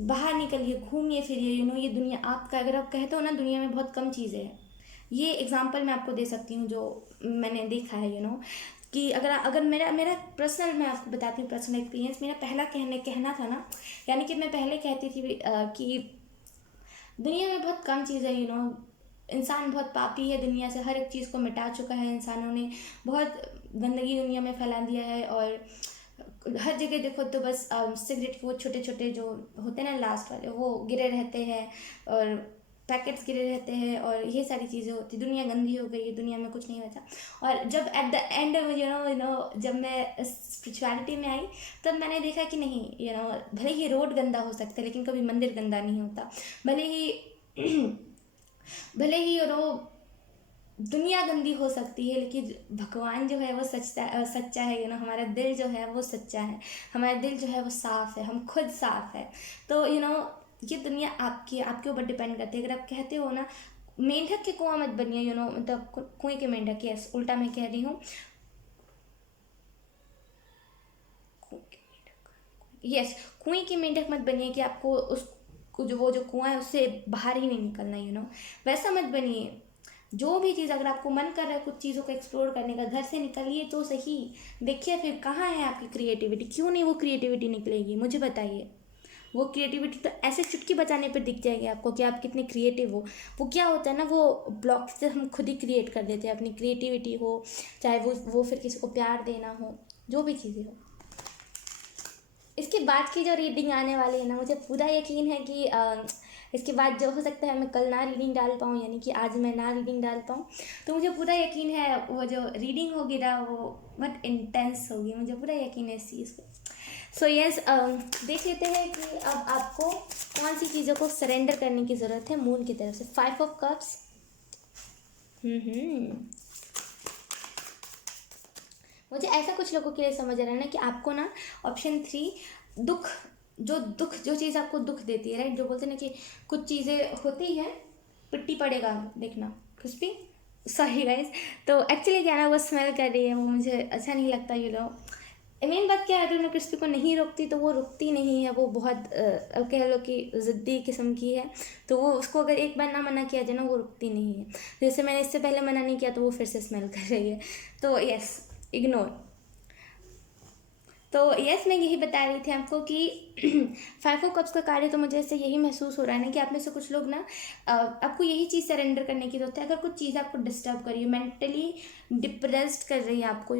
बाहर निकलिए, घूमिए फिरिए, ये दुनिया आपका। अगर आप कहते हो ना दुनिया में बहुत कम चीज़ें हैं, ये एग्जांपल मैं आपको दे सकती हूँ जो मैंने देखा है, कि अगर मेरा मेरा पर्सनल, मैं आपको बताती हूँ पर्सनल एक्सपीरियंस। मेरा पहला कहना था ना, यानी कि मैं पहले कहती थी कि दुनिया में बहुत कम चीज़ें, इंसान बहुत पापी है, दुनिया से हर एक चीज़ को मिटा चुका है इंसानों ने, बहुत गंदगी दुनिया में फैला दिया है। और हर जगह देखो तो बस सिगरेट के वो छोटे छोटे जो होते हैं ना लास्ट वाले, वो गिरे रहते हैं, और पैकेट्स गिरे रहते हैं, और ये सारी चीज़ें होती। दुनिया गंदी हो गई है, दुनिया में कुछ नहीं बचा। और जब एट द एंड जब मैं स्पिरिचुअलिटी में आई, तब मैंने देखा कि नहीं, भले ही रोड गंदा हो सकता है लेकिन कभी मंदिर गंदा नहीं होता। भले ही भले ही दुनिया गंदी हो सकती है, लेकिन भगवान जो है वो सच्चा है, हमारा दिल जो है वो सच्चा है, हमारा दिल जो है वो साफ़ है, हम खुद साफ़ है। तो ये दुनिया आपके ऊपर डिपेंड करती है। अगर आप कहते हो ना मेंढक के कुआं मत बनिए, मतलब कुएं के मेंढक, यस उल्टा मैं कह रही हूँ, यस कुएं की मेंढक मत बनिए कि आपको उस जो कुआं है उससे बाहर ही नहीं निकलना, वैसा मत बनिए। जो भी चीज़ अगर आपको मन कर रहा है कुछ चीज़ों को एक्सप्लोर करने का, घर से निकलिए तो सही। देखिए फिर कहाँ है आपकी क्रिएटिविटी, क्यों नहीं वो क्रिएटिविटी निकलेगी, मुझे बताइए। वो क्रिएटिविटी तो ऐसे चुटकी बजाने पर दिख जाएगी आपको कि आप कितने क्रिएटिव हो। वो क्या होता है ना, वो ब्लॉक से हम खुद ही क्रिएट कर देते हैं अपनी क्रिएटिविटी हो, चाहे वो फिर किसी को प्यार देना हो, जो भी चीज़ें हो। इसके बाद की जो रीडिंग आने वाली है ना, मुझे पूरा यकीन है कि इसके बाद जो हो सकता है मैं कल ना रीडिंग डाल पाऊँ, यानी कि आज मैं ना रीडिंग डाल पाऊँ, तो मुझे पूरा यकीन है वो जो रीडिंग होगी ना वो बहुत इंटेंस होगी, मुझे पूरा यकीन है इस चीज़ पे। सो यस, देख लेते हैं कि अब आपको कौन सी चीज़ों को सरेंडर करने की ज़रूरत है मून की तरफ से। 5 ऑफ कप्स। मुझे ऐसा कुछ लोगों के लिए समझ आ रहा है ना कि आपको ना ऑप्शन 3, दुख जो चीज़ आपको दुख देती है, राइट, जो बोलते हैं ना कि कुछ चीज़ें होती हैं, पिट्टी पड़ेगा देखना क्रिस्पी, सॉरी गाइस। तो एक्चुअली क्या ना वो स्मेल कर रही है, वो मुझे अच्छा नहीं लगता, मेन बात क्या है, अगर मैं क्रिस्पी को नहीं रोकती तो वो रुकती नहीं है, वो बहुत अब कह लो कि ज़िद्दी किस्म की है। तो वो उसको अगर एक बार ना मना किया जाए ना, वो रुकती नहीं है। जैसे मैंने इससे पहले मना नहीं किया तो वो फिर से स्मेल कर रही है। तो यस, इग्नोर। तो यस, मैं यही बता रही थी आपको कि 5 ऑफ कप्स का कार्य तो मुझे ऐसे यही महसूस हो रहा है ना कि आप में से कुछ लोग ना आपको यही चीज़ सरेंडर करने की जरूरत है। अगर कुछ चीज़ आपको डिस्टर्ब कर रही है, मेंटली डिप्रेस्ड कर रही है आपको,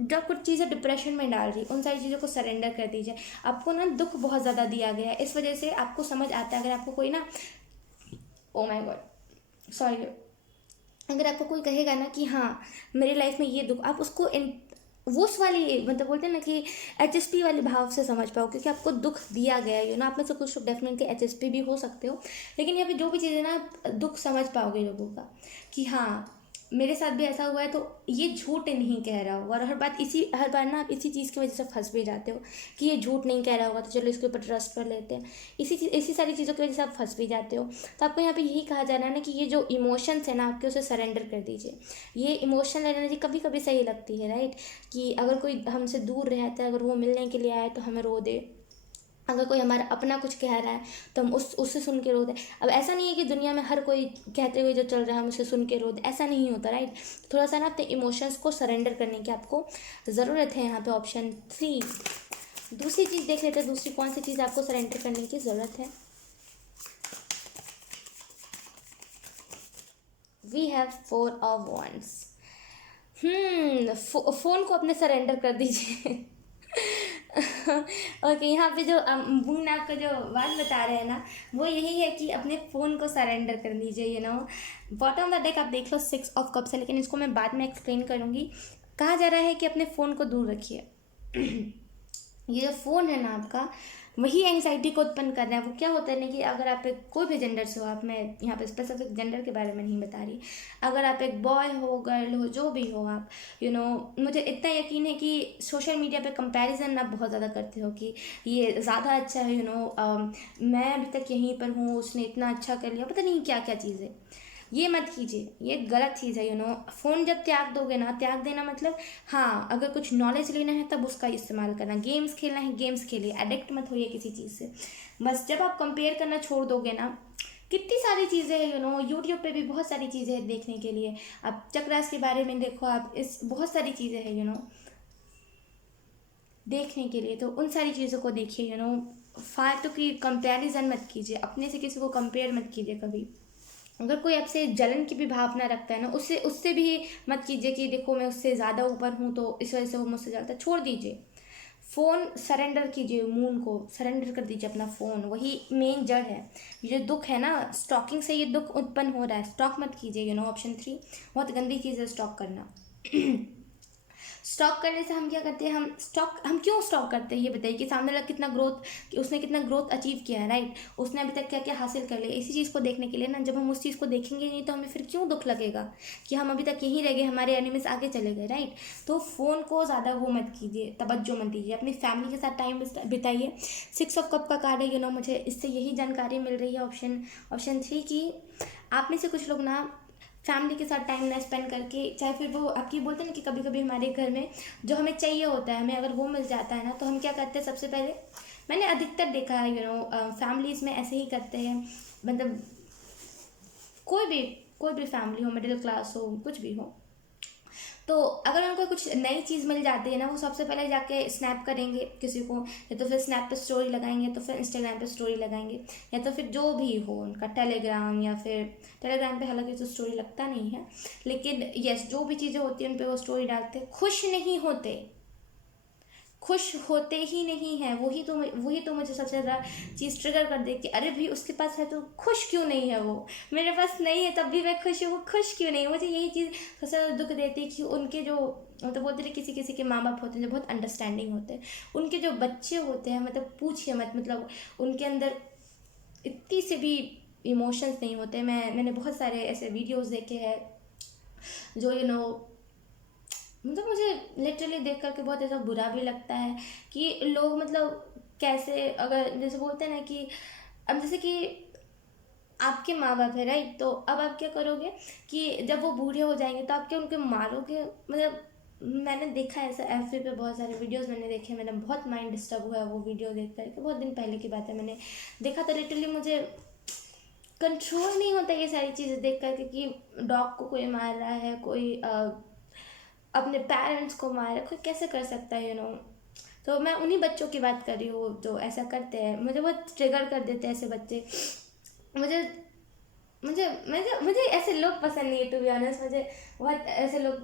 जब कुछ चीज़ें डिप्रेशन में डाल रही, उन सारी चीज़ों को सरेंडर कर दीजिए। आपको ना दुख बहुत ज़्यादा दिया गया है, इस वजह से आपको समझ आता है। अगर आपको कोई ना, ओ माय गॉड सॉरी, अगर आपको कोई कहेगा ना कि हाँ मेरी लाइफ में ये दुख, आप उसको वो उस वाली, मतलब बोलते हैं ना कि HSP वाले भाव से समझ पाओ, क्योंकि आपको दुख दिया गया है, आप में से कुछ डेफिनेटली HSP भी हो सकते हो, लेकिन यहाँ पे जो भी चीज़ें ना आप दुख समझ पाओगे लोगों का कि हाँ मेरे साथ भी ऐसा हुआ है, तो ये झूठ नहीं कह रहा होगा। और हर बार ना आप इसी चीज़ की वजह से फंस भी जाते हो कि ये झूठ नहीं कह रहा होगा, तो चलो इसके ऊपर ट्रस्ट कर लेते हैं। इसी सारी चीज़ों की वजह से आप फंस भी जाते हो। तो आपको यहाँ पे यही कहा जा रहा है ना कि ये जो इमोशंस है ना आपके, उसे सरेंडर कर दीजिए। ये इमोशनल एनर्जी कभी कभी सही लगती है, राइट, कि अगर कोई हमसे दूर रहता है, अगर वो मिलने के लिए आए तो हमें रो दे। अगर कोई हमारा अपना कुछ कह रहा है तो हम उससे सुन के रो दें। अब ऐसा नहीं है कि दुनिया में हर कोई कहते हुए जो चल रहा है हम उसे सुन के रो दें, ऐसा नहीं होता, राइट। थोड़ा सा ना अपने इमोशंस को सरेंडर करने की आपको ज़रूरत है। यहाँ पे ऑप्शन 3। दूसरी चीज़ देख लेते हैं, दूसरी कौन सी चीज़ आपको सरेंडर करने की ज़रूरत है। We have 4 of wands. Phone को अपने सरेंडर कर दीजिए। ओके, यहाँ पे जो बून आपका जो बात बता रहे हैं ना, वो यही है कि अपने फ़ोन को सरेंडर कर दीजिए। बॉटम ऑफ द डेक आप देख लो 6 ऑफ कप्स है, लेकिन इसको मैं बाद में एक्सप्लेन करूँगी। कहा जा रहा है कि अपने फ़ोन को दूर रखिए। ये जो फ़ोन है ना आपका, वही एंग्जाइटी को उत्पन्न कर रहे हैं। वो क्या होता है ना कि अगर आप एक कोई भी जेंडर से हो, आप, मैं यहाँ पे स्पेसिफिक जेंडर के बारे में नहीं बता रही, अगर आप एक बॉय हो, गर्ल हो, जो भी हो आप, मुझे इतना यकीन है कि सोशल मीडिया पे कंपैरिजन आप बहुत ज़्यादा करते हो कि ये ज़्यादा अच्छा है, मैं अभी तक यहीं पर हूँ, उसने इतना अच्छा कर लिया, पता नहीं क्या क्या चीज़ें। ये मत कीजिए, ये गलत चीज़ है। फ़ोन जब त्याग दोगे ना, त्याग देना मतलब, हाँ, अगर कुछ नॉलेज लेना है तब उसका इस्तेमाल करना, गेम्स खेलना है गेम्स खेलिए, एडिक्ट मत होइए किसी चीज़ से। बस जब आप कंपेयर करना छोड़ दोगे ना, कितनी सारी चीज़ें हैं, यूट्यूब पे भी बहुत सारी चीज़ें हैं देखने के लिए। आप चक्रास के बारे में देखो, आप इस बहुत सारी चीज़ें हैं देखने के लिए। तो उन सारी चीज़ों को देखिए। फालतू की कंपैरिजन मत कीजिए, अपने से किसी को कंपेयर मत कीजिए कभी। अगर कोई आपसे जलन की भी भावना रखता है ना, उससे उससे भी मत कीजिए कि देखो मैं उससे ज़्यादा ऊपर हूँ तो इस वजह से वो मुझसे ज़्यादा। छोड़ दीजिए, फ़ोन सरेंडर कीजिए, मून को सरेंडर कर दीजिए अपना फ़ोन, वही मेन जड़ है। ये जो दुख है ना, स्टॉकिंग से ये दुख उत्पन्न हो रहा है। स्टॉक मत कीजिए, ऑप्शन 3 बहुत गंदी चीज़ है स्टॉक करना। स्टॉक करने से हम क्या करते हैं, हम क्यों स्टॉक करते हैं ये बताइए, कि सामने वाला कितना ग्रोथ, कि उसने कितना ग्रोथ अचीव किया है, राइट, उसने अभी तक क्या क्या हासिल कर लिया, इसी चीज़ को देखने के लिए ना। जब हम उस चीज़ को देखेंगे नहीं तो हमें फिर क्यों दुख लगेगा कि हम अभी तक यहीं रह गए, हमारे एनिमीज आगे चले गए, राइट। तो फ़ोन को ज़्यादा वो मत कीजिए, तवज्जो मत दीजिए, अपनी फैमिली के साथ टाइम बिताइए। 6 ऑफ कप का कार्ड है, मुझे इससे यही जानकारी मिल रही है, ऑप्शन 3 की आप में से कुछ लोग ना फैमिली के साथ टाइम ना स्पेंड करके, चाहे फिर वो आपकी, बोलते हैं ना कि कभी कभी हमारे घर में जो हमें चाहिए होता है, हमें अगर वो मिल जाता है ना, तो हम क्या करते हैं, सबसे पहले मैंने अधिकतर देखा है फैमिलीज़ में ऐसे ही करते हैं। मतलब कोई भी फैमिली हो, मिडिल क्लास हो, कुछ भी हो, तो अगर उनको कुछ नई चीज़ मिल जाती है ना, वो सबसे पहले जाके स्नैप करेंगे किसी को, या तो फिर स्नैप पे स्टोरी लगाएंगे, तो फिर इंस्टाग्राम पे स्टोरी लगाएंगे, या तो फिर जो भी हो उनका टेलीग्राम, या फिर टेलीग्राम पे हालांकि तो स्टोरी लगता नहीं है, लेकिन यस, जो भी चीज़ें होती हैं उन पर वो स्टोरी डालते, खुश नहीं होते, खुश होते ही नहीं है। वही तो मुझे सबसे ज़्यादा चीज़ ट्रिगर कर दे कि अरे भी उसके पास है तो खुश क्यों नहीं है, वो मेरे पास नहीं है तब भी मैं खुश हूँ, वो खुश क्यों नहीं। मुझे यही चीज़ सबसे ज़्यादा दुख देती है कि उनके जो, मतलब बोलते थे किसी किसी के माँ बाप होते हैं जो बहुत अंडरस्टैंडिंग होते हैं, उनके जो बच्चे होते हैं, मतलब पूछिए मत, मतलब उनके अंदर इतनी से भी इमोशंस नहीं होते। मैंने बहुत सारे ऐसे वीडियोज़ देखे हैं जो मतलब मुझे लिटरली देख करके बहुत ऐसा बुरा भी लगता है कि लोग, मतलब कैसे, अगर जैसे बोलते हैं ना कि अब जैसे कि आपके माँ बाप है, राइट, तो अब आप क्या करोगे कि जब वो बूढ़े हो जाएंगे तो आप क्या उनके मारोगे, मतलब मैंने देखा है ऐसा, एफबी पे बहुत सारे वीडियोस मैंने देखे, मैंने बहुत माइंड डिस्टर्ब हुआ है वो वीडियो देख करके, बहुत दिन पहले की बात है, मैंने देखा था, लिटरली मुझे कंट्रोल नहीं होता ये सारी चीज़ें देख करके कि डॉग को कोई मार रहा है, कोई अपने पेरेंट्स को मारे, कोई कैसे कर सकता है तो मैं उन्हीं बच्चों की बात कर रही हूँ जो ऐसा करते हैं। मुझे बहुत ट्रिगर कर देते हैं ऐसे बच्चे। मुझे मुझे मुझे ऐसे लोग पसंद नहीं है, टू बी ऑनेस्ट। मुझे बहुत ऐसे लोग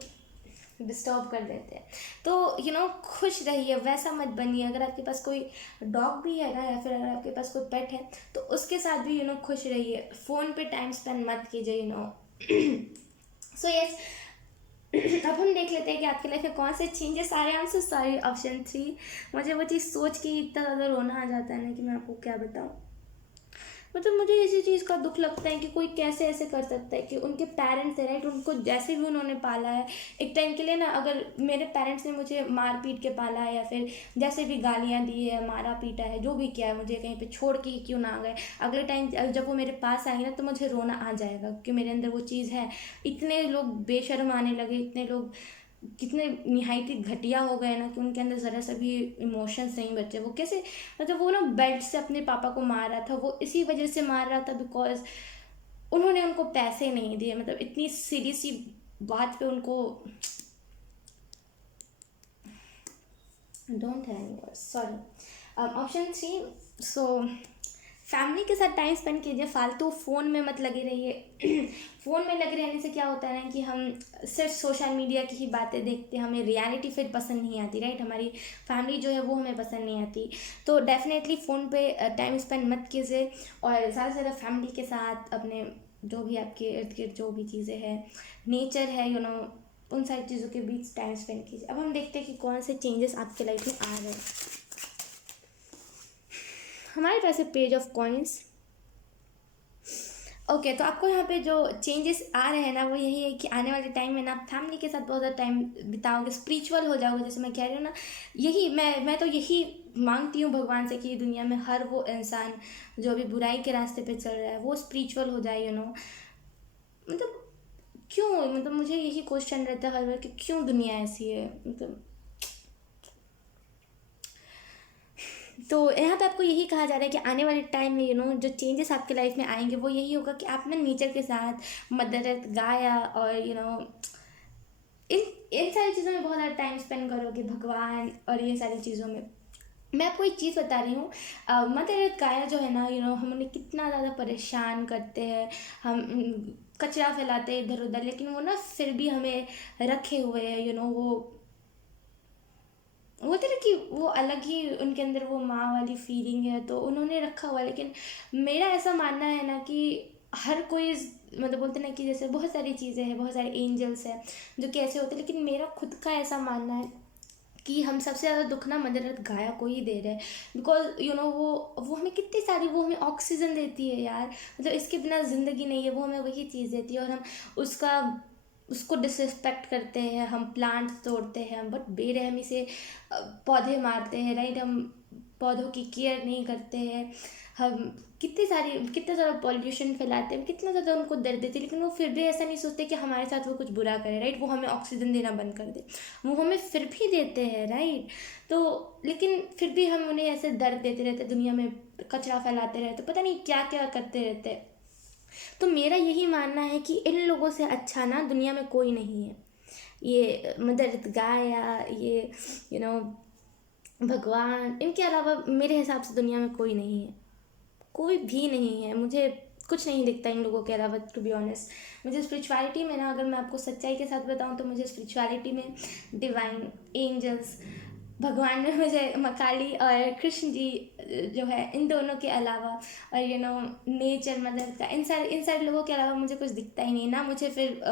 डिस्टर्ब कर देते हैं। तो खुश रहिए, वैसा मत बनिए। अगर आपके पास कोई डॉग भी है ना, या फिर अगर आपके पास कोई पेट है तो उसके साथ भी खुश रहिए। फ़ोन पे टाइम स्पेंड मत कीजिए सो यस, अब हम देख लेते हैं कि आपकी लाइफ में कौन से चेंजेस आ रहे हैं। Answer sorry, option 3। मुझे वो चीज़ सोच के इतना ज़्यादा रोना आ जाता है ना कि मैं आपको क्या बताऊँ। मतलब मुझे इसी चीज़ का दुख लगता है कि कोई कैसे ऐसे कर सकता है कि उनके पेरेंट्स है, राइट, उनको जैसे भी उन्होंने पाला है एक टाइम के लिए ना, अगर मेरे पेरेंट्स ने मुझे मार पीट के पाला है, या फिर जैसे भी गालियाँ दी है, मारा पीटा है, जो भी किया है, मुझे कहीं पे छोड़ के क्यों ना आ गए, अगले टाइम जब वो मेरे पास आएंगे ना तो मुझे रोना आ जाएगा, क्योंकि मेरे अंदर वो चीज़ है। इतने लोग बेशर्म आने लगे, इतने लोग कितने निहायती घटिया हो गए ना कि उनके अंदर ज़रा सा भी इमोशंस नहीं बचे। वो कैसे, मतलब वो ना बेल्ट से अपने पापा को मार रहा था, वो इसी वजह से मार रहा था बिकॉज उन्होंने उनको पैसे नहीं दिए। मतलब इतनी सीरियस सी बात पे उनको, don't have, sorry. Option 3, so family के साथ टाइम स्पेंड कीजिए, फालतू फ़ोन में मत लगे रहिए। फ़ोन में लगे रहने से क्या होता है ना कि हम सिर्फ सोशल मीडिया की ही बातें देखते हैं, हमें रियलिटी फिर पसंद नहीं आती, राइट, हमारी फैमिली जो है वो हमें पसंद नहीं आती। तो डेफिनेटली फ़ोन पे टाइम स्पेंड मत कीजिए, और ज़्यादा से ज़्यादा फैमिली के साथ, अपने जो भी आपके इर्द गिर्द जो भी चीज़ें हैं, नेचर है, उन सारी चीज़ों के बीच टाइम स्पेंड कीजिए। अब हम देखते हैं कि कौन से चेंजेस आपके लाइफ में आ रहे हैं। हमारे पास है पेज ऑफ कॉइन्स। ओके, तो आपको यहाँ पे जो चेंजेस आ रहे हैं ना, वो यही है कि आने वाले टाइम में ना आप फैमिली के साथ बहुत ज़्यादा टाइम बिताओगे, स्पिरिचुअल हो जाओगे, जैसे मैं कह रही हूँ ना। यही मैं तो यही मांगती हूँ भगवान से कि दुनिया में हर वो इंसान जो अभी बुराई के रास्ते पे चल रहा है वो स्पिरिचुअल हो जाए, मतलब क्यों, मतलब मुझे यही क्वेश्चन रहता है हर बार कि क्यों दुनिया ऐसी है, मतलब। तो यहाँ पे आपको यही कहा जा रहा है कि आने वाले टाइम में जो चेंजेस आपके लाइफ में आएंगे वो यही होगा कि आप ना नेचर के साथ मदर अर्थ, गाया और इन इन सारी चीज़ों में बहुत ज़्यादा टाइम स्पेंड करोगे, भगवान और ये सारी चीज़ों में। मैं आपको एक चीज़ बता रही हूँ, मदर अर्थ गाया जो है ना, हम उन्हें कितना ज़्यादा परेशान करते हैं, हम कचरा फैलाते हैं इधर उधर, लेकिन वो ना फिर भी हमें रखे हुए हैं, वो होता है ना कि वो अलग ही उनके अंदर वो माँ वाली फीलिंग है, तो उन्होंने रखा हुआ है। लेकिन मेरा ऐसा मानना है ना कि हर कोई मतलब बोलते हैं ना कि जैसे बहुत सारी चीज़ें हैं, बहुत सारे एंजल्स हैं जो कि ऐसे होते हैं, लेकिन मेरा खुद का ऐसा मानना है कि हम सबसे ज़्यादा दुख ना मदर अर्थ गाया को ही दे रहे हैं। बिकॉज वो हमें कितनी सारी, वो हमें ऑक्सीजन देती है यार, मतलब इसके बिना ज़िंदगी नहीं है, वो हमें वही चीज़ देती है, और हम उसका उसको डिसरिस्पेक्ट करते हैं, हम प्लांट्स तोड़ते हैं, हम बहुत बेरहमी से पौधे मारते हैं, राइट, हम पौधों की केयर नहीं करते हैं, हम कितने ज़्यादा पॉल्यूशन फैलाते हैं, कितना ज़्यादा उनको दर्द देते हैं, लेकिन वो फिर भी ऐसा नहीं सोचते कि हमारे साथ वो कुछ बुरा करे, राइट, वो हमें ऑक्सीजन देना बंद कर दे, वो हमें फिर भी देते हैं, राइट। तो लेकिन फिर भी हम उन्हें ऐसे दर्द देते रहते, दुनिया में कचरा फैलाते रहते, पता नहीं क्या क्या करते रहते हैं। तो मेरा यही मानना है कि इन लोगों से अच्छा ना दुनिया में कोई नहीं है। ये मदर गाया, ये यू नो भगवान, इनके अलावा मेरे हिसाब से दुनिया में कोई नहीं है, कोई भी नहीं है। मुझे कुछ नहीं दिखता इन लोगों के अलावा, टू बी ऑनेस्ट। मुझे स्पिरिचुअलिटी में ना, अगर मैं आपको सच्चाई के साथ बताऊं तो मुझे स्पिरिचुअलिटी में डिवाइन एंजल्स, भगवान में मुझे मकाली और कृष्ण जी जो है, इन दोनों के अलावा, और नेचर, मदर का, इन सारे लोगों के अलावा मुझे कुछ दिखता ही नहीं ना। मुझे फिर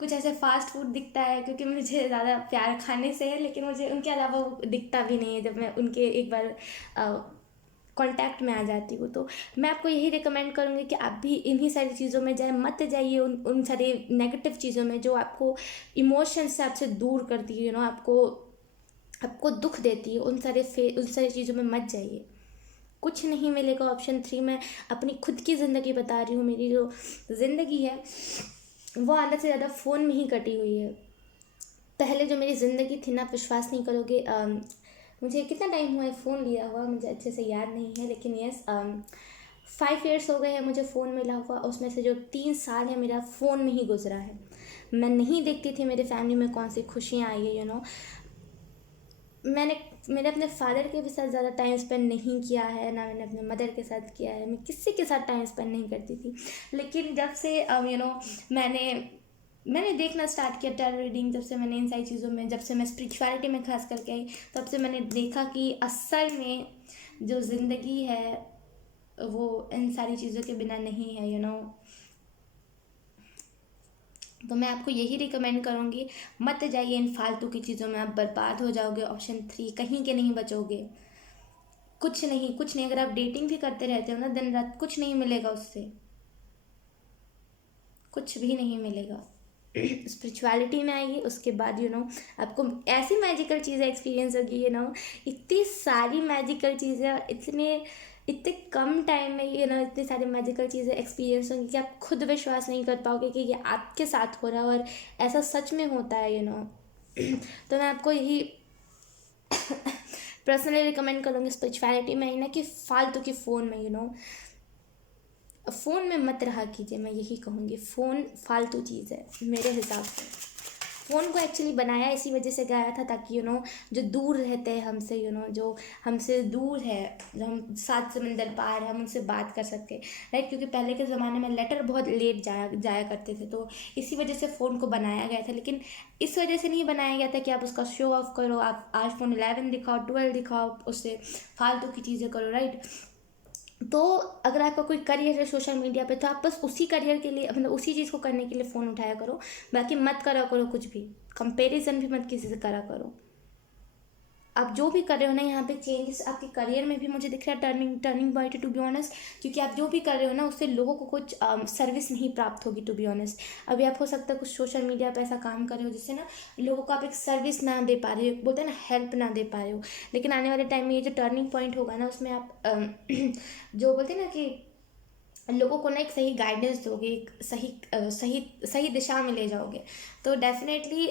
कुछ ऐसे फास्ट फूड दिखता है क्योंकि मुझे ज़्यादा प्यार खाने से है, लेकिन मुझे उनके अलावा वो दिखता भी नहीं है जब मैं उनके एक बार कांटेक्ट में आ जाती हूँ। तो मैं आपको यही रिकमेंड करूँगी कि आप भी इन्हीं सारी चीज़ों में जाए, मत जाइए उन सारी नेगेटिव चीज़ों में जो आपको इमोशन से आपसे दूर करती है, आपको दुख देती है। उन सारी चीज़ों में मत जाइए, कुछ नहीं मिलेगा। ऑप्शन 3 में अपनी खुद की ज़िंदगी बता रही हूँ, मेरी जो ज़िंदगी है वो आधा से ज़्यादा फ़ोन में ही कटी हुई है। पहले जो मेरी ज़िंदगी थी ना, विश्वास नहीं करोगे, मुझे कितना टाइम हुआ है फ़ोन लिया हुआ, मुझे अच्छे से याद नहीं है, लेकिन यस 5 ईयर्स हो गए हैं मुझे फ़ोन मिला हुआ। उसमें से जो 3 साल है मेरा फ़ोन में ही गुजरा है। मैं नहीं देखती थी मेरे फैमिली में कौन सी खुशियाँ आई है, मैंने अपने फादर के भी साथ ज़्यादा टाइम स्पेंड नहीं किया है, ना मैंने अपने मदर के साथ किया है, मैं किसी के साथ टाइम स्पेंड नहीं करती थी। लेकिन जब से मैंने देखना स्टार्ट किया टैरो रीडिंग, जब से मैंने इन सारी चीज़ों में, जब से मैं स्पिरिचुअलिटी में खास करके आई, तब से मैंने देखा कि असल में जो ज़िंदगी है वो इन सारी चीज़ों के बिना नहीं है, तो मैं आपको यही रिकमेंड करूँगी, मत जाइए इन फालतू की चीज़ों में, आप बर्बाद हो जाओगे। ऑप्शन 3 कहीं के नहीं बचोगे, कुछ नहीं। अगर आप डेटिंग भी करते रहते हो ना दिन रात, कुछ नहीं मिलेगा उससे, कुछ भी नहीं मिलेगा। स्पिरिचुअलिटी में आइए, उसके बाद आपको ऐसी मैजिकल चीज़ें एक्सपीरियंस होगी, इतनी सारी मैजिकल चीज़ें, और इतने कम टाइम में इतनी सारी मैजिकल चीज़ें एक्सपीरियंस होंगी कि आप खुद विश्वास नहीं कर पाओगे कि ये आपके साथ हो रहा है और ऐसा सच में होता है, तो मैं आपको यही पर्सनली रिकमेंड करूँगी स्पिरिचुअलिटी में ही ना, कि फालतू की फ़ोन में फ़ोन में मत रहा कीजिए। मैं यही कहूँगी, फ़ोन फालतू चीज़ है मेरे हिसाब से। फ़ोन को एक्चुअली बनाया इसी वजह से गया था ताकि जो दूर रहते हैं हमसे, जो हमसे दूर है, जो हम 7 समंदर पार है, हम उनसे बात कर सकते, राइट। क्योंकि पहले के ज़माने में लेटर बहुत लेट जाया करते थे, तो इसी वजह से फ़ोन को बनाया गया था। लेकिन इस वजह से नहीं बनाया गया था कि आप उसका शो ऑफ करो, आप iPhone 11 दिखाओ, 12 दिखाओ, उससे फालतू की चीज़ें करो, राइट। तो अगर आपका कोई करियर है सोशल मीडिया पे, तो आप बस उसी करियर के लिए, मतलब उसी चीज़ को करने के लिए फ़ोन उठाया करो, बाकी मत करा करो कुछ भी, कंपैरिजन भी मत किसी से करा करो। आप जो भी कर रहे हो ना, यहाँ पे चेंजेस आपके करियर में भी मुझे दिख रहा है, turning point two be honest, क्योंकि आप जो भी कर रहे हो ना उससे लोगों को कुछ सर्विस नहीं प्राप्त होगी टू बी ऑनेस्ट। अभी आप हो सकता है कुछ सोशल मीडिया पे ऐसा काम कर रहे हो जिससे ना लोगों को आप एक सर्विस ना दे पा रहे हो, बोलते हैं ना हेल्प ना दे पा रहे हो। लेकिन आने वाले टाइम में ये जो टर्निंग पॉइंट होगा ना उसमें आप जो बोलते हैं ना कि लोगों को ना एक सही गाइडेंस दोगे, एक सही दिशा में ले जाओगे। तो डेफिनेटली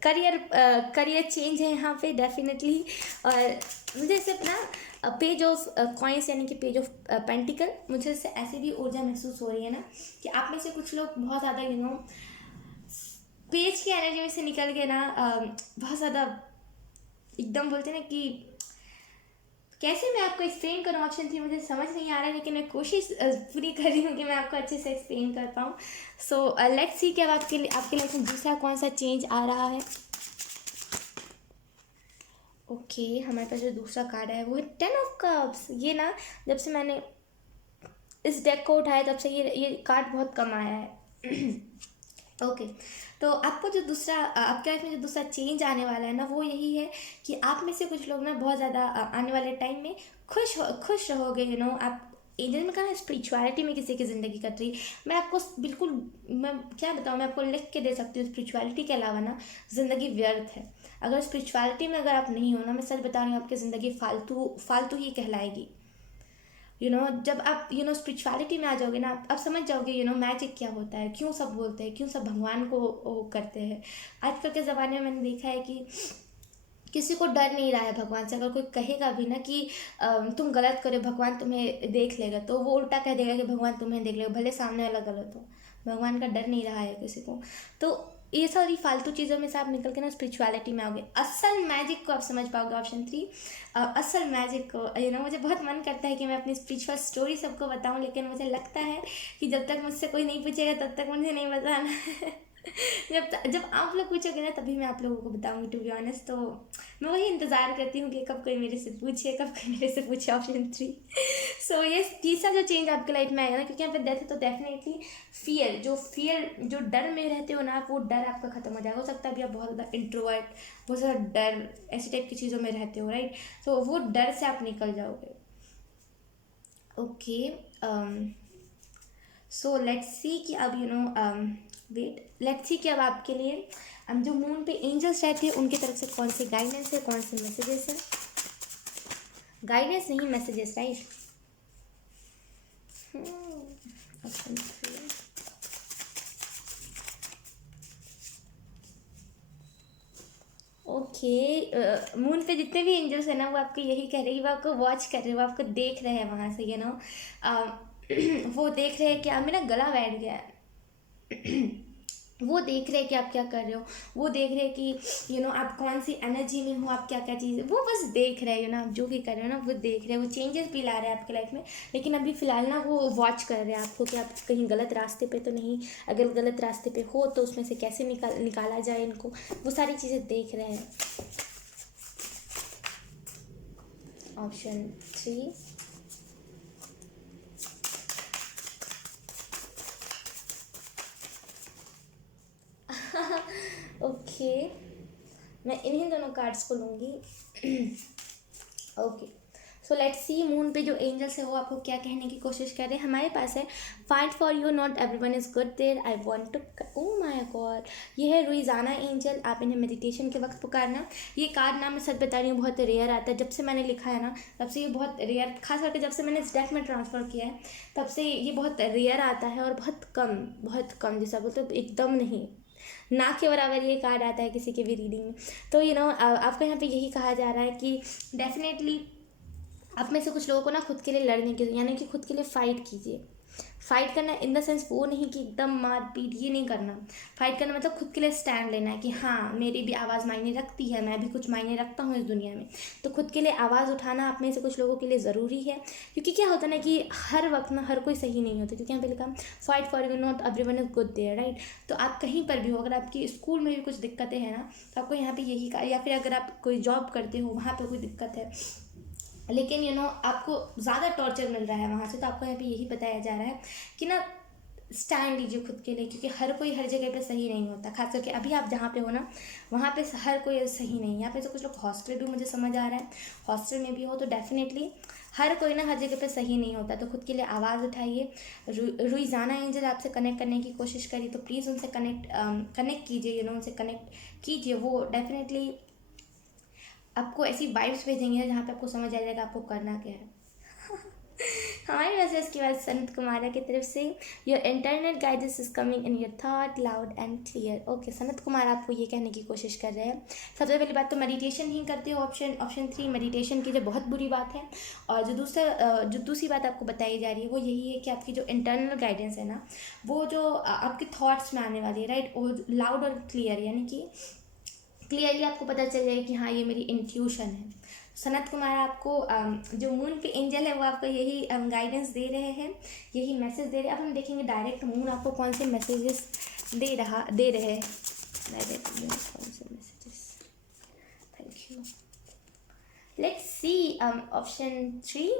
करियर चेंज है यहाँ पे डेफिनेटली। और मुझे सिर्फ ना पेज ऑफ कॉइंस यानी कि पेज ऑफ पेंटिकल, मुझे इससे ऐसी भी ऊर्जा महसूस हो रही है ना कि आप में से कुछ लोग बहुत ज़्यादा पेज की एनर्जी में से निकल के ना बहुत ज़्यादा एकदम बोलते हैं ना कि कैसे मैं आपको एक्सप्लेन करूँ, ऑप्शन 3 मुझे समझ नहीं आ रहा है, लेकिन मैं कोशिश पूरी कर रही हूँ कि मैं आपको अच्छे से एक्सप्लेन कर पाऊँ। सो लेट्स सी कि अब आपके लाइफ में दूसरा कौन सा चेंज आ रहा है। ओके हमारे पास जो दूसरा कार्ड है वो है 10 ऑफ कप्स। ये ना जब से मैंने इस डेक को उठाया तब से ये कार्ड बहुत कम आया है। ओके तो आपको जो दूसरा आपके लाइफ में जो दूसरा चेंज आने वाला है ना वो यही है कि आप में से कुछ लोग ना बहुत ज़्यादा आने वाले टाइम में खुश रहोगे। आप एंजल में कहा स्पिरिचुअलिटी में किसी की ज़िंदगी कट रही, मैं आपको बिल्कुल, मैं क्या बताऊँ, मैं आपको लिख के दे सकती हूँ स्पिरिचुअलिटी के अलावा ना ज़िंदगी व्यर्थ है। अगर स्पिरिचुअलिटी में अगर आप नहीं हो ना, मैं सच बता रही हूँ, आपकी ज़िंदगी फालतू ही कहलाएगी। जब आप स्पिरिचुअलिटी में आ जाओगे ना, आप समझ जाओगे मैजिक क्या होता है, क्यों सब बोलते हैं, क्यों सब भगवान को वो करते हैं। आजकल के ज़माने में मैंने देखा है कि किसी को डर नहीं रहा है भगवान से। अगर कोई कहेगा भी ना कि तुम गलत करो भगवान तुम्हें देख लेगा, तो वो उल्टा कह देगा कि भगवान तुम्हें देख लेगा, भले सामने वाला गलत हो। भगवान का डर नहीं रहा है किसी को। तो ये सारी फालतू चीज़ों में से आप निकल के ना स्पिरिचुअलिटी में आओगे, असल मैजिक को आप समझ पाओगे। ऑप्शन 3 असल मैजिक को मुझे बहुत मन करता है कि मैं अपनी स्पिरिचुअल स्टोरी सबको बताऊं, लेकिन मुझे लगता है कि जब तक मुझसे कोई नहीं पूछेगा तब तक मुझे नहीं बताना है। जब आप लोग पूछोगे ना तभी मैं आप लोगों को बताऊंगी टू बी ऑनेस्ट। तो मैं वही इंतज़ार करती हूँ कि कब कोई मेरे से पूछे। ऑप्शन 3। सो ये तीसरा जो चेंज आपके लाइफ में आएगा ना, क्योंकि यहाँ पे डेथ है तो डेफिनेटली फियर जो डर में रहते हो ना, वो डर आपका खत्म हो जाएगा। हो सकता है अभी आप बहुत ज़्यादा इंट्रोवर्ट, बहुत ज़्यादा डर ऐसी टाइप की चीज़ों में रहते हो, राइट। तो वो डर से आप निकल जाओगे। ओके सो लेट्स सी कि अब लेट्स सी कि अब आपके लिए जो मून पे एंजल्स रहते हैं उनकी तरफ से कौन से गाइडेंस है, कौन से मैसेजेस है। गाइडेंस नहीं, messages, right. Option 3। Okay moon पे जितने भी एंजल्स हैं ना वो आपको यही कह रहे हैं, वो आपको वॉच कर रहे हैं, वो आपको देख रहे हैं वहाँ से वो देख रहे हैं कि आप मेरा गला बैठ गया है। वो देख रहे हैं कि आप क्या कर रहे हो, वो देख रहे हैं कि आप कौन सी एनर्जी में हो, आप क्या क्या चीज़, वो बस देख रहे हैं आप जो भी कर रहे हो ना, वो देख रहे हैं। वो चेंजेस भी ला रहे हैं आपके लाइफ में, लेकिन अभी फ़िलहाल ना वो वॉच कर रहे हैं आपको कि आप कहीं गलत रास्ते पे तो नहीं। अगर गलत रास्ते पे हो तो उसमें से कैसे निकाला जाए इनको, वो सारी चीज़ें देख रहे हैं। ऑप्शन 3। ओके मैं इन्हीं दोनों कार्ड्स को लूँगी। Okay so let's see moon पे जो एंजल्स है वो आपको क्या कहने की कोशिश कर रहे हैं। हमारे पास है fight for you, not everyone is good there, I want to, oh my God. ये है रुइजाना एंजल, आप इन्हें मेडिटेशन के वक्त पुकारना। ये कार्ड ना मैं सच बता रही हूँ बहुत रेयर आता है। जब से मैंने लिखा है ना तब से ये बहुत रेयर, खास करके जब से मैंने इस डेक में ट्रांसफ़र किया है तब से ये बहुत रेयर आता है, और बहुत कम जैसा बोलते एकदम नहीं, ना के बराबर ये कार्ड आता है किसी के भी रीडिंग में। तो आपको यहाँ पे यही कहा जा रहा है कि डेफिनेटली आप में से कुछ लोगों को ना खुद के लिए लड़ने की, यानी कि खुद के लिए फ़ाइट कीजिए। फ़ाइट करना इन द सेंस वो नहीं कि एकदम मार पीट, ये नहीं करना। फ़ाइट करना मतलब खुद के लिए स्टैंड लेना है कि हाँ मेरी भी आवाज़ मायने रखती है, मैं भी कुछ मायने रखता हूँ इस दुनिया में। तो खुद के लिए आवाज़ उठाना आप में से कुछ लोगों के लिए ज़रूरी है, क्योंकि क्या होता है ना कि हर वक्त ना हर कोई सही नहीं होता। क्योंकि यहाँ पे लिखा fight for you, not everyone is good there, right. तो आप कहीं पर भी हो, अगर आपकी स्कूल में भी कुछ दिक्कतें हैं ना तो आपको यहाँ पे यही, या फिर अगर आप कोई जॉब करते हो वहाँ पर कोई दिक्कत है लेकिन आपको ज़्यादा टॉर्चर मिल रहा है वहाँ से, तो आपको यहाँ पे यही बताया जा रहा है कि ना स्टैंड लीजिए खुद के लिए, क्योंकि हर कोई हर जगह पे सही नहीं होता। खास करके अभी आप जहाँ पे हो ना, वहाँ पे हर कोई सही नहीं है। यहाँ पे तो कुछ लोग हॉस्टल भी, मुझे समझ आ रहा है, हॉस्टल में भी हो, तो डेफिनेटली हर कोई ना हर जगह पे सही नहीं होता। तो खुद के लिए आवाज़ उठाइए। रुइजाना एंजल आपसे कनेक्ट करने की कोशिश करी, तो प्लीज़ उनसे कनेक्ट कीजिए, उनसे कनेक्ट कीजिए। वो डेफिनेटली आपको ऐसी वाइब्स भेजेंगे जहाँ पे आपको समझ आ जाएगा आपको करना क्या है। हमारे मैसेज के बाद संत कुमारा की तरफ से, your internet guidance is coming in your thought loud and clear. Okay, Sant Kumar आपको ये कहने की कोशिश कर रहे हैं, सबसे पहली बात तो मेडिटेशन ही करते हो, ऑप्शन 3 मेडिटेशन कीजिए, बहुत बुरी बात है। और जो दूसरी बात आपको बताई जा रही है वो यही है कि आपकी जो इंटरनल गाइडेंस है ना, वो जो आपके थॉट्स में आने वाली है, राइट, वो लाउड और क्लियर, यानी कि क्लियरली आपको पता चल जाए कि हाँ ये मेरी इंट्यूशन है। सनत कुमार आपको जो मून के एंजल है वो आपको यही गाइडेंस दे रहे हैं, यही मैसेज दे रहे हैं। अब हम देखेंगे डायरेक्ट मून आपको कौन से मैसेजेस दे रहे हैं। डायरेक्ट मून कौन से messages, thank you. Let's see option 3।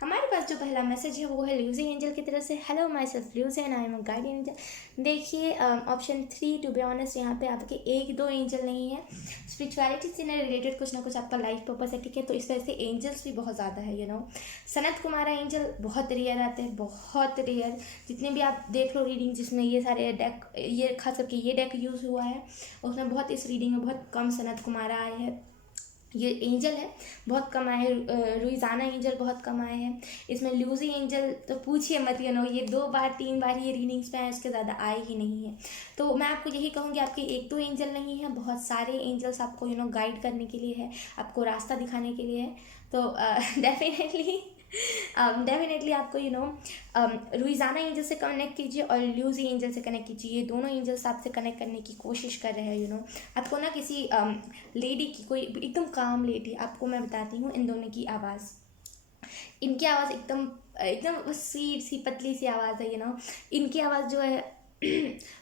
हमारे पास जो पहला मैसेज है वो है ल्यूजी एंजल की तरफ से। Hello myself Lucy and I am a guardian angel. देखिए ऑप्शन 3, टू बी ऑनेस्ट यहाँ पे आपके 1-2 एंजल नहीं है, स्पिरिचुअलिटी से रिलेटेड कुछ ना कुछ आपका लाइफ पर्पस है, ठीक है। तो इस वजह से एंजल्स भी बहुत ज़्यादा है, सनत कुमारा एंजल बहुत रेयर आते हैं, बहुत रेयर। जितने भी आप देख लो रीडिंग जिसमें ये सारे डेक, ये खास करके ये डेक यूज़ हुआ है, उसमें बहुत, इस रीडिंग में बहुत कम सनत कुमारा आए हैं। ये एंजल है बहुत कम आए हैं, रुइजाना एंजल बहुत कम आए हैं। इसमें ल्यूजी एंजल तो पूछिए मत, ये 2 बार 3 बार ये रीडिंग्स में आए, इसके ज़्यादा आए ही नहीं है। तो मैं आपको यही कहूँगी, आपके 1-2 एंजल नहीं है, बहुत सारे एंजल्स आपको गाइड करने के लिए है, आपको रास्ता दिखाने के लिए है। तो डेफिनेटली आपको रुइजाना एंजल से कनेक्ट कीजिए और ल्यूजी एंजल से कनेक्ट कीजिए। ये दोनों एंजल्स आपसे कनेक्ट करने की कोशिश कर रहे हैं। आपको ना किसी लेडी की, कोई एकदम काम लेडी, आपको मैं बताती हूँ इन दोनों की आवाज़, इनकी आवाज़ एकदम स्वीट सी पतली सी आवाज़ है। इनकी आवाज़ जो है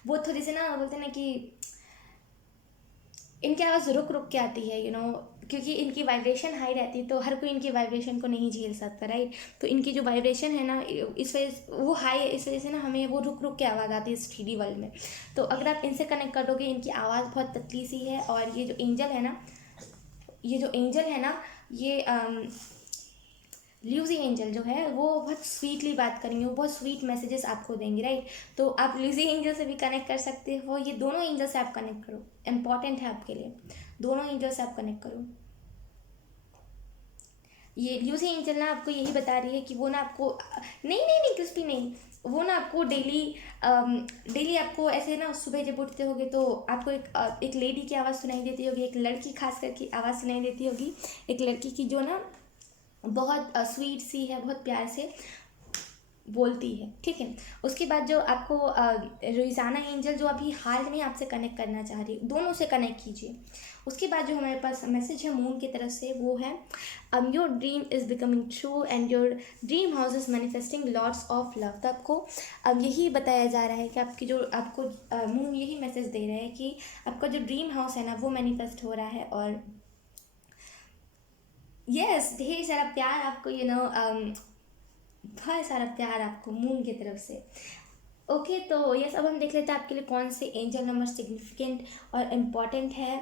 वो थोड़ी सी ना, बोलते हैं ना कि इनकी आवाज़ रुक रुक के आती है, क्योंकि इनकी वाइब्रेशन हाई रहती है, तो हर कोई इनकी वाइब्रेशन को नहीं झेल सकता, राइट। तो इनकी जो वाइब्रेशन है ना, इस वजह वो हाई है, इस वजह से ना हमें वो रुक रुक के आवाज़ आती है इस 3D वर्ल्ड में। तो अगर आप इनसे कनेक्ट कर दोगे, इनकी आवाज़ बहुत पतली सी है। और ये जो एंजल है ना, ये ल्यूजी एंजल जो है वो बहुत स्वीटली बात करेंगे, वो बहुत स्वीट मैसेजेस आपको देंगे, राइट। तो आप ल्यूजी एंजल से भी कनेक्ट कर सकते हो, ये दोनों एंजल से आप कनेक्ट करो, इम्पॉर्टेंट है आपके लिए, दोनों एंजल से आप कनेक्ट करो। ये ल्यूजी एंजल ना आपको यही बता रही है कि वो ना आपको नहीं कुछ भी नहीं, वो ना आपको डेली आपको ऐसे ना, सुबह जब उठते होगे तो आपको एक लेडी की आवाज़ सुनाई देती होगी, एक लड़की खास करके आवाज़ सुनाई देती होगी, एक लड़की की जो ना बहुत स्वीट सी है, बहुत प्यार से बोलती है, ठीक है। उसके बाद जो आपको रुइजाना एंजल जो अभी हाल में आपसे कनेक्ट करना चाह रही है, दोनों से कनेक्ट कीजिए। उसके बाद जो हमारे पास मैसेज है मून की तरफ से वो है, your dream is becoming true and your dream house is manifesting lots of love. तो आपको अब यही बताया जा रहा है कि आपको मून यही मैसेज दे रहा है कि आपका जो ड्रीम हाउस है ना वो मैनिफेस्ट हो रहा है। और यस, ढेर सारा प्यार आपको बहुत सारा प्यार आपको मून की तरफ से। ओके, तो यस, अब हम देख लेते हैं आपके लिए कौन से एंजल नंबर सिग्निफिकेंट और इम्पॉर्टेंट है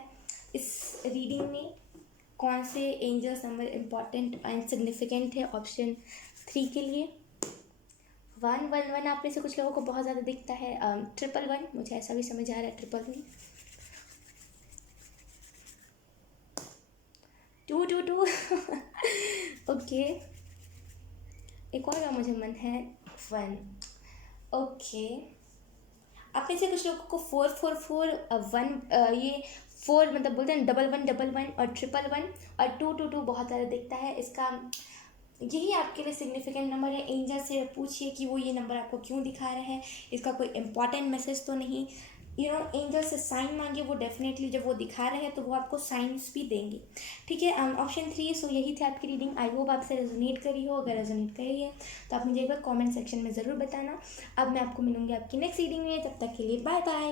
इस रीडिंग में, कौन से angels number important and significant है ऑप्शन 3 के लिए। 111 आप में से कुछ लोगों को बहुत ज़्यादा दिखता है, 111 मुझे ऐसा भी समझ आ रहा है, 111 222 ओके, एक और का मुझे मन है 1। ओके, आप में से कुछ लोगों को 444 ये 4 मतलब बोलते हैं 1111 और 111 और 222 बहुत ज़्यादा दिखता है। इसका यही आपके लिए सिग्निफिकेंट नंबर है। एंजल से पूछिए कि वो ये नंबर आपको क्यों दिखा रहे हैं, इसका कोई इम्पॉर्टेंट मैसेज तो नहीं। एंजल से साइन मांगे, वो डेफिनेटली जब वो दिखा रहे हैं तो वो आपको साइंस भी देंगे, ठीक है। ऑप्शन 3, सो यही थी आपकी रीडिंग। आई होप आपसे रेजोनेट करी हो, अगर रेजोनेट करी है तो आप मुझे एक बार कॉमेंट सेक्शन में ज़रूर बताना। अब मैं आपको मिलूंगी आपकी नेक्स्ट रीडिंग में, तब तक के लिए बाय बाय।